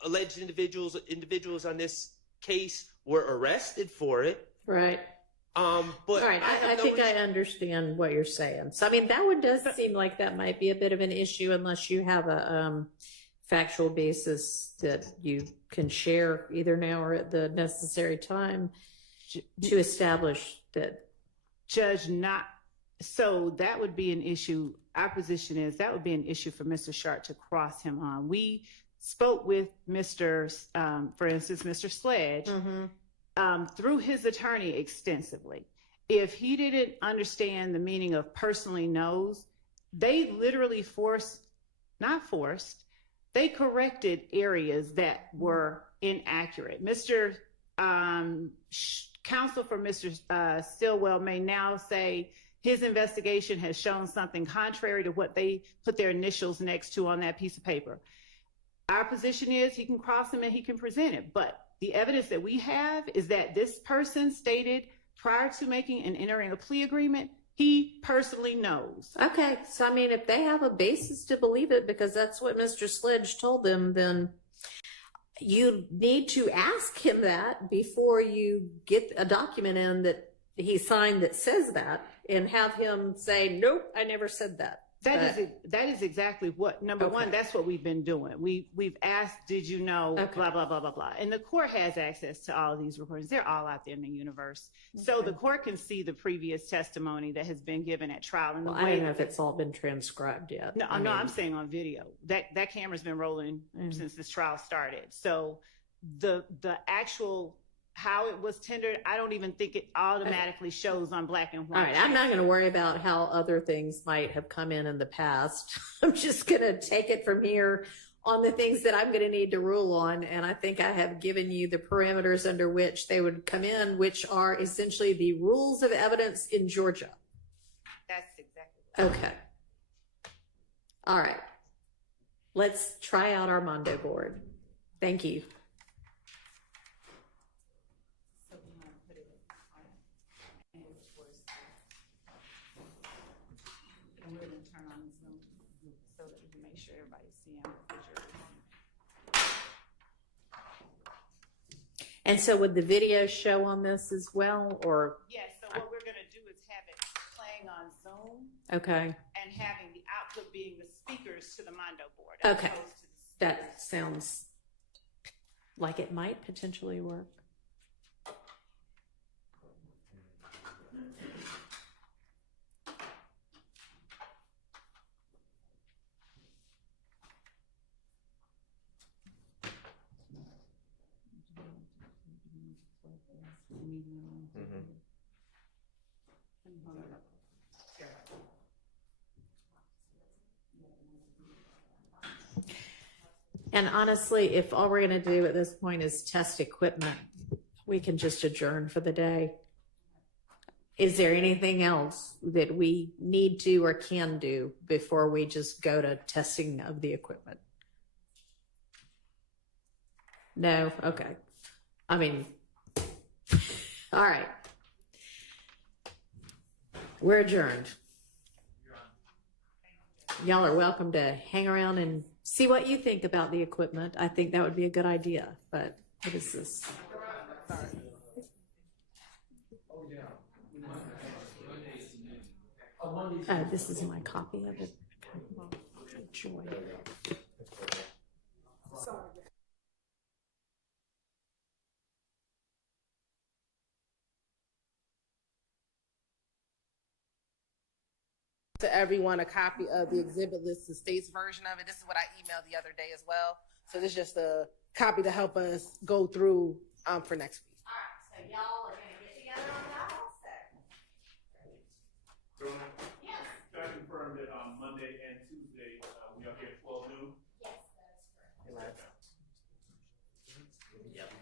alleged individuals on this case were arrested for it. Right. But all right, I think I understand what you're saying. So, I mean, does seem like that might be a bit of an issue unless you have a factual basis that you can share either now or at the necessary time to establish that. Judge, so that would be an issue. Our position is that would be an issue for Mr. Sharp to cross him on. We spoke with for instance, Mr. Sledge, through his attorney extensively. If he didn't understand the meaning of personally knows, they literally they corrected areas that were inaccurate. Mr. Counsel for Mr. Stillwell may now say his investigation has shown something contrary to what they put their initials next to on that piece of paper. Our position is he can cross him and he can present it. But the evidence that we have is that this person stated prior to making and entering a plea agreement, he personally knows. Okay, so I mean, if they have a basis to believe it because that's what Mr. Sledge told them, then you need to ask him that before you get a document in that he signed that says that, and have him say, nope, I never said that. That is exactly what, number one, that's what we've been doing. We've asked, did you know, blah, blah, blah, blah, blah. And the court has access to all of these recordings. They're all out there in the universe. So the court can see the previous testimony that has been given at trial. Well, I don't know if it's all been transcribed yet. No, I'm saying on video. That camera's been rolling since this trial started. So the actual how it was tendered, I don't even think it automatically shows on black and white. All right, I'm not going to worry about how other things might have come in the past. I'm just going to take it from here on the things that I'm going to need to rule on. And I think I have given you the parameters under which they would come in, which are essentially the rules of evidence in Georgia. That's exactly right. Okay. All right. Let's try out our Mondo board. Thank you. And so would the video show on this as well, or? Yes, so what we're gonna do is have it playing on Zoom Okay, and having the output being the speakers to the Mondo board. As okay. opposed to the That sounds like it might potentially work. And honestly, if all we're going to do at this point is test equipment, we can just adjourn for the day. Is there anything else that we need to or can do before we just go to testing of the equipment? No? Okay. I mean, all right. We're adjourned. Y'all are welcome to hang around and see what you think about the equipment. I think that would be a good idea, but what is this? This is my copy of it. Joy. To everyone a copy of the exhibit list, the state's version of it. This is what I emailed the other day as well. So this is just a copy to help us go through for next week. All right, so y'all are gonna get together on that also. Yes. Can I confirm that on Monday and Tuesday, we are here at 12 noon? Yes, that is correct. Yep.